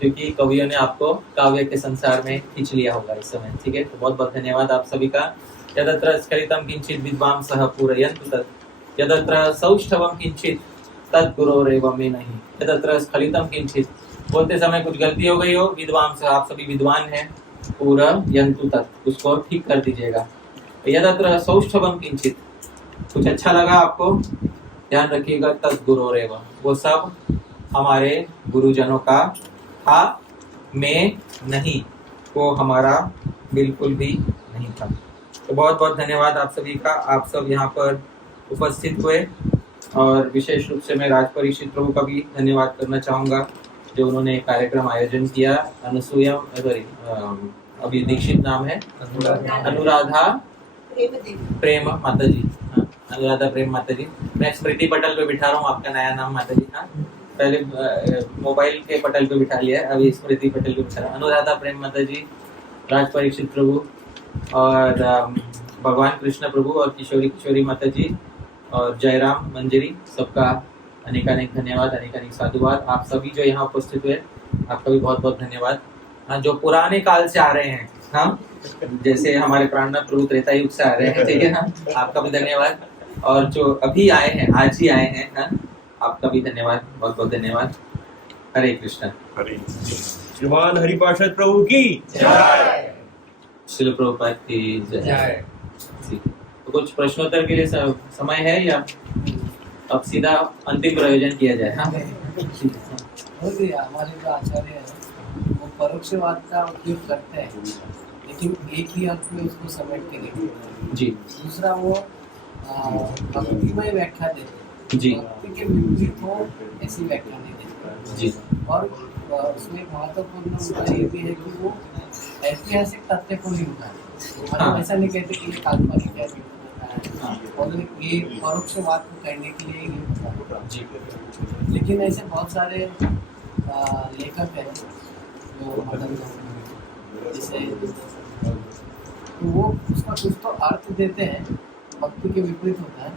क्योंकि कवियों ने आपको काव्य के संसार में खींच लिया होगा इस समय, ठीक है। तो बहुत बहुत धन्यवाद आप सभी का। यदत्र स्खलितं किंचित् विद्वांसः पूरयन्तु तत्, यदत्र सौष्ठवं किंचित् तद्गुरोरेव मे नहीं। यदत्र स्खलितं किंचित्, बोलते समय कुछ गलती हो गई हो, विद्वांस, आप सभी विद्वान हैं, पूरयन्तु तत्, उसको ठीक कर दीजिएगा। यदत्र सौष्ठवं किंचित्, कुछ अच्छा लगा आपको, ध्यान रखिएगा, तद्गुरोरेव, वो सब हमारे गुरुजनों का था, मैं नहीं, वो हमारा बिल्कुल भी नहीं था। तो बहुत बहुत धन्यवाद आप सभी का। आप सब यहाँ पर उपस्थित हुए, और विशेष रूप से मैं राज परीक्षित प्रभु का भी धन्यवाद करना चाहूँगा जो उन्होंने कार्यक्रम आयोजन किया। अनुसूया, अभी दीक्षित नाम है, अनुराधा प्रेम माता जी, अनुराधा प्रेम माता जी। मैं स्मृति पटल पे बिठा रहा हूँ आपका नया नाम माता जी। पहले मोबाइल के पटल पे बिठा लिया, अभी स्मृति पटेल पे बिठा, अनुराधा प्रेम माता जी, राज परीक्षित प्रभु और भगवान कृष्ण प्रभु और किशोरी किशोरी माता जी और जयराम मंजरी, सबका अनेकानेक धन्यवाद, अनेकानेक साधुवाद। आप सभी जो यहाँ उपस्थित हुए आपका भी बहुत बहुत धन्यवाद। हाँ, जो पुराने काल से आ रहे हैं, हाँ, जैसे हमारे प्राणनाथ प्रभु त्रेता युग से आ रहे हैं, ठीक है, हाँ, आपका भी धन्यवाद। और जो अभी आए हैं, आज ही आए हैं, हाँ, आपका भी धन्यवाद, बहुत बहुत धन्यवाद। हरे कृष्ण। हरे श्रीमान हरिपार्षद प्रभु की जय। श्रील प्रभुपाद की जय। जय। ठीक है। तो कुछ प्रश्नोत्तर के लिए समय है या अब सीधा अंतिम प्रयोजन किया जाए? हाँ, ठीक है। हो गया। हमारे जो आचार्य हैं वो परोक्षवाद का उपयोग करते हैं, लेकिन एक ही अर्थ में उसको समेट के देखते हैं। जी दूसरा वो भक्तिमय व्याख्या देते हैं, जी भक्ति के विपरीत हो ऐसी व्याख्या नहीं देते। जी और उसमें एक महत्वपूर्ण मुद्दा ये भी है कि वो ऐतिहासिक तथ्य को नहीं उठाते। हाँ। हम ऐसा नहीं कहते कि ये काल्पनिक है, हाँ। और ये परोक्षवाद को कहने के लिए ही उठाते। जी लेकिन ऐसे बहुत सारे लेखक हैं जो मतलब जैसे तो वो उसका कुछ तो अर्थ देते हैं, भक्ति के विपरीत होता है,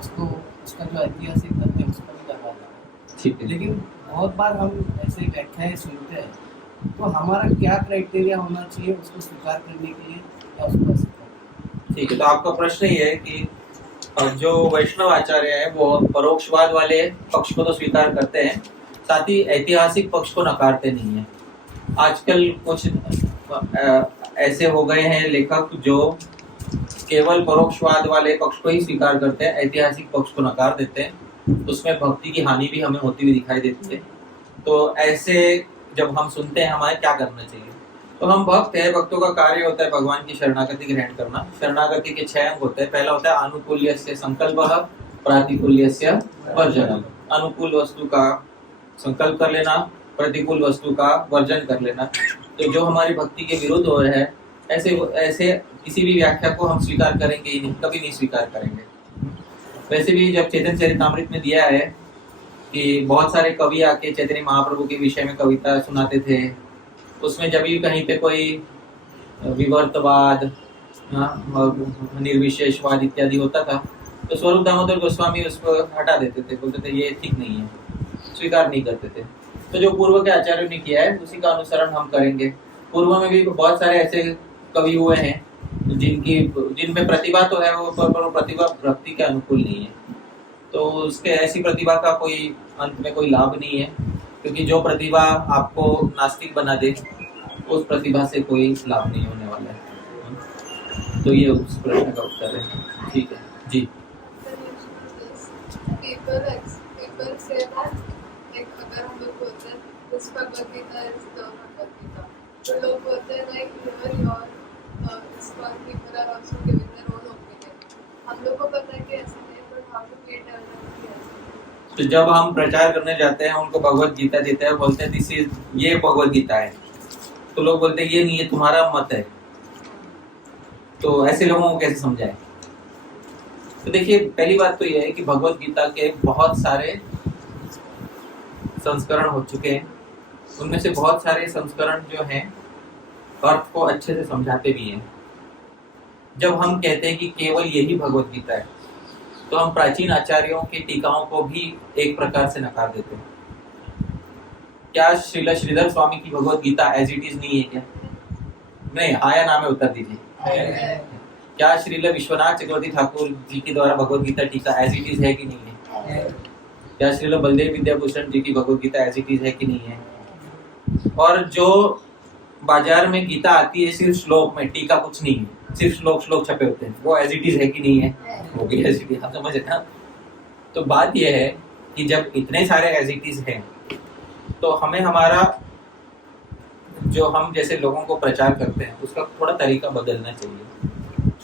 उसको उसका जो ऐतिहासिक तथ्य है उसको भी लगाता है। ठीक है। लेकिन बहुत बार हम ऐसे व्याख्याएं सुनते हैं, तो हमारा क्या क्राइटेरिया होना चाहिए उसको स्वीकार करने के लिए या उसको अस्वीकार? ठीक है, तो आपका प्रश्न ये है कि जो वैष्णव आचार्य है वो परोक्षवाद वाले पक्ष को तो स्वीकार करते हैं, साथ ही ऐतिहासिक पक्ष को नकारते नहीं है। आजकल कुछ ऐसे हो गए हैं लेखक जो केवल परोक्षवाद वाले पक्ष को ही स्वीकार करते हैं, ऐतिहासिक पक्ष को नकार देते हैं। उसमें भक्ति की हानि भी हमें होती हुई दिखाई देती है। तो ऐसे जब हम सुनते हैं हमें क्या करना चाहिए? तो हम भक्त है, भक्तों का कार्य होता है भगवान की शरणागति ग्रहण करना। शरणागति के 6 अंग होते हैं। पहला होता है अनुकूल्यस्य संकल्पः, प्रातिकूल्यस्य वर्जनम्। अनुकूल वस्तु का संकल्प कर लेना, प्रतिकूल वस्तु का वर्जन कर लेना। तो जो हमारी भक्ति के विरुद्ध हो रहे हैं, ऐसे किसी भी व्याख्या को हम स्वीकार करेंगे ही नहीं, कभी नहीं स्वीकार करेंगे। वैसे भी जब चैतन्य चरितामृत में दिया है कि बहुत सारे कवि आके चैतन्य महाप्रभु के विषय में कविता सुनाते थे, उसमें जब भी कहीं पे कोई विवर्तवाद, निर्विशेषवाद इत्यादि होता था तो स्वरूप दामोदर गोस्वामी उसको हटा देते थे, बोलते थे ये ठीक नहीं है, स्वीकार नहीं करते थे। तो जो पूर्व के आचार्यों ने किया है उसी का अनुसरण हम करेंगे। पूर्व में भी बहुत सारे ऐसे कवि हुए हैं जिनमें प्रतिभा तो है, वो पर प्रतिभा भक्ति के अनुकूल नहीं है। तो उसके ऐसी प्रतिभा का कोई अंत में कोई लाभ नहीं है, क्योंकि जो प्रतिभा आपको नास्तिक बना दे उस प्रतिभा से कोई लाभ नहीं होने वाला है। तो ये उस प्रश्न का उत्तर है। ठीक है जी। People say that like अगर हम लोग बोलते हैं this Bhagavad Gita is the Bhagavad Gita, तो लोग बोलते हैं like here your ISKCON people are also giving their own opinion. हम लोग को पता है कि ऐसा नहीं, but how to get developed? तो जब हम प्रचार करने जाते हैं उनको भगवद गीता देते हैं, बोलते हैं दिस इज ये भगवद गीता है, तो लोग बोलते हैं ये नहीं, ये तुम्हारा मत है। तो ऐसे लोगों को कैसे समझाएं? तो देखिए, पहली बात तो ये है कि भगवद गीता के बहुत सारे संस्करण हो चुके हैं। उनमें से बहुत सारे संस्करण जो हैं अर्थ को अच्छे से समझाते भी हैं। जब हम कहते हैं कि केवल यही भगवद गीता है, तो हम प्राचीन आचार्यों की टीकाओं को भी एक प्रकार से नकार देते हैं। क्या श्रील श्रीधर स्वामी की Bhagavad Gita as it is नहीं है क्या? नहीं, आया नाम है, उत्तर दीजिए। क्या श्रील विश्वनाथ चक्रवर्ती ठाकुर जी के द्वारा भगवद गीता टीका एज इट इज है कि नहीं है? क्या श्रील बलदेव विद्याभूषण जी की Bhagavad Gita as it is है कि नहीं है? और जो बाजार में गीता आती है सिर्फ श्लोक में, टीका कुछ नहीं है, सिर्फ श्लोक छपे होते हैं, वो एज इट इज है कि नहीं है? वो भी एज इट इज, आप समझ ना। तो बात यह है कि जब इतने सारे एज इट इज हैं, तो हमें हमारा जो हम जैसे लोगों को प्रचार करते हैं उसका थोड़ा तरीका बदलना चाहिए।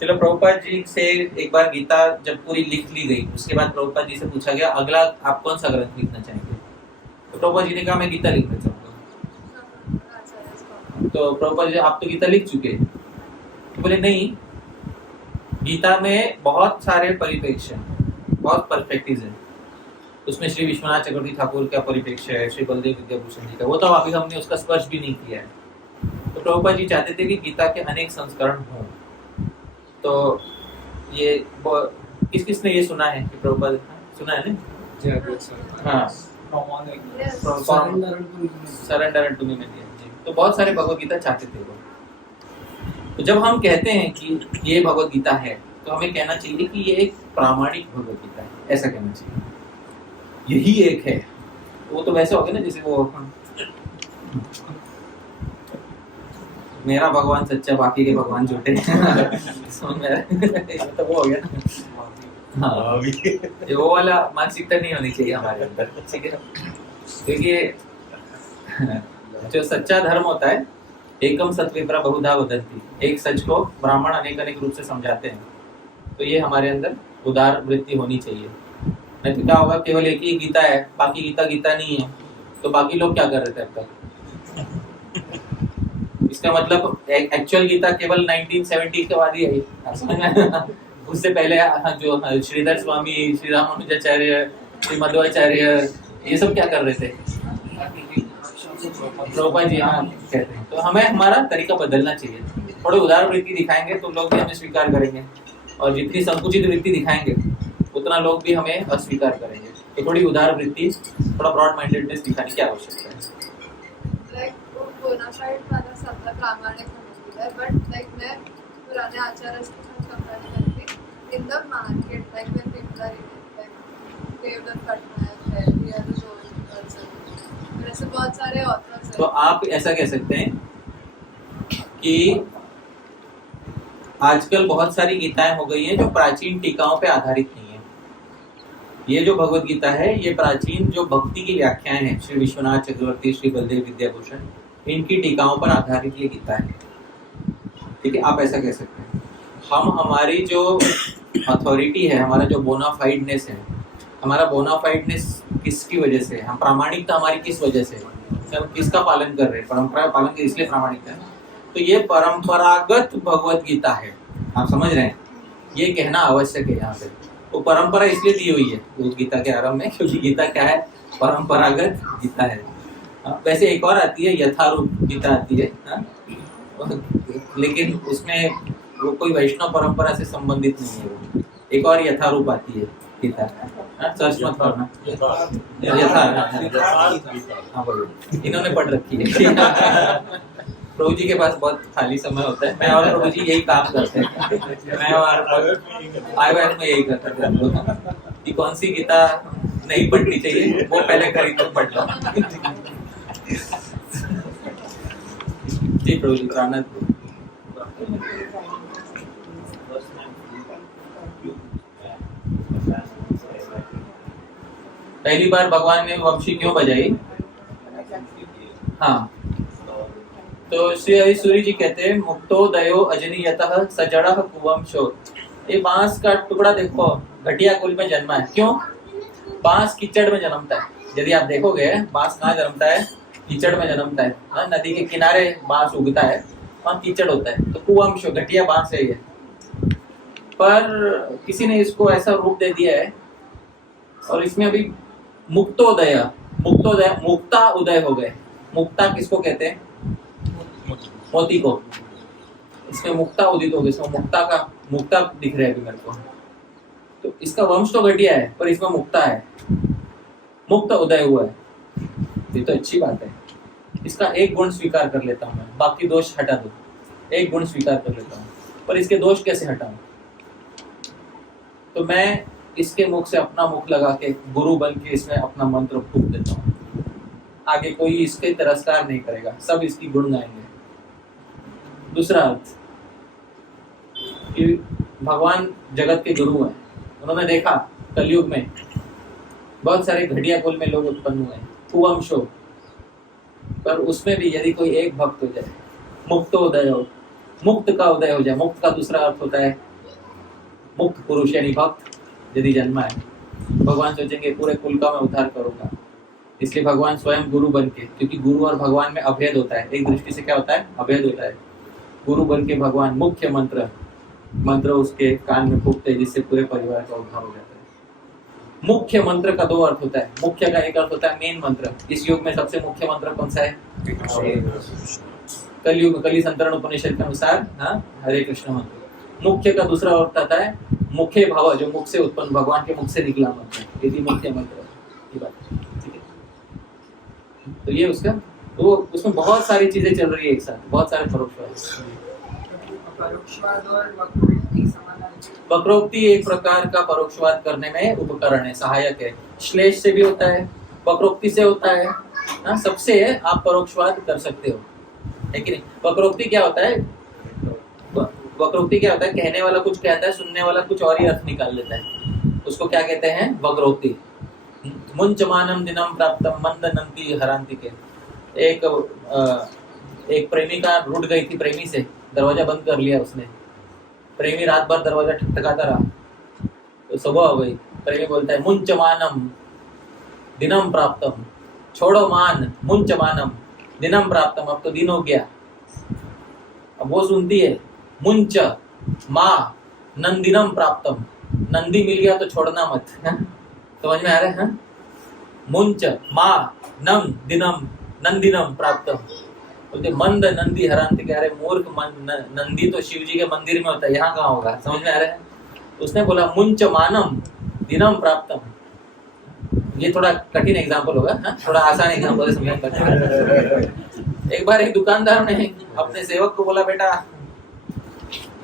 चलो, प्रभुपाद जी से एक बार गीता जब पूरी लिख ली गई, उसके बाद प्रभुपाद जी से पूछा गया अगला आप कौन सा ग्रंथ लिखना चाहेंगे? तो प्रभुपाद जी ने कहा मैं गीता लिखना चाहूंगा। तो प्रभुपाद जी, आप तो गीता लिख चुके हैं। तो बोले नहीं, गीता में बहुत सारे परिप्रेक्ष्य, बहुत पर्सपेक्टिव्स हैं। उसमें श्री विश्वनाथ चक्रवर्ती ठाकुर का परिप्रेक्ष्य है, श्री बलदेव विद्याभूषण जी का, वो तो अभी हमने उसका स्पर्श भी नहीं किया है। तो प्रभुपाद जी चाहते थे कि गीता के अनेक संस्करण हों। तो ये किस किसने ये सुना है कि प्रभुपाद सुना है ना? हाँ, सरेंडर टू मी में दिया जी। तो बहुत सारे भगवत गीता चाहते थे वो। तो जब हम कहते हैं कि ये भगवत गीता है तो हमें कहना चाहिए कि ये एक प्रामाणिक भगवत गीता है, ऐसा कहना चाहिए, यही एक है। वो तो वैसे हो गया ना जैसे वो मेरा भगवान सच्चा बाकी के भगवान झूठे तो वो हो गया ना। हाँ, ये वो वाला मानसिकता नहीं होनी चाहिए हमारे अंदर, ठीक है? क्योंकि जो सच्चा धर्म होता है, एकम सत्विप्रा बहुधा वदन्ति, एक सच को ब्राह्मण अनेक अनेक रूप से समझाते हैं। तो ये हमारे अंदर उदार वृत्ति होनी चाहिए। नहीं तो क्या होगा, केवल एक ही गीता है, बाकी गीता नहीं है, तो बाकी लोग क्या कर रहे थे अब तक? इसका मतलब एक्चुअल गीता केवल 1970 के बाद ही आई, समझ में? उससे पहले जो श्रीधर स्वामी, श्री रामानुजाचार्य, श्री मध्वाचार्य, ये सब क्या कर रहे थे? प्रभुपाद जी हाँ कहते हैं। तो हमें हमारा तरीका बदलना चाहिए, थोड़ी उदार वृत्ति दिखाएंगे तो लोग भी हमें स्वीकार करेंगे, और जितनी संकुचित वृत्ति दिखाएंगे उतना लोग भी हमें अस्वीकार करेंगे। तो थोड़ी उदार वृत्ति, थोड़ा ब्रॉड माइंडेडनेस दिखाने की आवश्यकता है। लाइक वो बोनाफाइड वाला शब्द प्रामाणिक होना चाहिए, बट लाइक मैं पुराने आचार्य के साथ कंपेयर करती in the market, like when people are reading like Devdutt Pattanaik है, रियल जोन, ऐसे बहुत सारे ऑथर्स हैं। तो आप ऐसा कह सकते हैं कि आजकल बहुत सारी गीताएं हो गई हैं जो प्राचीन टीकाओं पे आधारित नहीं है। ये जो भगवत गीता है, ये प्राचीन जो भक्ति की व्याख्याएं हैं, श्री विश्वनाथ चक्रवर्ती, श्री बलदेव विद्याभूषण, इनकी टीकाओं पर आधारित ये गीता है, ठीक है? आप ऐसा कह सकते हैं। हम हमारी जो अथॉरिटी है, हमारा जो बोनाफाइडनेस है, हमारा बोनाफाइडनेस किसकी वजह से, हम प्रामाणिकता हमारी किस वजह से, हम किसका पालन कर रहे हैं? परंपरा का पालन कर, इसलिए प्रामाणिकता है। तो ये परंपरागत भगवत गीता है, आप समझ रहे हैं? ये कहना आवश्यक है यहाँ पे। वो परंपरा इसलिए दी हुई है उस गीता के आरंभ में, क्योंकि गीता क्या है? परंपरागत गीता है। वैसे एक और आती है, यथारूप गीता आती है, लेकिन उसमें वो कोई वैष्णव परंपरा से संबंधित नहीं है। वो एक और यथारूप आती है गीता, सर्च मत करना, हाँ बोलो, इन्होंने पढ़ रखी है। प्रभु जी के पास बहुत खाली समय होता है, मैं और प्रभु जी यही काम करते हैं। मैं और IYF में यही करते थे कि कौन सी गीता नहीं पढ़नी चाहिए, वो पहले करी तो पढ़ लो। जी प्रभु जी, प्राणनाथ पहली बार भगवान ने वंशी क्यों बजाई? हाँ, तो श्री हरि सूरी जी कहते हैं, मुक्तो दयो अजनीयतः सजड़ः कुवंशो। ये बांस का टुकड़ा देखो, घटिया कुल में जन्मा है। क्यों? बांस कीचड़ में जन्मता है। यदि आप देखोगे, बांस कहाँ जन्मता है? कीचड़ में जन्मता है। हाँ, नदी के किनारे बांस उगता है, वहाँ कीचड़ होता है। तो कुवंशो, घटिया बांस है ये। पर किसी ने इसको ऐसा रूप दे दिया है, और इसमें अभी मुक्तोदय, मुक्ता उदय हो गए। मुक्ता किसको कहते हैं? मोती को। इसमें मुक्ता उदित हो गई, इसमें मुक्ता दिख रहा है अभी मेरे को। तो इसका वंश तो घटिया है, पर इसमें मुक्ता है, मुक्त उदय हुआ है। ये तो अच्छी बात है। इसका एक गुण स्वीकार कर लेता हूँ मैं, बाकी दोष हटा दो। एक गुण स्वीकार कर लेता हूँ, पर इसके दोष कैसे हटाऊं? तो मैं इसके मुख से अपना मुख लगा के, गुरु बन के इसमें अपना मंत्र फूंक देता हूँ। आगे कोई इसके तिरस्कार नहीं करेगा, सब इसकी गुण गाएंगे। दूसरा अर्थ कि भगवान जगत के गुरु हैं। उन्होंने देखा कलयुग में बहुत सारे घटिया कुल में लोग उत्पन्न हुए, कुवंशो, पर उसमें भी यदि कोई एक भक्त हो जाए, मुक्त उदय हो, मुक्त का उदय हो जाए। मुक्त का दूसरा अर्थ होता है मुक्त पुरुष, यानी भक्त यदि जन्मा है, भगवान सोचेंगे पूरे कुल का मैं उद्धार करूंगा। इसलिए भगवान स्वयं गुरु बन के, क्योंकि गुरु और भगवान में अभेद होता है, एक दृष्टि से क्या होता है? अभेद होता है। गुरु बन के भगवान मुख्य मंत्र उसके कान में फूंकते हैं, जिससे पूरे परिवार का उद्धार हो जाता है। मुख्य मंत्र का दो अर्थ होता है। मुख्य का एक अर्थ होता है मेन मंत्र। इस युग में सबसे मुख्य मंत्र कौन सा है? कलयुग कली संतरण उपनिषद के अनुसार हरे कृष्ण मंत्र। मुख्य का दूसरा अर्थ आता है मुख्य भाव, जो मुख से उत्पन्न, भगवान के मुख से निकला मंत्र, यदि मुख्य मंत्र की बात, ठीक है। तो ये उसका, तो उसमें बहुत सारी चीजें चल रही है एक साथ, बहुत सारे परोक्षवाद। परोक्षवाद और वक्रोक्ति समानांतर। वक्रोक्ति एक प्रकार का परोक्षवाद करने में उपकरण है, सहायक है। श्लेष से भी होता है, वक्रोक्ति से होता है, सबसे आप परोक्षवाद कर सकते हो, है कि नहीं? वक्रोक्ति क्या होता है? वक्रोक्ति क्या होता है? कहने वाला कुछ कहता है, सुनने वाला कुछ और ही अर्थ निकाल लेता है, उसको क्या कहते हैं? वक्रोक्ति। मुंचमानम दिनम प्राप्तम मंद नंदी हरांति के। एक प्रेमिका रूठ गई थी प्रेमी से, दरवाजा बंद कर लिया उसने। प्रेमी रात भर दरवाजा ठकठकाता रहा, तो सुबह हो गई। प्रेमी बोलता है मुंचमानम दिनम प्राप्तम, छोड़ो मान, मुंचमानम दिनम प्राप्तम, अब तो दिन हो गया। अब वो सुनती है मुंच माँ नंदिनम प्राप्तम, नंदी मिल गया तो छोड़ना मत। समझ में आ रहा है? मुंच माँ नम दिनम नंदिनम प्राप्तम। बोलते मंद नंदी हरांति, कह रहे मूर्ख, नंदी तो शिव जी के मंदिर में होता है, यहाँ कहाँ होगा? समझ में आ रहा है? उसने बोला मुंच मानम दिनम प्राप्तम। ये थोड़ा कठिन एग्जाम्पल होगा, थोड़ा आसान एग्जाम्पल समझ। एक बार एक दुकानदार ने अपने सेवक को बोला, बेटा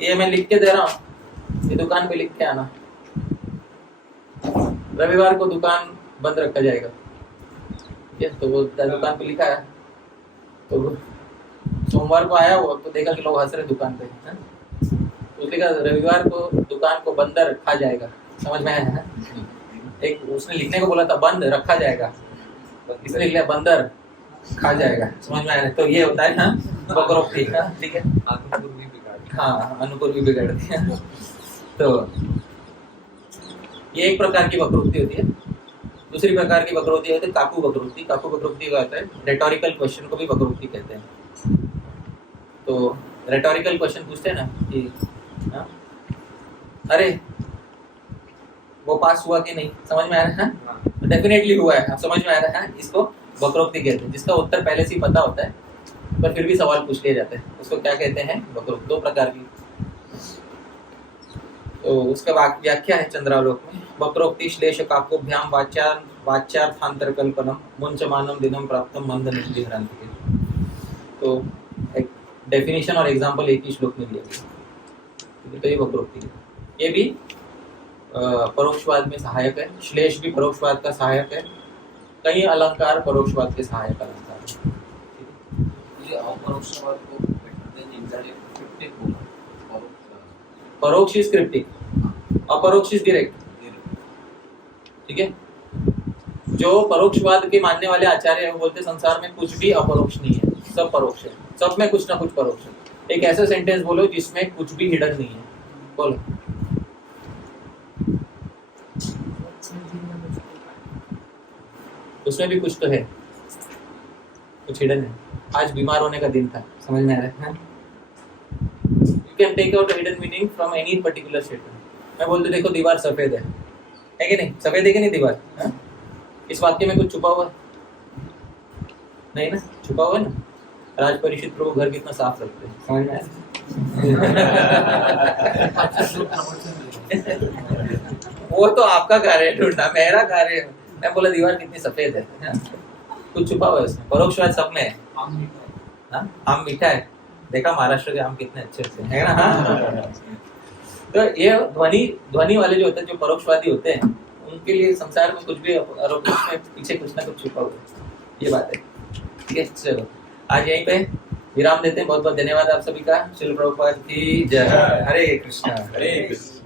ये मैं लिख के दे रहा हूँ, ये दुकान पे लिख के आना, रविवार को दुकान बंद रखा जाएगा। तो वो दुकान पे लिखा है, तो सोमवार को आया वो, तो देखा कि लोग हंस रहे दुकान पे, तो उसने कहा रविवार को दुकान को बंद रखा जाएगा। समझ में आया? एक उसने लिखने को बोला था बंद रखा जाएगा, इसने लिखा बंदर खा जाएगा। समझ में आया? तो ये होता है वक्रोक्ति, ठीक है। हाँ, अनुकूल भी बिगाड़ती है। तो ये एक प्रकार की वक्रोक्ति होती है। दूसरी प्रकार की वक्रोक्ति होती है काकू वक्रोक्ति। काकू वक्रोक्ति का होता है रेटोरिकल क्वेश्चन को भी वक्रोक्ति कहते हैं। तो रेटोरिकल क्वेश्चन पूछते हैं ना कि अरे वो पास हुआ कि नहीं? समझ में आ रहा है? डेफिनेटली हुआ है, आप समझ में आ रहा है? इसको वक्रोक्ति कहते हैं, जिसका उत्तर पहले से ही पता होता है पर फिर भी सवाल पूछ लिए जाते हैं, उसको क्या कहते हैं? वक्रोक्ति। दो प्रकार की। तो उसका व्याख्या है चंद्रालोक में, वक्रोक्ति श्लेष काकोभ्याम वाच्यार्थांतर कल्पनम मुंचमानम दिनम प्राप्तम मंद नंदी हरांति। तो एक डेफिनेशन और एग्जांपल एक ही श्लोक में दिया गया। तो ये वक्रोक्ति है, ये भी परोक्षवाद में सहायक है। श्लेष भी परोक्षवाद का सहायक है। कई अलंकार परोक्षवाद के सहायक अलंकार है। अपरोक्षवाद को परोक्ष इज क्रिप्टिक, अपरोक्ष इज डायरेक्ट, ठीक है। जो परोक्षवाद के मानने वाले आचार्य हैं वो बोलते संसार में कुछ भी अपरोक्ष नहीं है, सब परोक्ष है, सब में कुछ ना कुछ परोक्ष है। एक ऐसा सेंटेंस बोलो जिसमें कुछ भी हिडन नहीं है, बोलो। उसमें भी कुछ तो है, कुछ हिडन है। आज बीमार होने का दिन था, समझ में आ रहा है? You can take out a hidden meaning from any particular statement। मैं बोलते देखो दीवार सफेद है कि नहीं? सफेद है कि नहीं दीवार? है? इस वाक्य में कुछ छुपा हुआ है? नहीं ना, छुपा हुआ है ना। राज परिषद प्रभु घर कितना साफ रखते हैं, समझ में आया? वो तो आपका कार्य है ढूंढना, मेरा कार्य है। मैं बोला दीवार कितनी सफेद है, कुछ छुपा हुआ है उसमें। परोक्षवाद सब में है। आम मीठा है, देखा महाराष्ट्र के आम कितने अच्छे अच्छे है ना। हाँ। तो ये ध्वनि वाले जो होते हैं, जो परोक्षवादी होते हैं, उनके लिए संसार में कुछ भी पीछे कुछ ना कुछ छुपा हुआ है, ये बात है, ठीक है। चलो आज यहीं पे विराम देते हैं। बहुत बहुत धन्यवाद आप सभी का। श्रील प्रभुपाद की जय। हरे कृष्णा। हरे कृष्ण।